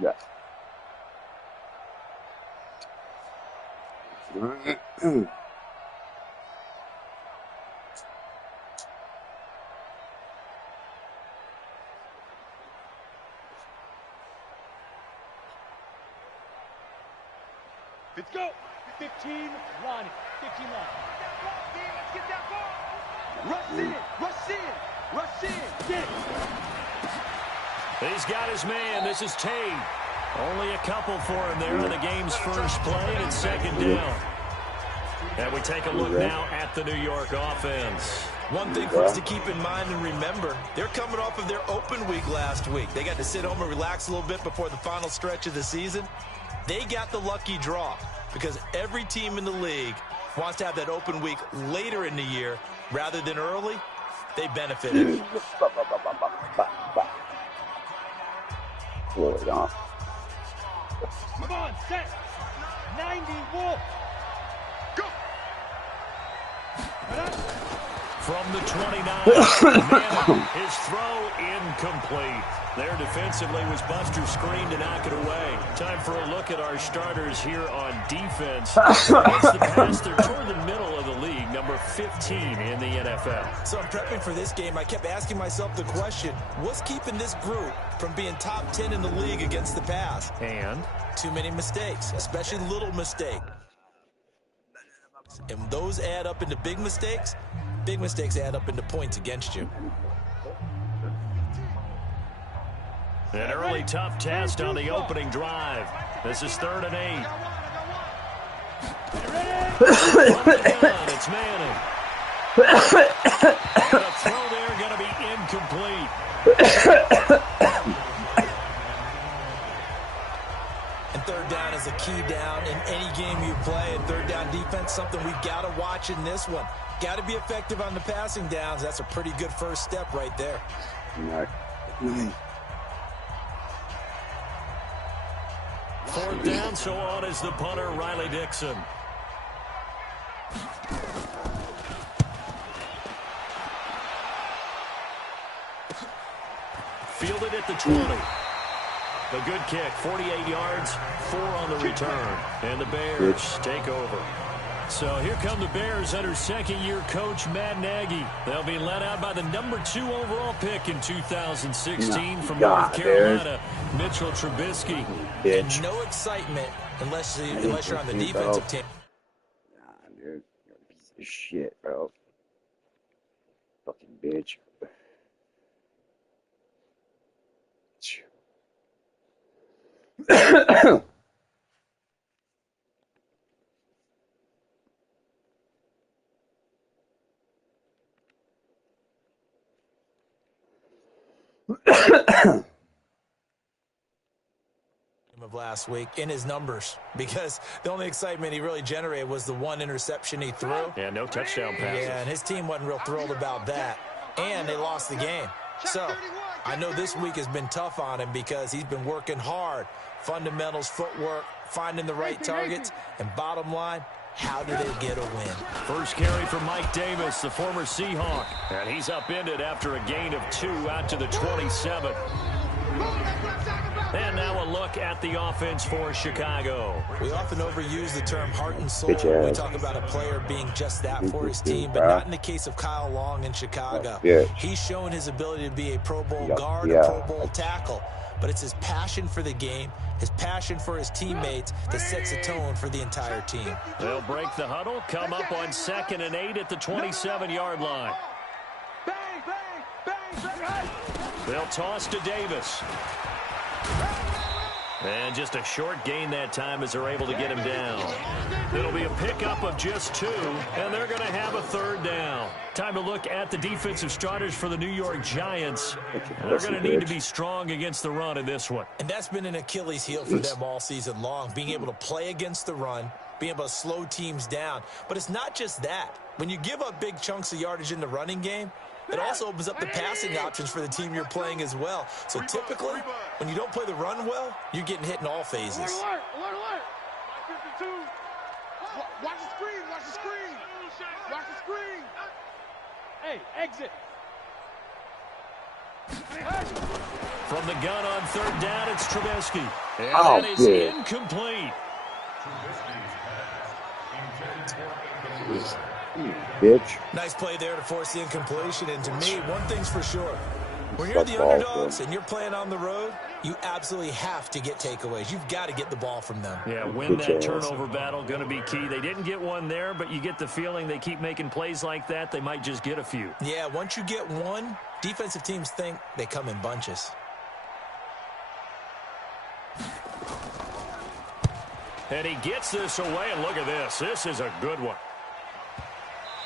Yeah. Let's go. 15, Lonnie. 15 Lonnie. Let's get that ball. Rush in. Rush in. Rush in. Get it. He's got his man. This is Tate. Only a couple for him there on the game's first play and second down. And we take a look now at the New York offense. One thing for us to keep in mind and remember, they're coming off of their open week last week. They got to sit home and relax a little bit before the final stretch of the season. They got the lucky draw because every team in the league wants to have that open week later in the year rather than early. They benefited. Come on, set. 90 Wolf. Go. From the 29, Manning, his throw incomplete. There defensively was Buster screen to knock it away. Time for a look at our starters here on defense. Against the pass, they're toward the middle of the league, number 15 in the NFL. So I'm prepping for this game. I kept asking myself the question, what's keeping this group from being top 10 in the league against the pass? And? Too many mistakes, especially little mistakes. And those add up into big mistakes. Big mistakes add up into points against you. An early tough test on the opening drive. This is 3rd and 8. It's Manning. And the throw there going to be incomplete. And 3rd down is a key down in any game you play. And 3rd down defense, something we've got to watch in this one. Got to be effective on the passing downs. That's a pretty good first step right there. Fourth down, so on is the punter, Riley Dixon. Fielded at the 20. A good kick, 48 yards, 4 on the return. And the Bears take over. So here come the Bears under second-year coach Matt Nagy. They'll be led out by the number 2 overall pick in 2016 from North Carolina, Mitchell Trubisky. And no excitement unless you're on the defensive team. Nah, dude. You're a piece of shit, bro. Fucking bitch. Of last week in his numbers, because the only excitement he really generated was the 1 interception he threw. Yeah, no touchdown passes. Yeah, and his team wasn't real thrilled about that. And they lost the game. So I know this week has been tough on him because he's been working hard. Fundamentals, footwork, finding the right targets, and bottom line, how do they get a win? First carry from Mike Davis, the former Seahawk. And he's upended after a gain of 2 out to the 27. And now a look at the offense for Chicago. We often overuse the term heart and soul when we talk about a player being just that for his team, but not in the case of Kyle Long in Chicago. He's shown his ability to be a Pro Bowl guard, a Pro Bowl tackle, but it's his passion for the game, his passion for his teammates that sets the tone for the entire team. They'll break the huddle, come up on 2nd and 8 at the 27-yard line. They'll toss to Davis. And just a short gain that time as they're able to get him down. It'll be a pickup of just 2, and they're going to have a 3rd down. Time to look at the defensive starters for the New York Giants. They're going to need to be strong against the run in this one. And that's been an Achilles heel for them all season long, being able to play against the run, being able to slow teams down. But it's not just that. When you give up big chunks of yardage in the running game, it also opens up the passing options for the team you're playing as well. So typically, when you don't play the run well, you're getting hit in all phases. Alert, alert, alert. 52. Watch the screen, watch the screen. Watch the screen. Hey, exit. From the gun on 3rd down, it's Trubisky. And that is incomplete. Bitch. Nice play there to force the incompletion. And to me, one thing's for sure. When you're the underdogs and you're playing on the road, you absolutely have to get takeaways. You've got to get the ball from them. Yeah, win that turnover battle, going to be key. They didn't get one there, but you get the feeling they keep making plays like that, they might just get a few. Yeah, once you get one, defensive teams think they come in bunches. And he gets this away, and look at this. This is a good one.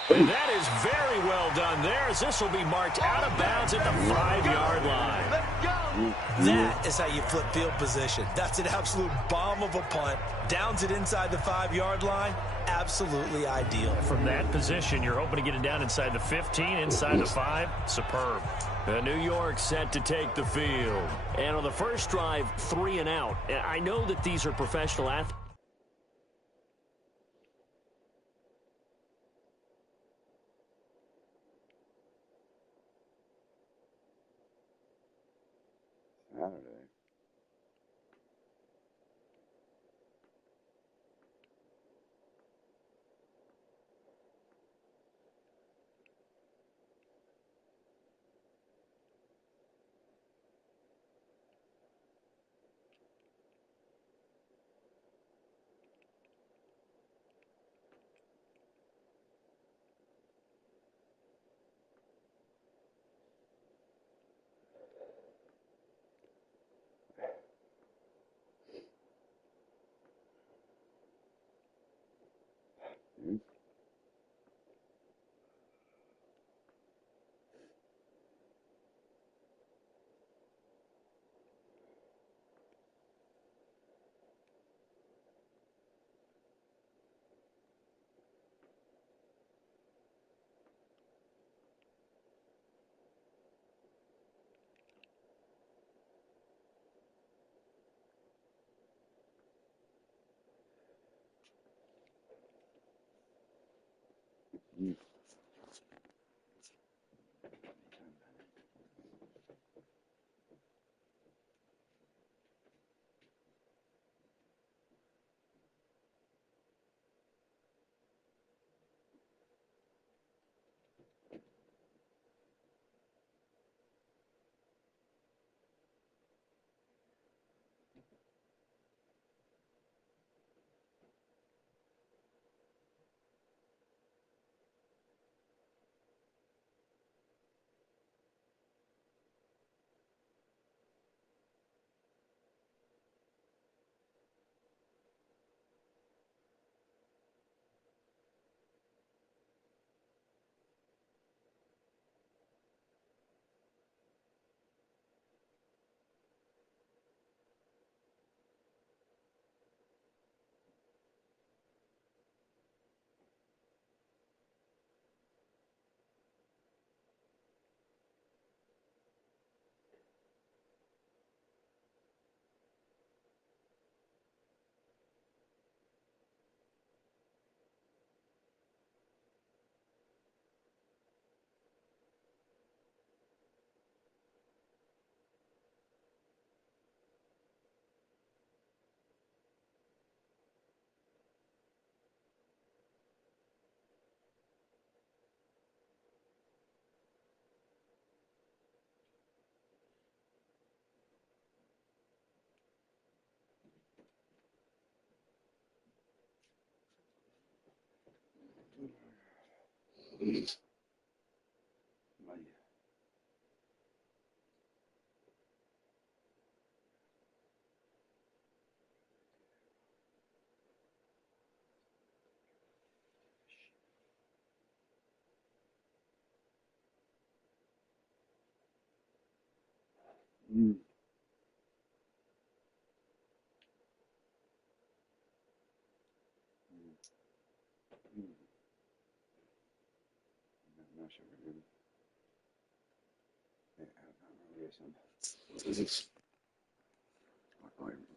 And that is very well done there, as this will be marked out of bounds at the 5-yard line. That is how you flip field position. That's an absolute bomb of a punt. Downs it inside the 5-yard line. Absolutely ideal. From that position, you're hoping to get it down inside the 15, inside the 5. Superb. New York set to take the field. And on the first drive, 3 and out. I know that these are professional athletes. Saturday.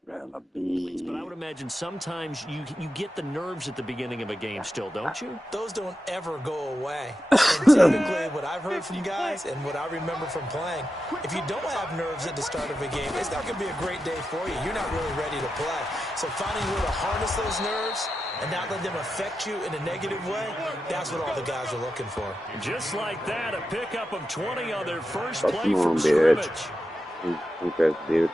But I would imagine sometimes you get the nerves at the beginning of a game still, don't you? Those don't ever go away. And typically what I've heard from guys and what I remember from playing, if you don't have nerves at the start of a game, it's not going to be a great day for you. You're not really ready to play. So finding a way to harness those nerves, and not let them affect you in a negative way, that's what all the guys are looking for. Just like that, a pickup of 20 on their first Come play on, from bitch. scrimmage. Okay, dude.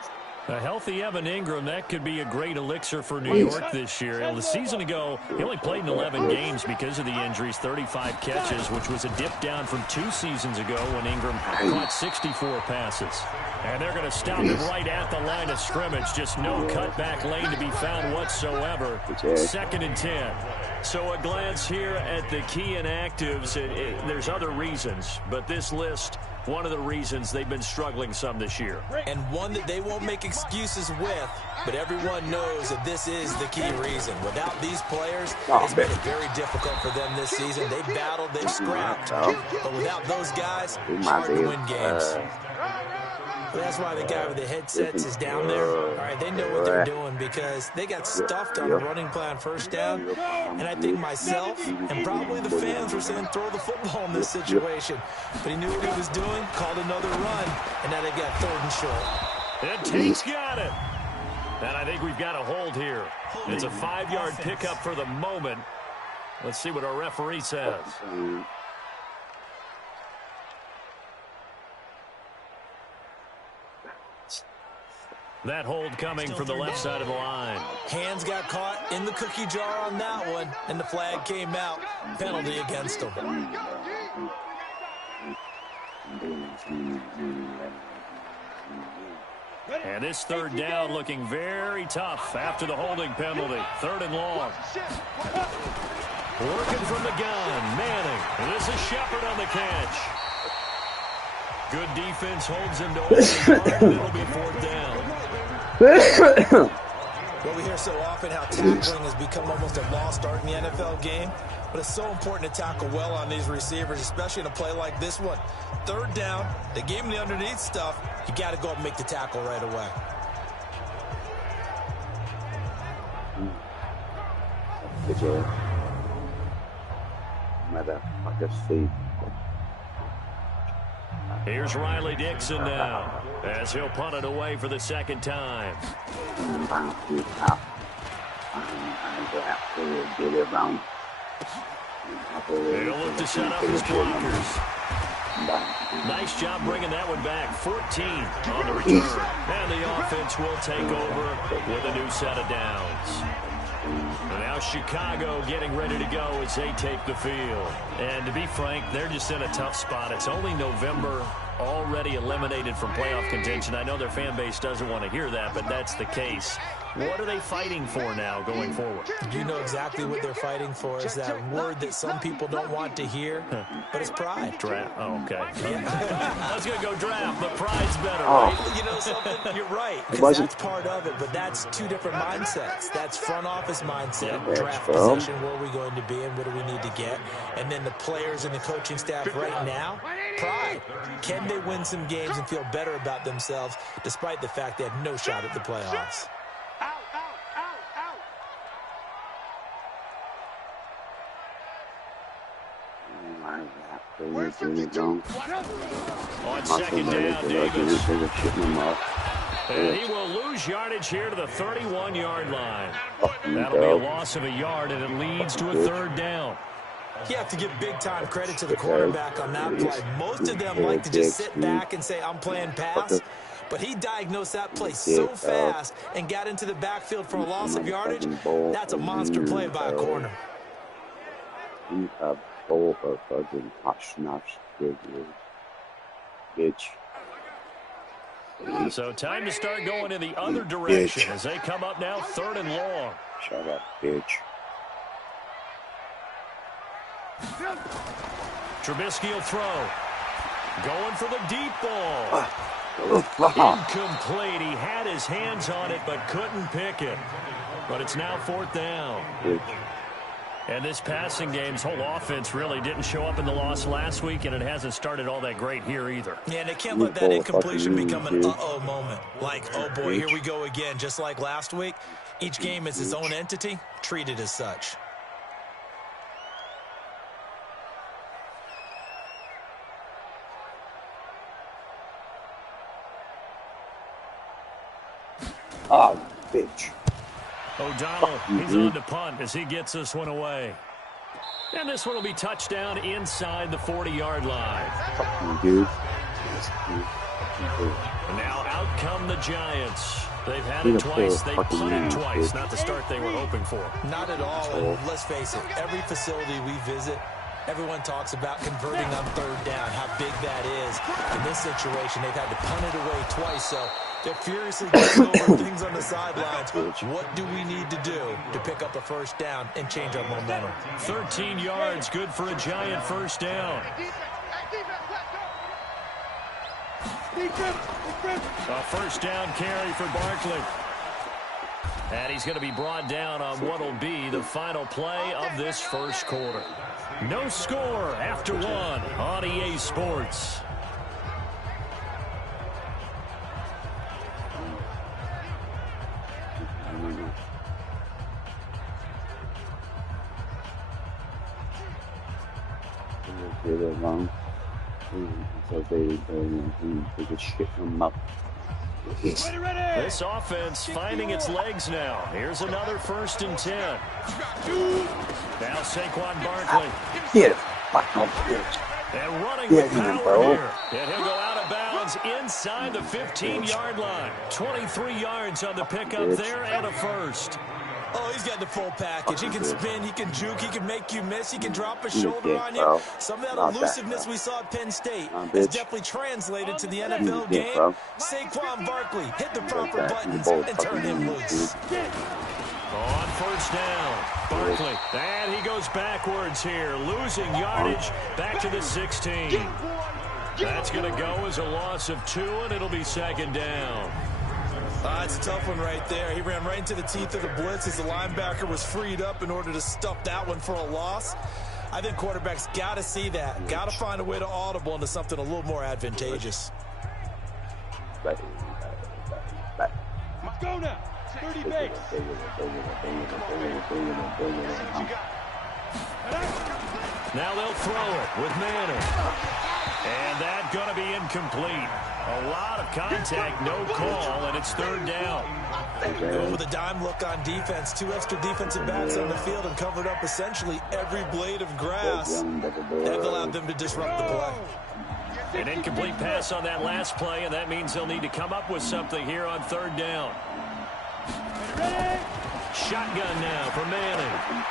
A healthy Evan Ingram, that could be a great elixir for New York this year. The season ago, he only played in 11 games because of the injuries, 35 catches, which was a dip down from 2 seasons ago when Ingram caught 64 passes. And they're going to stop him right at the line of scrimmage. Just no cutback lane to be found whatsoever. 2nd and 10. So a glance here at the key inactives. There's other reasons, but this list, one of the reasons they've been struggling some this year. And one that they won't make excuses with, but everyone knows that this is the key reason. Without these players, it's been very difficult for them this season. They've battled, they've scrapped. But without those guys, it's hard to win games. That's why the guy with the headsets is down there. All right, they know what they're doing because they got stuffed on a running play on first down. And I think myself and probably the fans were saying throw the football in this situation. But he knew what he was doing, called another run, and now they've got 3rd and short. And Tate's got it. And I think we've got a hold here. It's a 5-yard pickup for the moment. Let's see what our referee says. That hold coming from the left side of the line. Hands got caught in the cookie jar on that one, and the flag came out. Penalty against them. And this 3rd down looking very tough after the holding penalty. 3rd and long. Working from the gun, Manning. And this is Shepard on the catch. Good defense holds him to only 1, and it'll be 4th down. Well, we hear so often how tackling has become almost a lost art in the NFL game, but it's so important to tackle well on these receivers, especially in a play like this one. 3rd down, they gave him the underneath stuff. You got to go up and make the tackle right away. Good job. Motherfucker, see. Here's Riley Dixon now, as he'll punt it away for the 2nd time. He'll look to set up his blockers. Nice job bringing that one back. 14 on the return. And the offense will take over with a new set of downs. And now Chicago getting ready to go as they take the field. And to be frank, they're just in a tough spot. It's only November, already eliminated from playoff contention. I know their fan base doesn't want to hear that, but that's the case. What are they fighting for now going forward? You know exactly what they're fighting for. Is that word that some people don't want to hear, but it's pride. Draft. Oh, okay. I was going to go draft, but pride's better, right? You know something? You're right, because that's part of it, but that's 2 different mindsets. That's front office mindset, draft position, where are we going to be and what do we need to get? And then the players and the coaching staff right now, pride. Can they win some games and feel better about themselves despite the fact they have no shot at the playoffs? On 2nd down, Davis. And he will lose yardage here to the 31-yard line. That'll be a loss of a yard, and it leads to a 3rd down. You have to give big-time credit to the quarterback on that play. Most of them like to just sit back and say, I'm playing pass. But he diagnosed that play so fast and got into the backfield for a loss of yardage. That's a monster play by a corner. Bitch. So time to start going in the other direction as they come up now 3rd and long. Shut up, bitch. Trubisky will throw. Going for the deep ball. Incomplete. He had his hands on it but couldn't pick it. But it's now 4th down. Bitch. And this passing game's whole offense really didn't show up in the loss last week, and it hasn't started all that great here either. Yeah, and they can't let that incompletion become an uh-oh moment. Like, oh boy, here we go again. Just like last week, each game is its own entity, treated as such. Oh, bitch. O'Donnell, he's on to punt as he gets this one away. And this one will be touchdown inside the 40-yard line. And now out come the Giants. They've had it twice. They've punted twice. Not the start they were hoping for. Not at all. And let's face it, every facility we visit, everyone talks about converting on third down, how big that is. In this situation, they've had to punt it away twice, so they're furiously going over things on the sidelines. What do we need to do to pick up a first down and change our momentum? 13 yards, good for a Giant first down. A first down carry for Barkley. And he's going to be brought down on what will be the final play of this first quarter. No score after one on EA Sports. This offense finding its legs now. Here's another 1st and 10. Now Saquon Barkley. And running with power here. And he'll go out of bounds inside the 15-yard line. 23 yards on the pickup there and a first. Oh, he's got the full package. He can spin, he can juke, he can make you miss, he can drop a shoulder on you. Some of that elusiveness we saw at Penn State is definitely translated to the NFL game. Saquon Barkley hit the proper buttons and turn him loose. On first down, Barkley. And he goes backwards here, losing yardage back to the 16. That's going to go as a loss of 2, and it'll be 2nd down. It's a tough one right there. He ran right into the teeth of the blitz as the linebacker was freed up in order to stuff that one for a loss. I think quarterbacks got to see that. Got to find a way to audible into something a little more advantageous. Let's go now. 30 base. Now they'll throw it with Manning. And that's going to be incomplete. A lot of contact, no call, and it's 3rd down. Going with a dime look on defense. 2 extra defensive backs on the field and covered up essentially every blade of grass. That allowed them to disrupt the play. An incomplete pass on that last play, and that means they'll need to come up with something here on 3rd down. Shotgun now for Manning.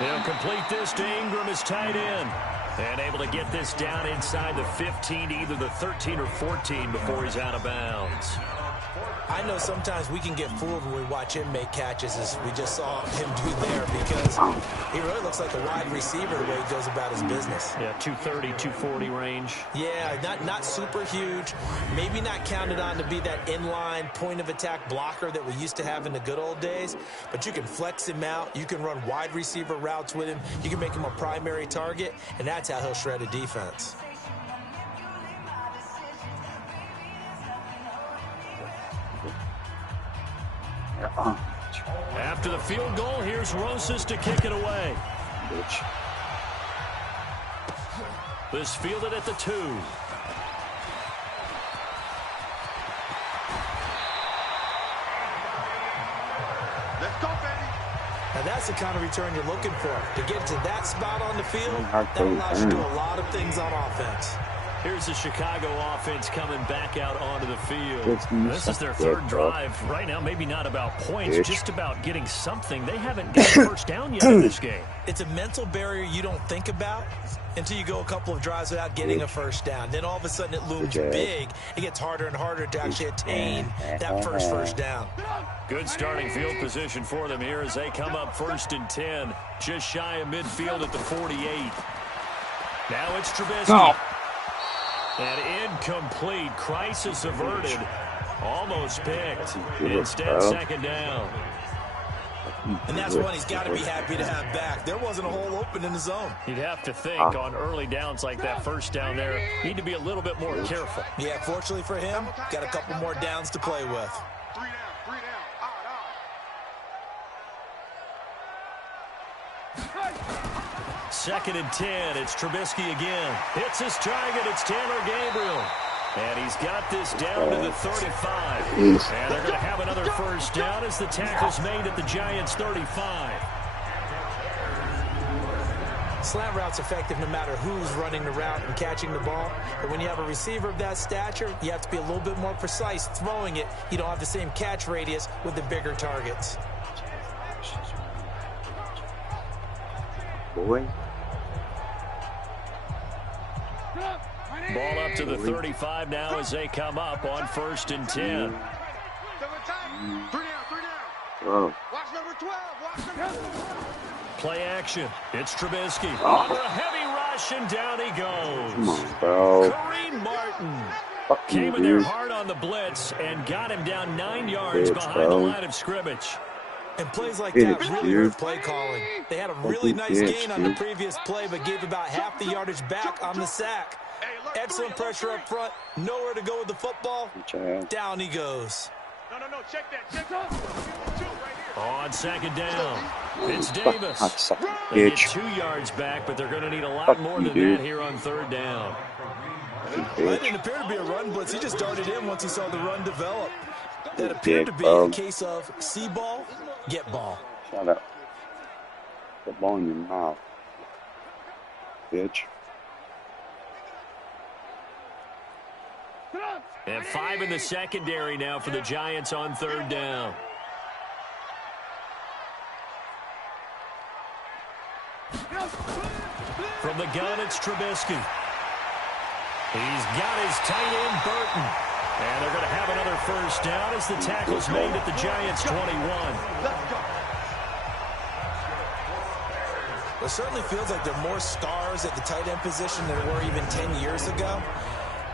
He'll complete this to Ingram as tight end. And able to get this down inside the 15, either the 13 or 14 before he's out of bounds. I know sometimes we can get fooled when we watch him make catches, as we just saw him do there, because he really looks like a wide receiver the way he goes about his business. Yeah, 230, 240 range. Yeah, not super huge. Maybe not counted on to be that inline point-of-attack blocker that we used to have in the good old days, but you can flex him out. You can run wide receiver routes with him. You can make him a primary target, and that's how he'll shred a defense. After the field goal, here's Rosas to kick it away. This fielded at the 2. Let's go, baby. Now that's the kind of return you're looking for. To get to that spot on the field, that allows you to do a lot of things on offense. Here's the Chicago offense coming back out onto the field. This is their 3rd drive. Right now, maybe not about points, just about getting something. They haven't got a first down yet in this game. It's a mental barrier you don't think about until you go a couple of drives without getting a first down. Then all of a sudden it looms big. It gets harder and harder to actually attain that first down. Good starting field position for them here as they come up 1st and 10. Just shy of midfield at the 48. Now it's Trubisky. And incomplete. Crisis averted. Almost picked. Instead, 2nd down. And that's one he's got to be happy to have back. There wasn't a hole open in the zone. You'd have to think on early downs like that, first down there, need to be a little bit more careful. Yeah, fortunately for him, got a couple more downs to play with. 3 down. 2nd and 10. It's Trubisky again. Hits his target. It's Taylor Gabriel. And he's got this down to the 35. And they're going to have another first down as the tackle's made at the Giants' 35. Slant route's effective no matter who's running the route and catching the ball. But when you have a receiver of that stature, you have to be a little bit more precise throwing it. You don't have the same catch radius with the bigger targets. Boy. Ball up to the 35 now as they come up on 1st and 10. Oh. Watch number 12. Watch number 12. Play action. It's Trubisky. Under a heavy rush, and down he goes. Come on, bro. Kareem Martin Fuck came you, in there dude. hard on the blitz and got him down 9 yards Bitch, behind the bro. line of scrimmage. And plays like Finish, that really dude. hurt play calling. They had a really nice Finish, gain on the dude. previous play, but gave about half the yardage back on the sack. Excellent pressure up front. Nowhere to go with the football. Down he goes. No, check that. Check that. On 2nd down, it's Davis. Suck They get bitch. 2 yards back, but they're going to need a lot Fuck more you, than dude. that here on 3rd down. That didn't appear to be a run blitz. He just darted in once he saw the run develop. That You appeared to dick, be bro. a case of see ball, get ball. Shut up. Put the ball in your mouth. Bitch. And 5 in the secondary now for the Giants on 3rd down. From the gun, it's Trubisky. He's got his tight end, Burton. And they're going to have another first down as the tackle's made at the Giants' 21. It certainly feels like there are more stars at the tight end position than there were even 10 years ago.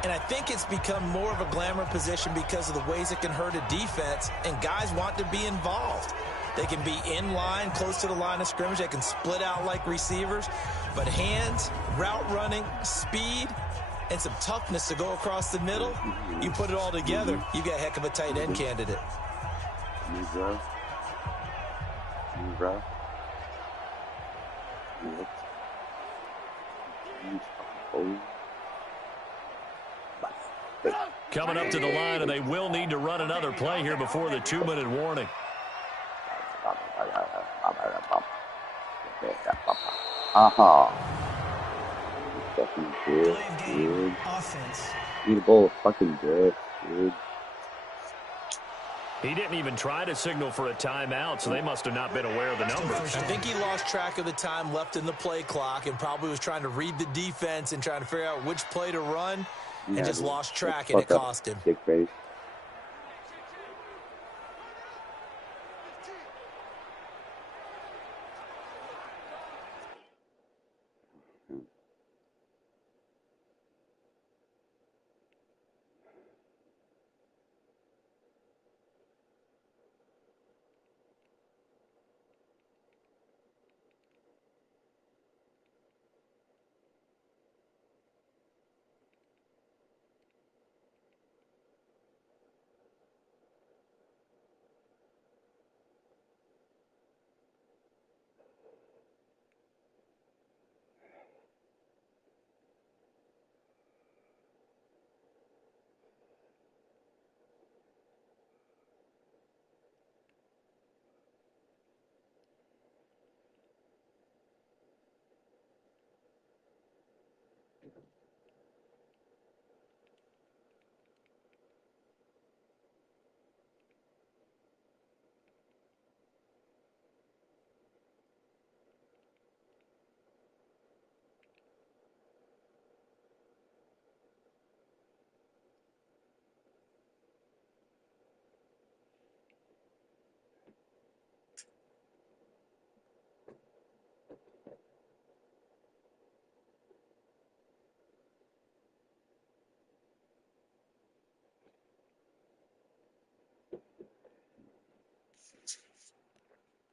And I think it's become more of a glamour position because of the ways it can hurt a defense, and guys want to be involved. They can be in line, close to the line of scrimmage. They can split out like receivers. But hands, route running, speed, and some toughness to go across the middle, you put it all together, you got a heck of a tight end candidate. You, bro. Coming up to the line, and they will need to run another play here before the 2-minute warning. Fucking good, dude. Offense. Eat a bowl of fucking good, dude. He didn't even try to signal for a timeout, so they must have not been aware of the numbers. I think he lost track of the time left in the play clock and probably was trying to read the defense and trying to figure out which play to run, and just lost track, and it cost him. Dick face.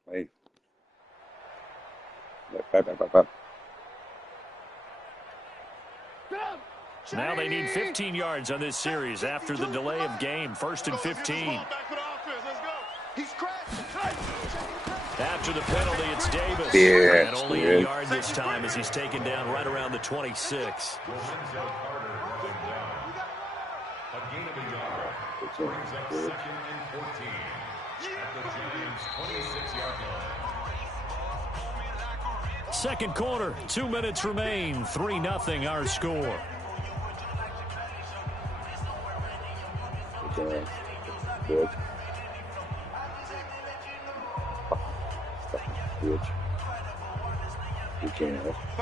Wait. Back. Now they need 15 yards on this series after the delay of game. 1st and 15. After the penalty, it's Davis. Yeah, and only a yard this time as he's taken down right around the 26. A gain of a yard. Brings up 2nd and 14 at the Giants' 26-yard line. Second quarter, 2 minutes remain. 3-0 our score. Good.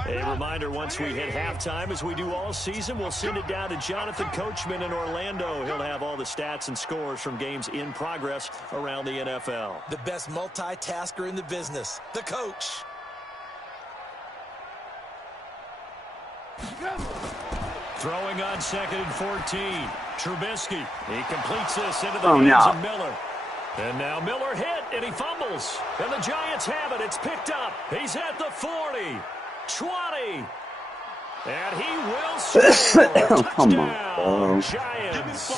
A reminder, once we hit halftime, as we do all season, we'll send it down to Jonathan Coachman in Orlando. He'll have all the stats and scores from games in progress around the NFL. The best multitasker in the business, the coach. Throwing on 2nd and 14. Trubisky. He completes this into the hands of Miller. And now Miller hit, and he fumbles. And the Giants have it. It's picked up. He's at the 40, 20. And he will score. Touchdown, Giants.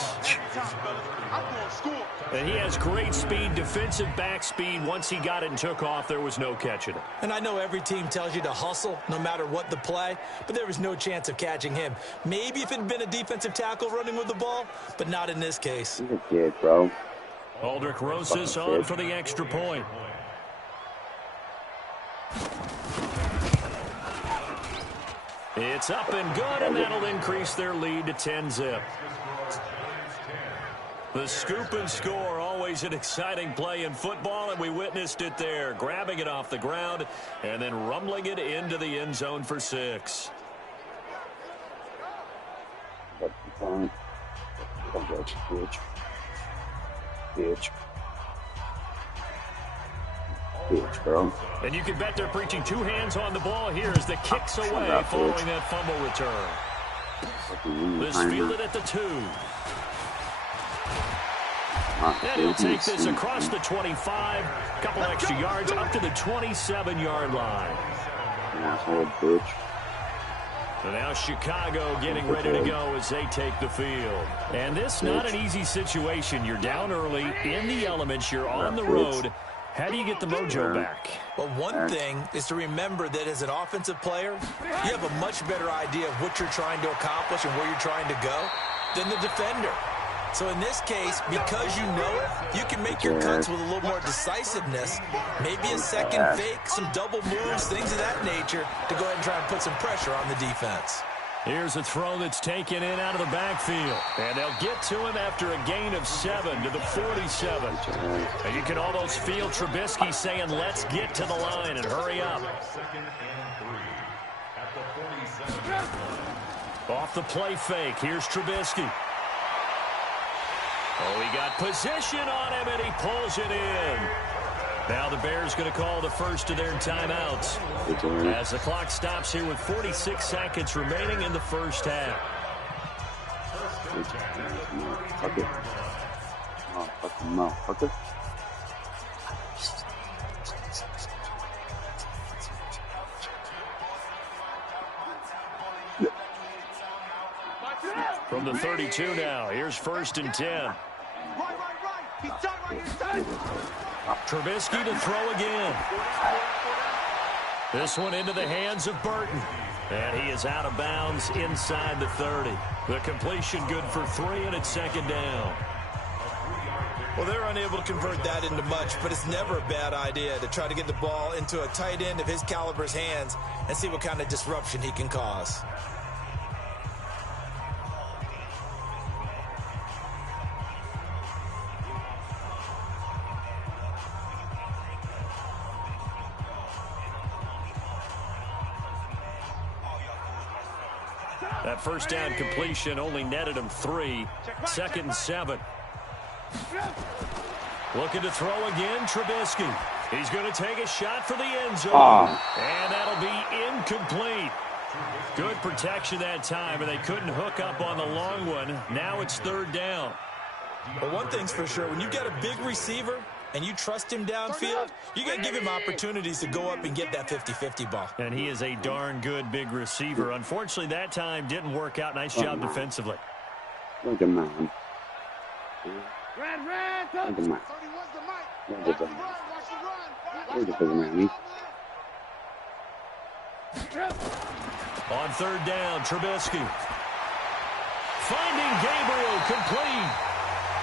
And he has great speed, defensive back speed. Once he got it and took off, there was no catching it. And I know every team tells you to hustle no matter what the play, but there was no chance of catching him. Maybe if it had been a defensive tackle running with the ball, but not in this case. He's a kid, bro. Aldrich Rosas on for the extra point. It's up and good, and that'll increase their lead to 10-zip. The scoop and score, always an exciting play in football, and we witnessed it there. Grabbing it off the ground and then rumbling it into the end zone for 6. Bitch, bro. And you can bet they're preaching 2 hands on the ball here as the kicks away following that fumble return. This fielded at the 2. And he'll take this across the 25. A couple extra yards up to the 27-yard line. Asshole, bitch. So now Chicago getting ready to go as they take the field. And this not an easy situation. You're down early, in the elements, you're on the road. How do you get the mojo back? Well, one thing is to remember that as an offensive player, you have a much better idea of what you're trying to accomplish and where you're trying to go than the defender. So in this case, because you know it, you can make your cuts with a little more decisiveness, maybe a second fake, some double moves, things of that nature, to go ahead and try and put some pressure on the defense. Here's a throw that's taken in out of the backfield. And they'll get to him after a gain of 7 to the 47. And you can almost feel Trubisky saying, let's get to the line and hurry up. 2nd and 3 at the 47. Off the play fake, here's Trubisky. Oh, he got position on him, and he pulls it in. Now the Bears going to call the first of their timeouts as the clock stops here with 46 seconds remaining in the first half. Motherfucker. From the 32 now, here's 1st and 10. Trubisky to throw again. This one into the hands of Burton. And he is out of bounds inside the 30. The completion good for 3, and it's 2nd down. Well, they're unable to convert that into much, but it's never a bad idea to try to get the ball into a tight end of his caliber's hands and see what kind of disruption he can cause. That first down completion only netted him 3. 2nd and 7. Looking to throw again, Trubisky. He's going to take a shot for the end zone. And that'll be incomplete. Good protection that time, and they couldn't hook up on the long one. Now it's 3rd down. But one thing's for sure, when you've got a big receiver and you trust him downfield, you got to give him opportunities to go up and get that 50-50 ball. And he is a darn good big receiver. Unfortunately, that time didn't work out. Nice job defensively. Look at mine. Look at mine. Look at mine. On 3rd down, Trubisky. Finding Gabriel, complete.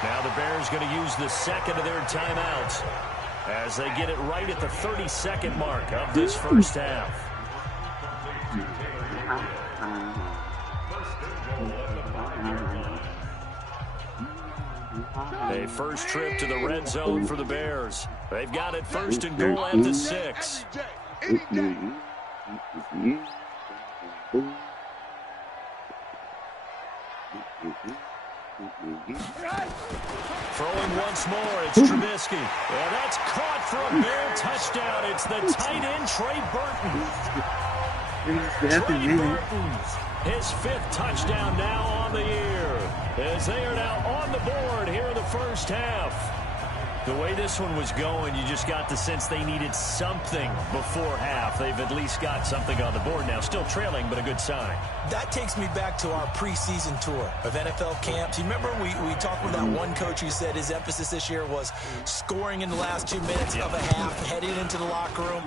Now the Bears going to use the second of their timeouts as they get it right at the 32nd mark of this first half. A first trip to the red zone for the Bears. They've got it first and goal at the 6. Throwing once more, it's Trubisky. And that's caught for a Bear touchdown. It's the tight end, Trey Burton. Trey Burton, his 5th touchdown now on the year, as they are now on the board here in the first half. The way this one was going, you just got the sense they needed something before half. They've at least got something on the board now. Still trailing, but a good sign. That takes me back to our preseason tour of NFL camps. You remember we talked with that one coach who said his emphasis this year was scoring in the last 2 minutes of a half, heading into the locker room.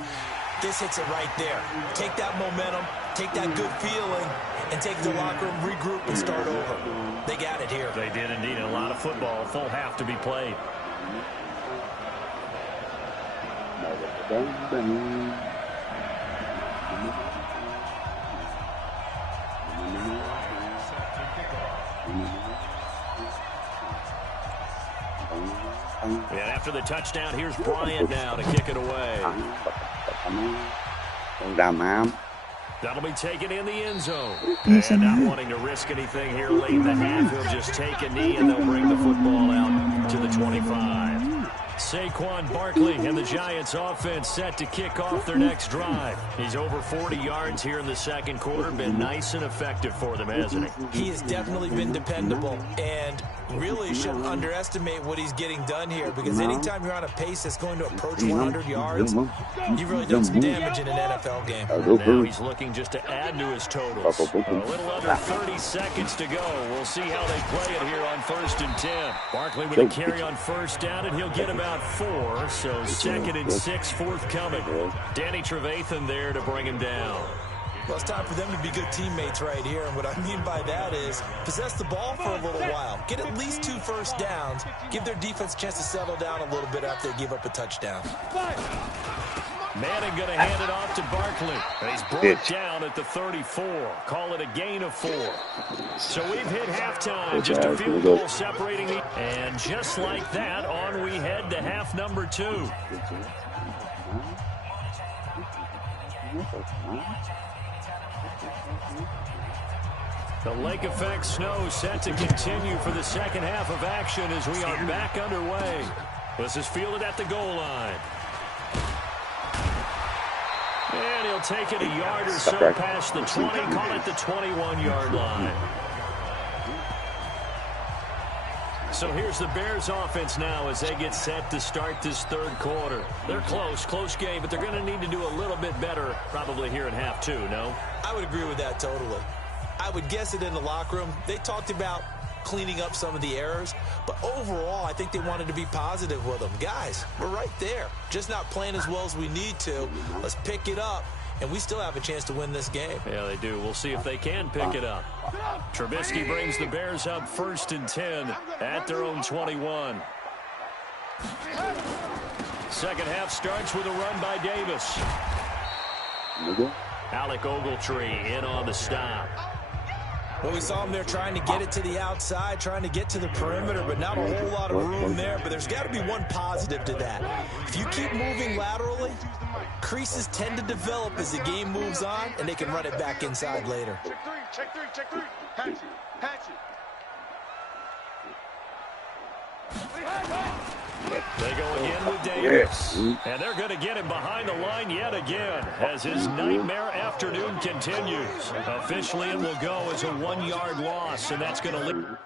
This hits it right there. Take that momentum, take that good feeling, and take the locker room, regroup, and start over. They got it here. They did indeed. A lot of football, a full half to be played. And after the touchdown, here's Bryant now to kick it away. That'll be taken in the end zone. And not wanting to risk anything here late in the half, he'll just take a knee and they'll bring the football out to the 25. Saquon Barkley and the Giants offense set to kick off their next drive. He's over 40 yards here in the second quarter. Been nice and effective for them, hasn't he? He has definitely been dependable, and really shouldn't underestimate what he's getting done here, because anytime you're on a pace that's going to approach 100 yards, you've really done some damage in an NFL game. Now he's looking just to add to his totals. A little under 30 seconds to go. We'll see how they play it here on 1st and 10. Barkley with a carry on first down, and he'll get about 4, so 2nd and 6 forthcoming. Danny Trevathan there to bring him down. Well, it's time for them to be good teammates right here, and what I mean by that is possess the ball for a little while. Get at least 2 first downs. Give their defense a chance to settle down a little bit after they give up a touchdown. Manning going to hand it off to Barkley. And he's brought down at the 34. Call it a gain of 4. So we've hit halftime. Just a field goal separating the... And just like that, on we head to half number 2. The lake effect snow set to continue for the second half of action as we are back underway. This is fielded at the goal line. And he'll take it a yard or so past the 20, call it the 21-yard line. So here's the Bears offense now as they get set to start this third quarter. They're close game, but they're going to need to do a little bit better probably here in half 2, no? I would agree with that totally. I would guess it in the locker room. They talked about cleaning up some of the errors, but overall I think they wanted to be positive with them. Guys, we're right there. Just not playing as well as we need to. Let's pick it up, and we still have a chance to win this game. Yeah, they do. We'll see if they can pick it up. Trubisky brings the Bears up 1st and 10 at their own 21. Second half starts with a run by Davis. Alec Ogletree in on the stop. Well, we saw him there trying to get it to the outside, trying to get to the perimeter, but not a whole lot of room there. But there's got to be one positive to that. If you keep moving laterally, creases tend to develop as the game moves on, and they can run it back inside later. Check three. Hatch it. They go again with Davis. And they're going to get him behind the line yet again as his nightmare afternoon continues. Officially, it will go as a 1-yard loss, and that's going to lead.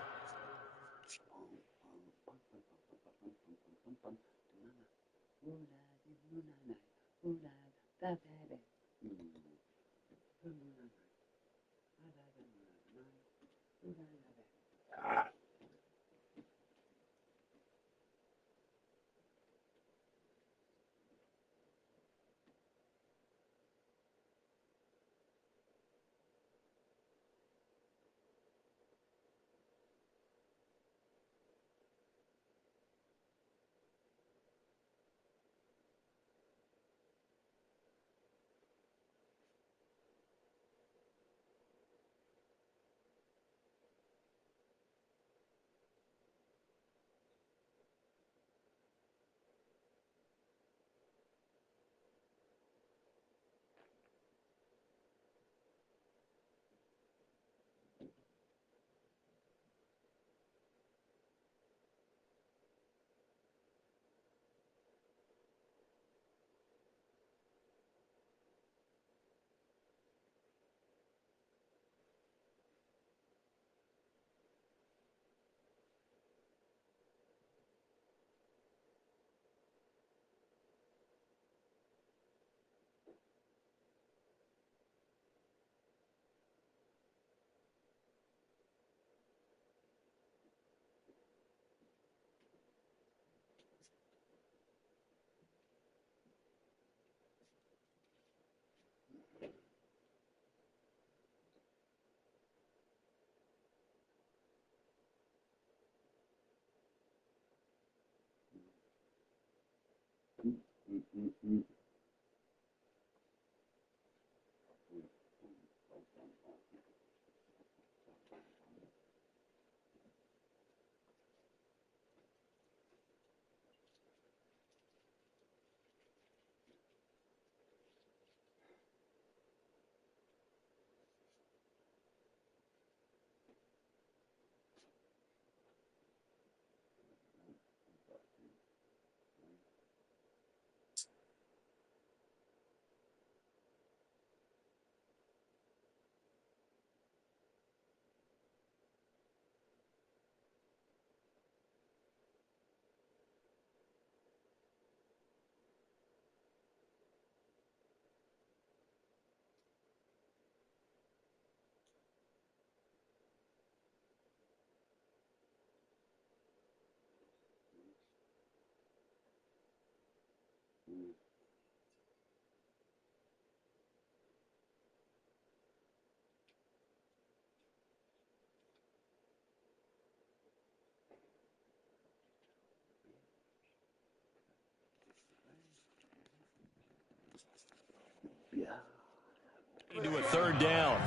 Into a third down.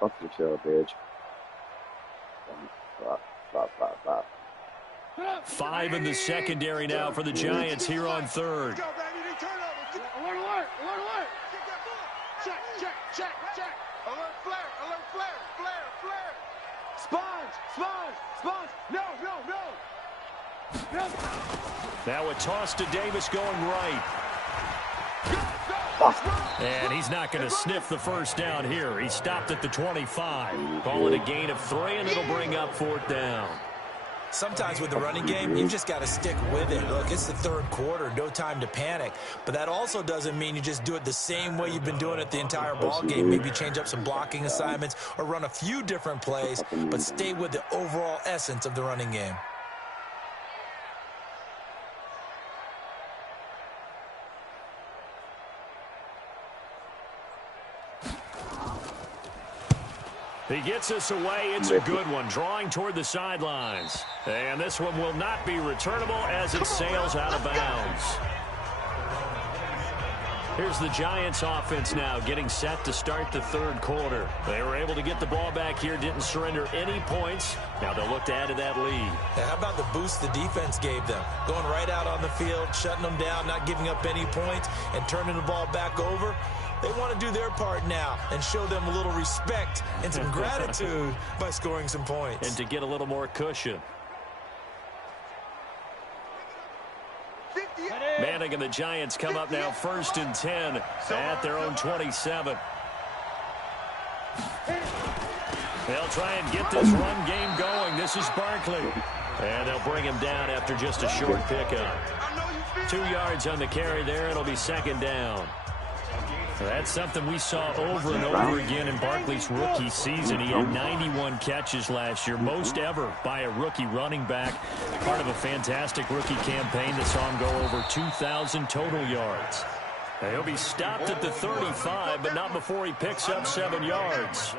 Fuck yourself, bitch. Bop. 5 in the secondary now for the Giants here on third. Alert. Check. Alert, flare. Sponge. No. Now a toss to Davis going right. And he's not going to sniff the first down here. He stopped at the 25. Call it a gain of 3, and it'll bring up 4th down. Sometimes with the running game, you've just got to stick with it. Look, it's the third quarter, no time to panic. But that also doesn't mean you just do it the same way you've been doing it the entire ball game. Maybe change up some blocking assignments or run a few different plays, but stay with the overall essence of the running game. He gets us away. It's a good one, drawing toward the sidelines. And this one will not be returnable as it sails out of bounds. Here's the Giants offense now getting set to start the third quarter. They were able to get the ball back here, didn't surrender any points. Now they'll look to add to that lead. Now, how about the boost the defense gave them? Going right out on the field, shutting them down, not giving up any points, and turning the ball back over. They want to do their part now and show them a little respect and some gratitude by scoring some points. And to get a little more cushion. Manning and the Giants come up now 1st and 10 at their own 27. They'll try and get this run game going. This is Barkley. And they'll bring him down after just a short pickup. 2 yards on the carry there. It'll be 2nd down. That's something we saw over and over again in Barkley's rookie season. He had 91 catches last year, most ever by a rookie running back. Part of a fantastic rookie campaign that saw him go over 2,000 total yards. He'll be stopped at the 35, but not before he picks up 7 yards.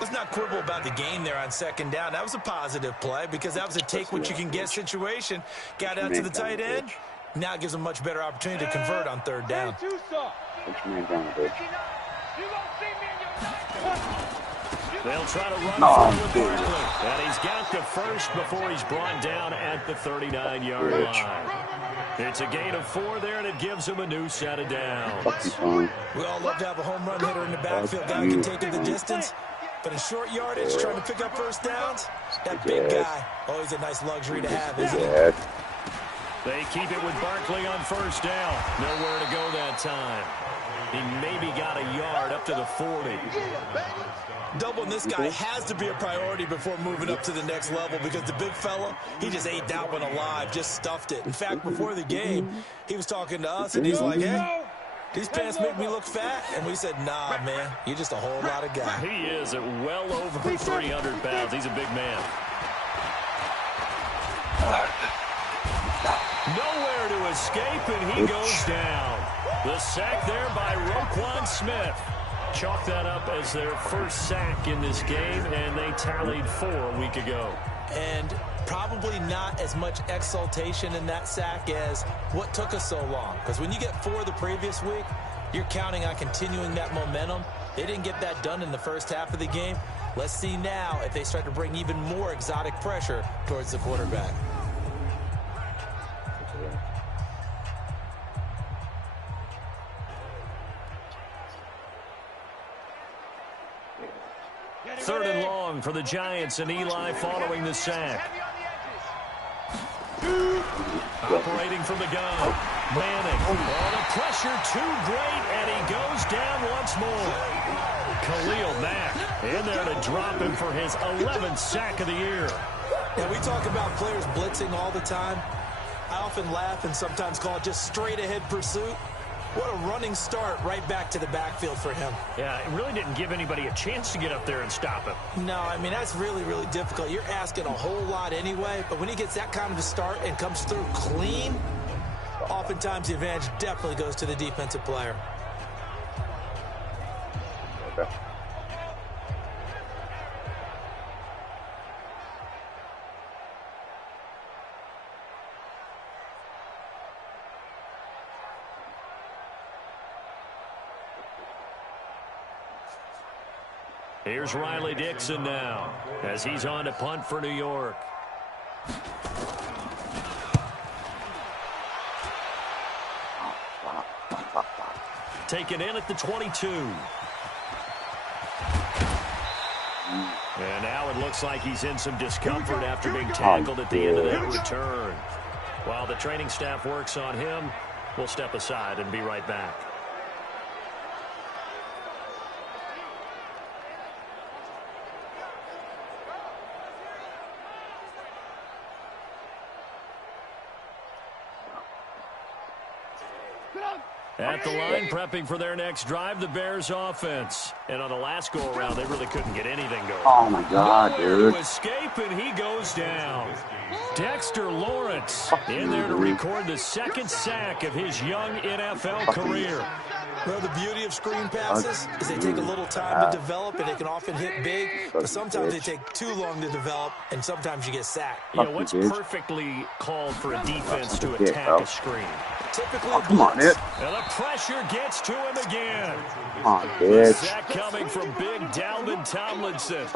Let's not quibble about the gain there on 2nd down. That was a positive play because that was a take-what-you-can-get situation. Got out to the tight end. Now it gives them a much better opportunity to convert on 3rd down. They'll try to run forward with Barkley. And he's got the first before he's brought down at the 39-yard line. It's a gain of 4 there, and it gives him a new set of downs. We all love to have a home run hitter in the backfield. Guy who can take it the distance. But in short yardage, trying to pick up first downs, that big guy, always a nice luxury to have, isn't it? They keep it with Barkley on 1st down. Nowhere to go that time. He maybe got a yard up to the 40. Doubling this guy has to be a priority before moving up to the next level because the big fella, he just ate that one alive, just stuffed it. In fact, before the game, he was talking to us, and he's like, hey, these pants make me look fat. And we said, nah, man, you're just a whole lot of guy. He is at well over 300 pounds. He's a big man. Nowhere to escape, and he goes down. The sack there by Roquan Smith. Chalk that up as their first sack in this game, and they tallied 4 a week ago. And probably not as much exultation in that sack as what took us so long. Because when you get 4 the previous week, you're counting on continuing that momentum. They didn't get that done in the first half of the game. Let's see now if they start to bring even more exotic pressure towards the quarterback. Third and long for the Giants, and Eli following the sack. Operating from the gun. Manning. Oh, the pressure too great, and he goes down once more. Khalil Mack in there to drop him for his 11th sack of the year. Yeah, we talk about players blitzing all the time. I often laugh and sometimes call it just straight-ahead pursuit. What a running start right back to the backfield for him. Yeah, it really didn't give anybody a chance to get up there and stop him. No, I mean, that's really, really difficult. You're asking a whole lot anyway, but when he gets that kind of a start and comes through clean, oftentimes the advantage definitely goes to the defensive player. Here's Riley Dixon now as he's on to punt for New York. Taken in at the 22. And now it looks like he's in some discomfort after being tackled at the end of that return. While the training staff works on him, we'll step aside and be right back. At the line, prepping for their next drive, the Bears offense. And on the last go-around, they really couldn't get anything going. Oh, my God, dude. To escape, and he goes down. Dexter Lawrence in there to record the second sack of his young NFL career. Well, the beauty of screen passes is they take a little time to develop, and they can often hit big, but sometimes they take too long to develop, and sometimes you get sacked. You know, what's perfectly called for a defense to attack a screen? Typically, come on, Nick. And the pressure gets to him again. Come on, bitch. Sack coming from big Dalvin Tomlinson.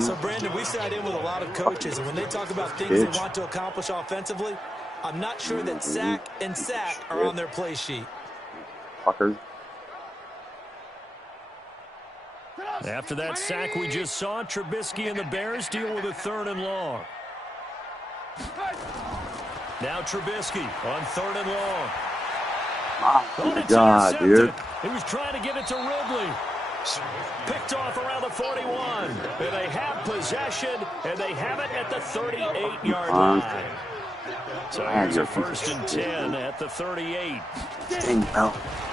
So, Brandon, we sat in with a lot of coaches, and when they talk about things they want to accomplish offensively, I'm not sure that sack and sack are on their play sheet. Fuckers. After that sack we just saw, Trubisky and the Bears deal with a 3rd and long. Now Trubisky on 3rd and long. Oh, my God, dude. He was trying to get it to Ridley. Picked off around the 41. And they have possession, and they have it at the 38-yard line. So here's a 1st and 10 at the 38.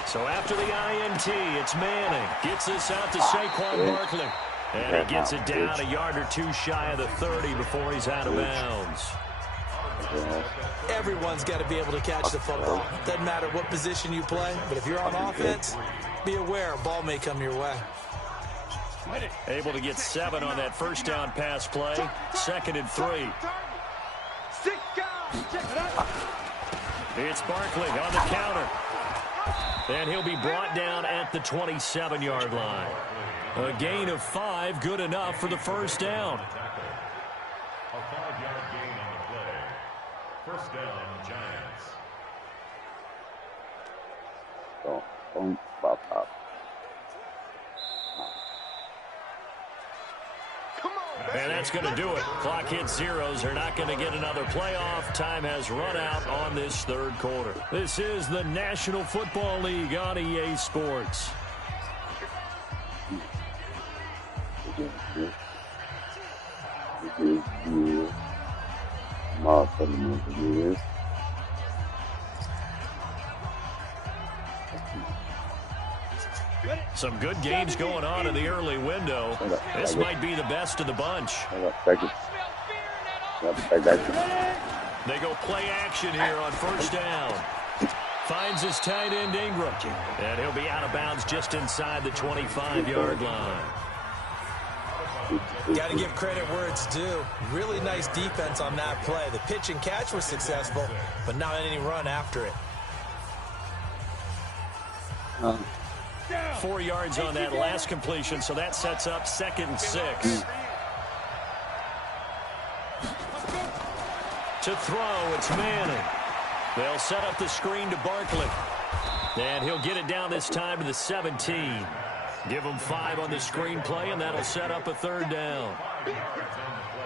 So after the INT, it's Manning. Gets this out to Saquon Barkley. And he gets it down a yard or two shy of the 30 before he's out of bounds. Everyone's got to be able to catch the football. Doesn't matter what position you play, but if you're on offense, be aware a ball may come your way. Able to get 7 on that first down pass play. 2nd and 3. It's Barkley on the counter. And he'll be brought down at the 27-yard line. A gain of 5, good enough for the first down. A 5-yard gain on the play. First down, Giants. Boom, pop, pop. And that's going to do it. Clock hits zeros. They're not going to get another playoff. Time has run out on this 3rd quarter. This is the National Football League on EA Sports. Some good games going on in the early window. This might be the best of the bunch. They go play action here on first down. Finds his tight end Ingram. And he'll be out of bounds just inside the 25-yard line. Got to give credit where it's due. Really nice defense on that play. The pitch and catch was successful, but not any run after it. 4 yards on that last completion, so that sets up 2nd and 6. To throw, it's Manning. They'll set up the screen to Barkley. And he'll get it down this time to the 17. Give him 5 on the screen play, and that'll set up a 3rd down.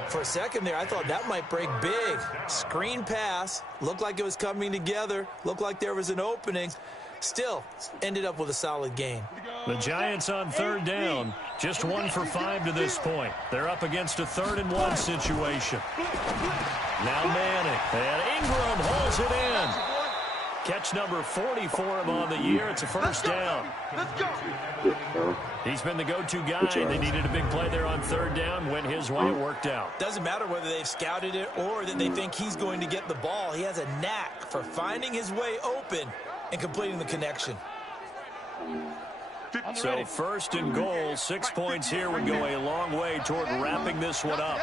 For a second there, I thought that might break big. Screen pass. Looked like it was coming together. Looked like there was an opening. Still, ended up with a solid gain. The Giants on 3rd down. Just 1 for 5 to this point. They're up against a 3rd and 1 situation. Now Manning. And Ingram holds it in. Catch number 40 for him on the year. It's a 1st down. He's been the go-to guy. They needed a big play there on 3rd down. Went his way. It worked out. Doesn't matter whether they've scouted it or that they think he's going to get the ball. He has a knack for finding his way open and completing the connection. So 1st and goal. 6 points here would go a long way toward wrapping this one up.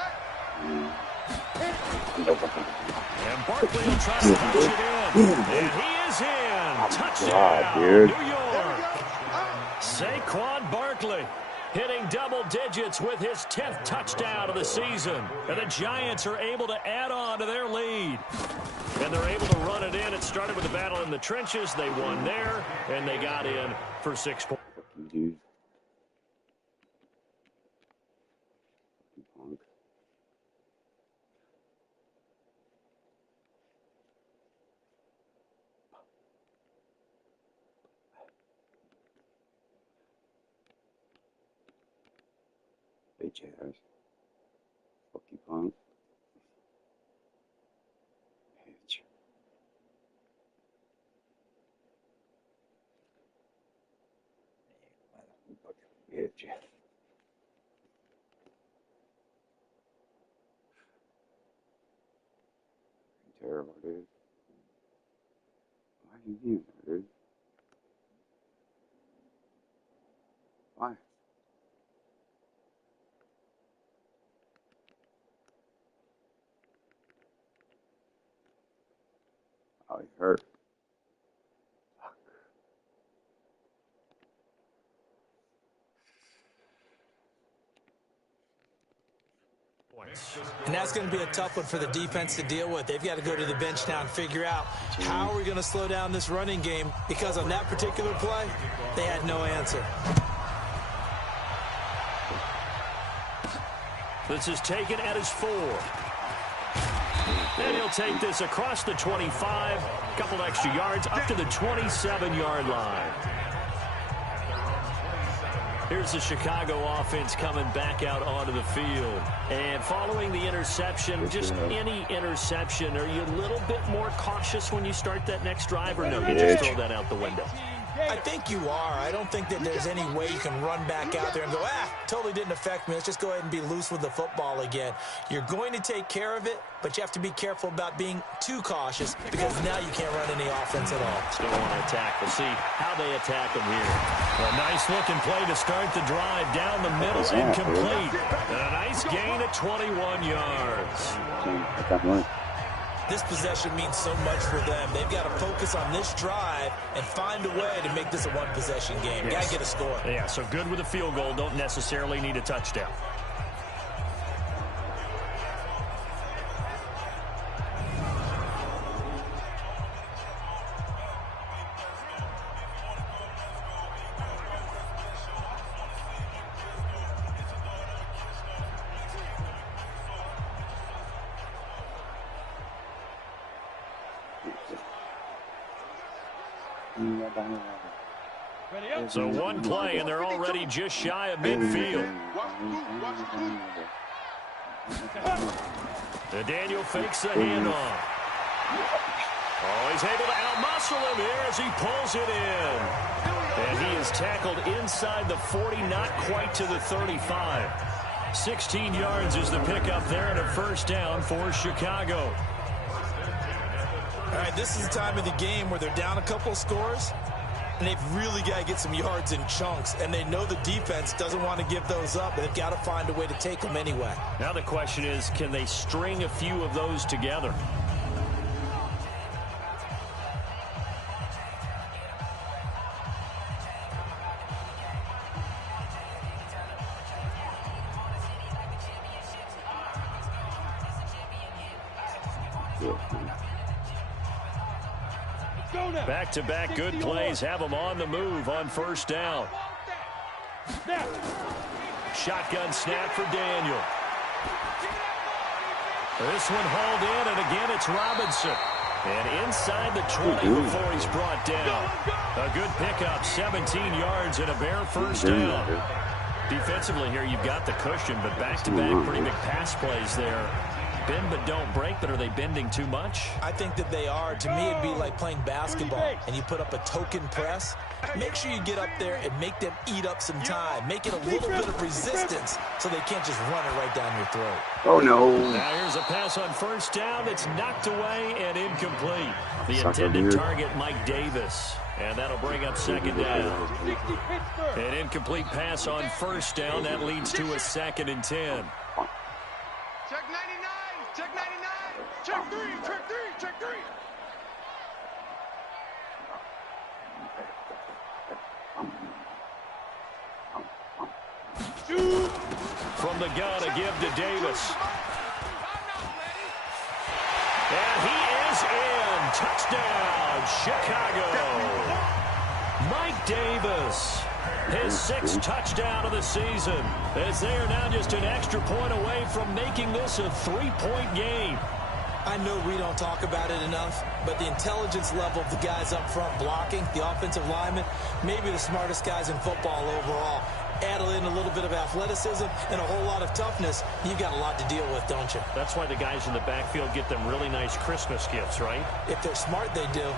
And Barkley will try to punch it in. And he is in. Touchdown, New York. Saquon Barkley hitting double digits with his 10th touchdown of the season. And the Giants are able to add on to their lead. And they're able to run it in. It started with a battle in the trenches. They won there, and they got in for 6 points. Bitch ass. Fuck you, punk. Bitch. Bitch. Terrible, dude. Why are you here, dude? Why? Oh, he hurt. Fuck. And that's going to be a tough one for the defense to deal with. They've got to go to the bench now and figure out how are we going to slow down this running game, because on that particular play, they had no answer. This is taken at his 4. And he'll take this across the 25, a couple extra yards, up to the 27-yard line. Here's the Chicago offense coming back out onto the field. And following the interception, just any interception, are you a little bit more cautious when you start that next drive, or no, you just throw that out the window? I think you are. I don't think that there's any way you can run back out there and go, totally didn't affect me. Let's just go ahead and be loose with the football again. You're going to take care of it, but you have to be careful about being too cautious, because now you can't run any offense at all. Still want to attack. We'll see how they attack them here. A nice-looking play to start the drive down the middle and complete. And a nice gain at 21 yards. This possession means so much for them. They've got to focus on this drive and find a way to make this a one-possession game. Got to get a score. Yeah, so good with a field goal. Don't necessarily need a touchdown. So one play, and they're already just shy of midfield. Daniel fakes the handoff. Oh, he's able to outmuscle him here as he pulls it in. And he is tackled inside the 40, not quite to the 35. 16 yards is the pickup there, and a 1st down for Chicago. All right, this is the time of the game where they're down a couple of scores. and they've really got to get some yards in chunks, and they know the defense doesn't want to give those up, but they've got to find a way to take them anyway. Now the question is, can they string a few of those together? Back-to-back good plays have them on the move on first down. Shotgun snap for Daniel. This one hauled in, and again it's Robinson. And inside the 20 before he's brought down. A good pickup, 17 yards and a bare first down. Defensively here, you've got the cushion, but back-to-back pretty big pass plays there. Bend but don't break, but are they bending too much? I think that they are. To me, it'd be like playing basketball, and you put up a token press. Make sure you get up there and make them eat up some time. Make it a little bit of resistance so they can't just run it right down your throat. Oh, no. Now here's a pass on first down. It's knocked away and incomplete. The intended target, Mike Davis. And that'll bring up second down. An incomplete pass on first down. That leads to a 2nd and 10. Check 99. Check 99. Check 3. Check 3. Check 3. From the gun, a give to Davis. And he is in. Touchdown, Chicago. Mike Davis, his 6th touchdown of the season, as they are now just an extra point away from making this a 3-point game. I know we don't talk about it enough, but the intelligence level of the guys up front blocking, the offensive linemen, maybe the smartest guys in football overall. Add in a little bit of athleticism and a whole lot of toughness, you've got a lot to deal with, don't you? That's why the guys in the backfield get them really nice Christmas gifts, right? If they're smart, they do.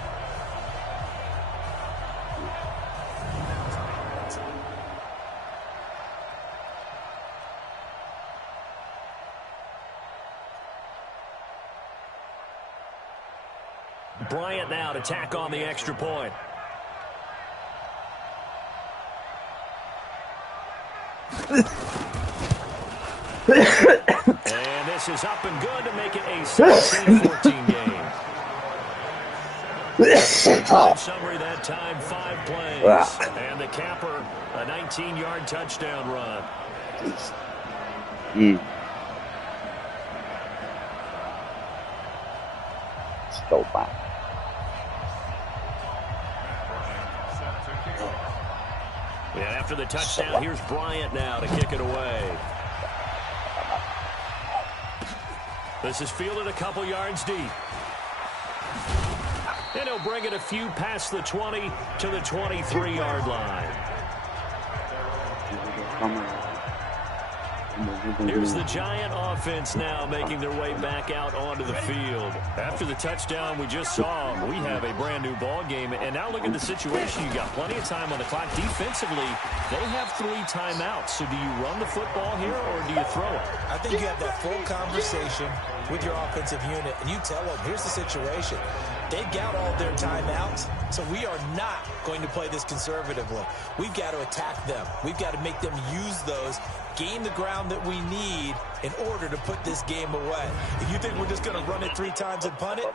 Bryant now to tack on the extra point. And this is up and good to make it a 17-14 game. Summary that time, 5 plays. And the capper, a 19-yard touchdown run. So bad. And after the touchdown, here's Bryant now to kick it away. This is fielded a couple yards deep. And he'll bring it a few past the 20 to the 23-yard line. Here's the Giant offense now making their way back out onto the field. After the touchdown we just saw, we have a brand new ball game. And now look at the situation. You got plenty of time on the clock. Defensively, they have 3 timeouts. So do you run the football here or do you throw it? I think you have that full conversation with your offensive unit, and you tell them, here's the situation. They've got all their timeouts, so we are not going to play this conservatively. We've got to attack them. We've got to make them use those, gain the ground that we need in order to put this game away. If you think we're just going to run it 3 times and punt it,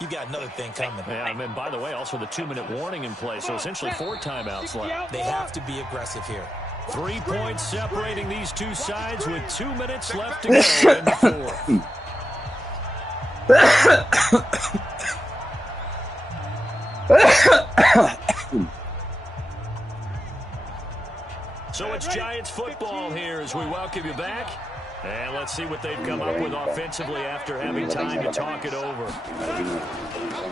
you've got another thing coming. Yeah, and by the way, also the 2-minute warning in play, so essentially 4 timeouts left. They have to be aggressive here. 3 points separating these two sides with 2 minutes left to go in the 4th. So it's Giants football here as we welcome you back. And let's see what they've come up with offensively after having time to talk it over.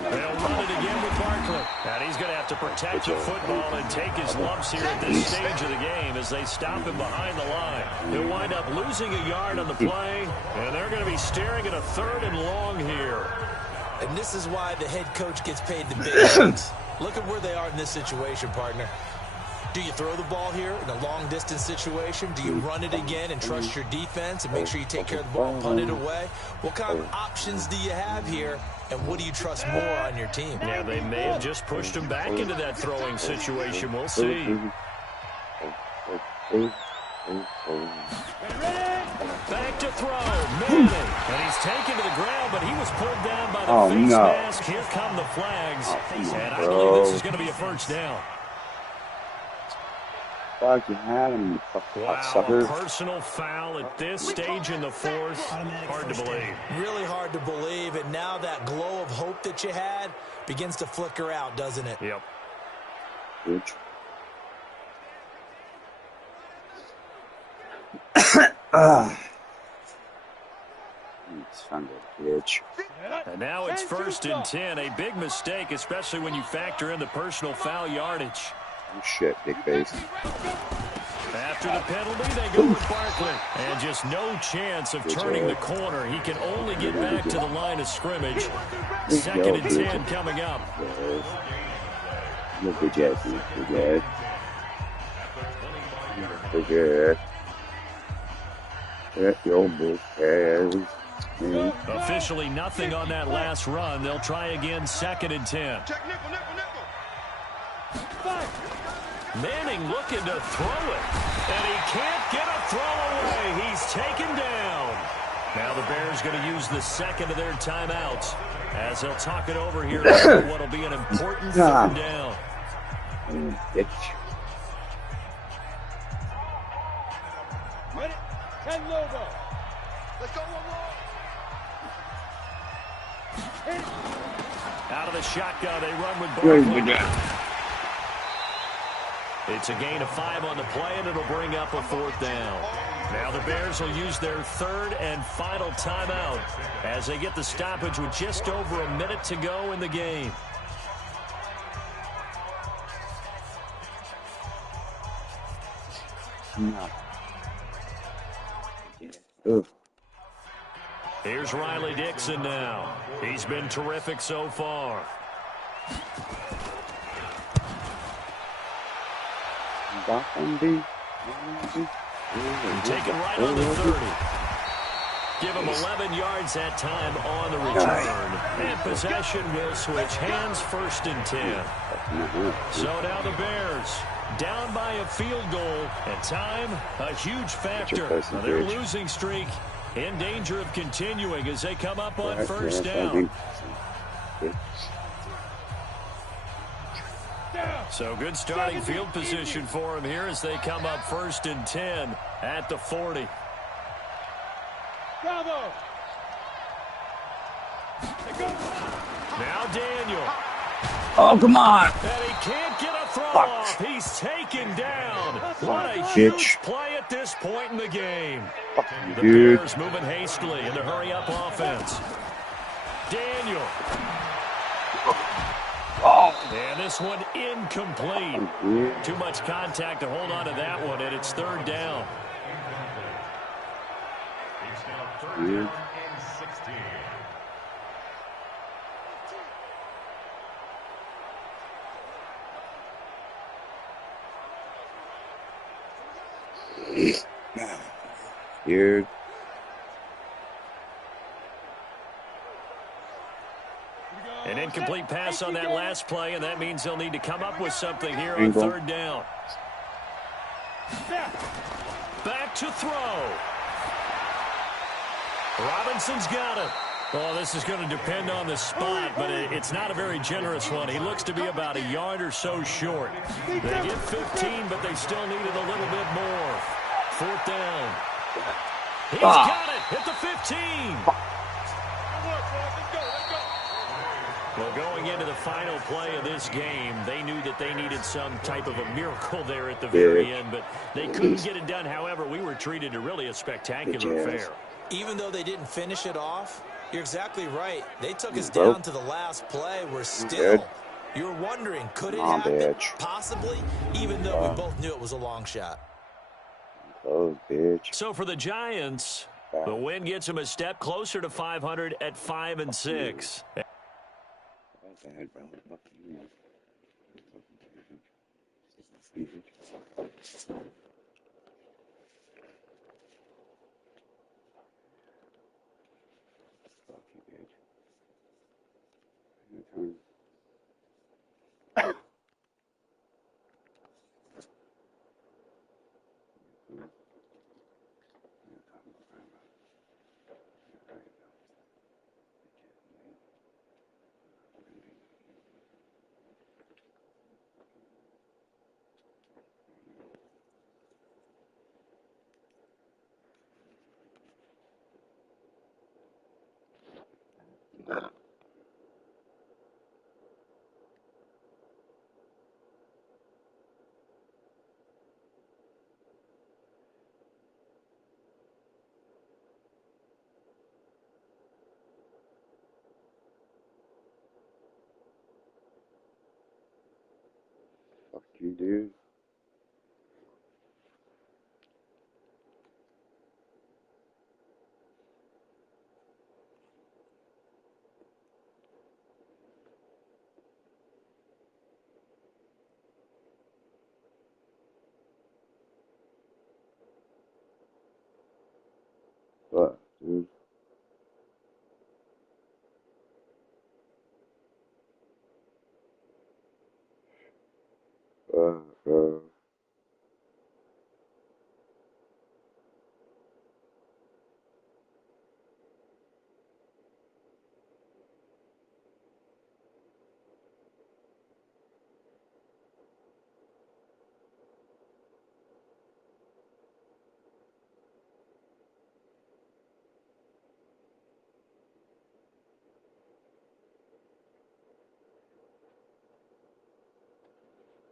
They'll run it again with Barkley. And he's going to have to protect the football and take his lumps here at this stage of the game as they stop him behind the line. He'll wind up losing a yard on the play, and they're going to be staring at a 3rd and long here. And this is why the head coach gets paid the big bucks. Look at where they are in this situation, partner. Do you throw the ball here in a long-distance situation? Do you run it again and trust your defense and make sure you take care of the ball and punt it away? What kind of options do you have here, and what do you trust more on your team? Yeah, they may have just pushed him back into that throwing situation. We'll see. Back to throw, Manning. And he's taken to the ground, but he was pulled down by the face mask. Here come the flags. And I believe this is going to be a first down. Fuck, you had him, you fucking sucker. A personal foul at this stage in the fourth. Hard to believe. Really hard to believe, and now that glow of hope that you had begins to flicker out, doesn't it? Yep. Bitch. Son of a bitch. And now it's 1st and 10. A big mistake, especially when you factor in the personal foul yardage. Oh, shit, big face. After the penalty, they go with Barkley. And just no chance of turning the corner. He can only get back to the line of scrimmage. 2nd and 10 coming up. Look at Jesse. Good. Good. Your big ass. Officially nothing on that last run. They'll try again 2nd and 10. Manning looking to throw it, and he can't get a throw away. He's taken down. Now the Bears going to use the second of their timeouts as they'll talk it over here for what will be an important 3rd down. Bitch. Ready? 10 logo. Let's go one more. Out of the shotgun, they run with Barkley. It's a gain of 5 on the play, and it'll bring up a 4th down. Now the Bears will use their 3rd and final timeout as they get the stoppage with just over a minute to go in the game. No. Here's Riley Dixon now. He's been terrific so far. Take it right on the 30. Give him 11 yards that time on the return. And possession will switch hands 1st and 10. So now the Bears down by a field goal. And time, a huge factor. Now their losing streak in danger of continuing as they come up on 1st down. So good starting field position for him here as they come up 1st and 10 at the 40. Bravo. Now Daniel. Oh, come on. And he can't get a throw off. He's taken down. What a huge play at this point in the game. The Bears moving hastily in the hurry-up offense. Daniel. And this one incomplete. Too much contact to hold on to that one, and it's 3rd down. It's now 3rd down and 16. Weird. An incomplete pass on that last play, and that means they'll need to come up with something here on 3rd down. Back to throw. Robinson's got it. Oh, this is going to depend on the spot, but it's not a very generous one. He looks to be about a yard or so short. They get 15, but they still needed a little bit more. 4th down. He's got it at the 15. Well, going into the final play of this game, they knew that they needed some type of a miracle there at the very end, but they couldn't get it done. However, we were treated to really a spectacular affair. Even though they didn't finish it off, you're exactly right. They took us down to the last play. We're still. You're wondering, could it happen? Possibly, even though we both knew it was a long shot. Oh, bitch. So for the Giants, the win gets them a step closer to 500 at 5-6. Fuck you, dude. Fuck, dude. Uh.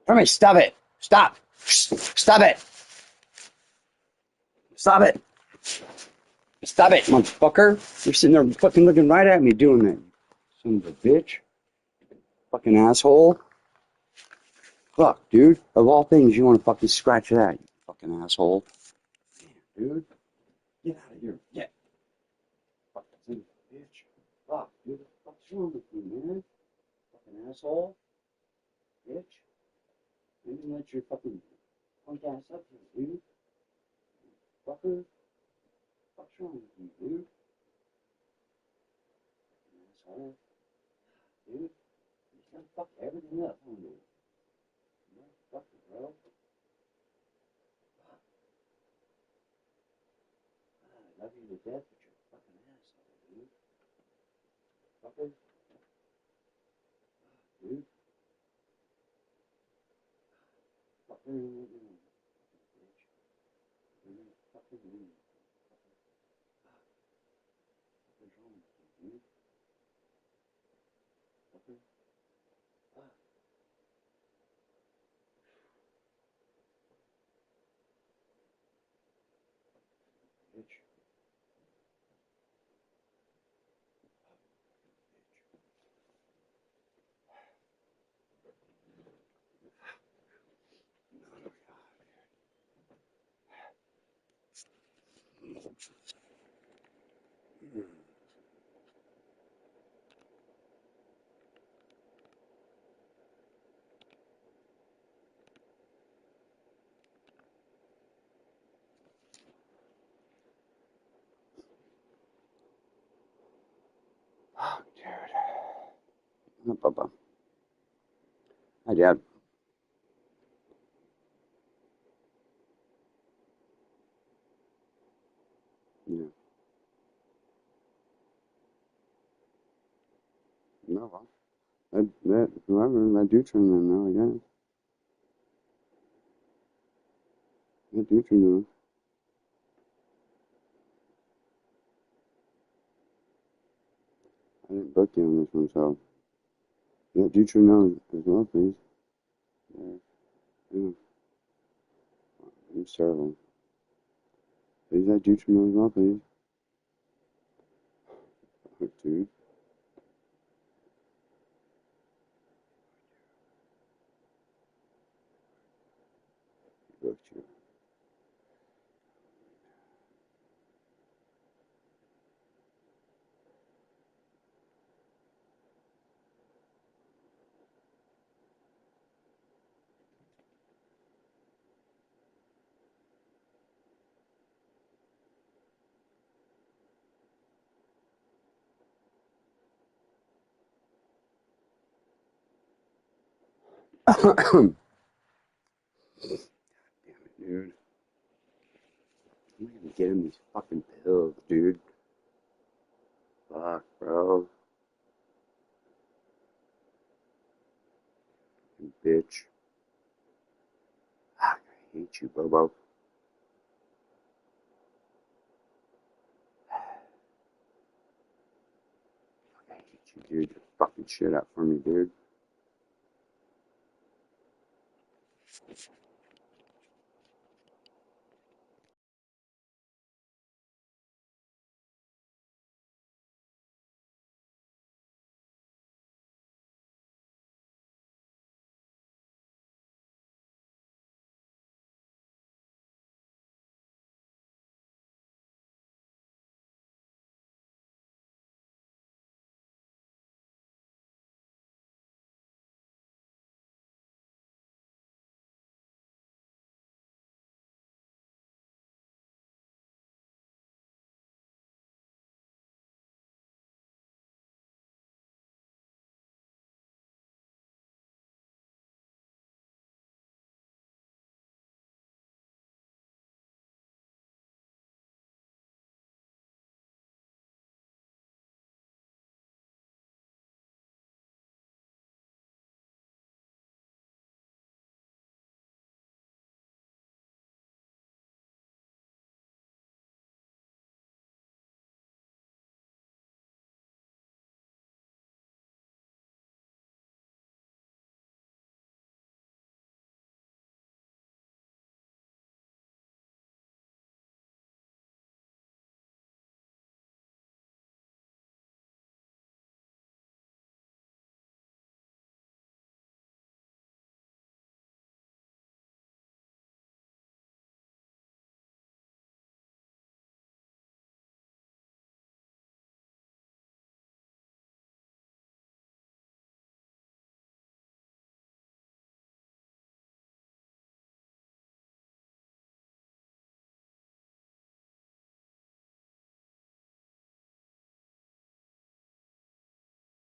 Hermie, stop it. Stop. Stop it. Stop it. Stop it, motherfucker. You're sitting there fucking looking right at me doing that. Son of a bitch. Fucking asshole. Fuck, dude. Of all things, you want to fucking scratch that, you fucking asshole. Damn, dude. Get out of here. Get. Fucking son of a bitch. Fuck, dude. What's wrong with you, man? Fucking asshole. Bitch. I didn't let your fucking punk ass up here, dude. Fucker. What's wrong with you, dude? Asshole. Dude. You just gotta fuck everything up, huh, dude? Motherfucker, bro. I love you to death, but you're a fucking asshole, dude. Fucker. Dude. Fucker. Bitch. You're fucking rude. What's wrong with you, dude? Fucker. Bitch. Oh, dude. Oh, Bubba. Hi, Dad. Yeah. No, whoever, I do turn them now, I guess. I do turn them. I didn't book you on this one, so. Yeah, do turn now as well, please. Yeah. Yeah. I'm terrible. Please, I do turn now as well, please. Oh, dude. Booked you. Damn it, dude. I'm gonna get him these fucking pills, dude. Fuck, bro. You bitch. Fuck, I hate you, Bobo. Fuck, I hate you, dude. You're fucking shit up for me, dude.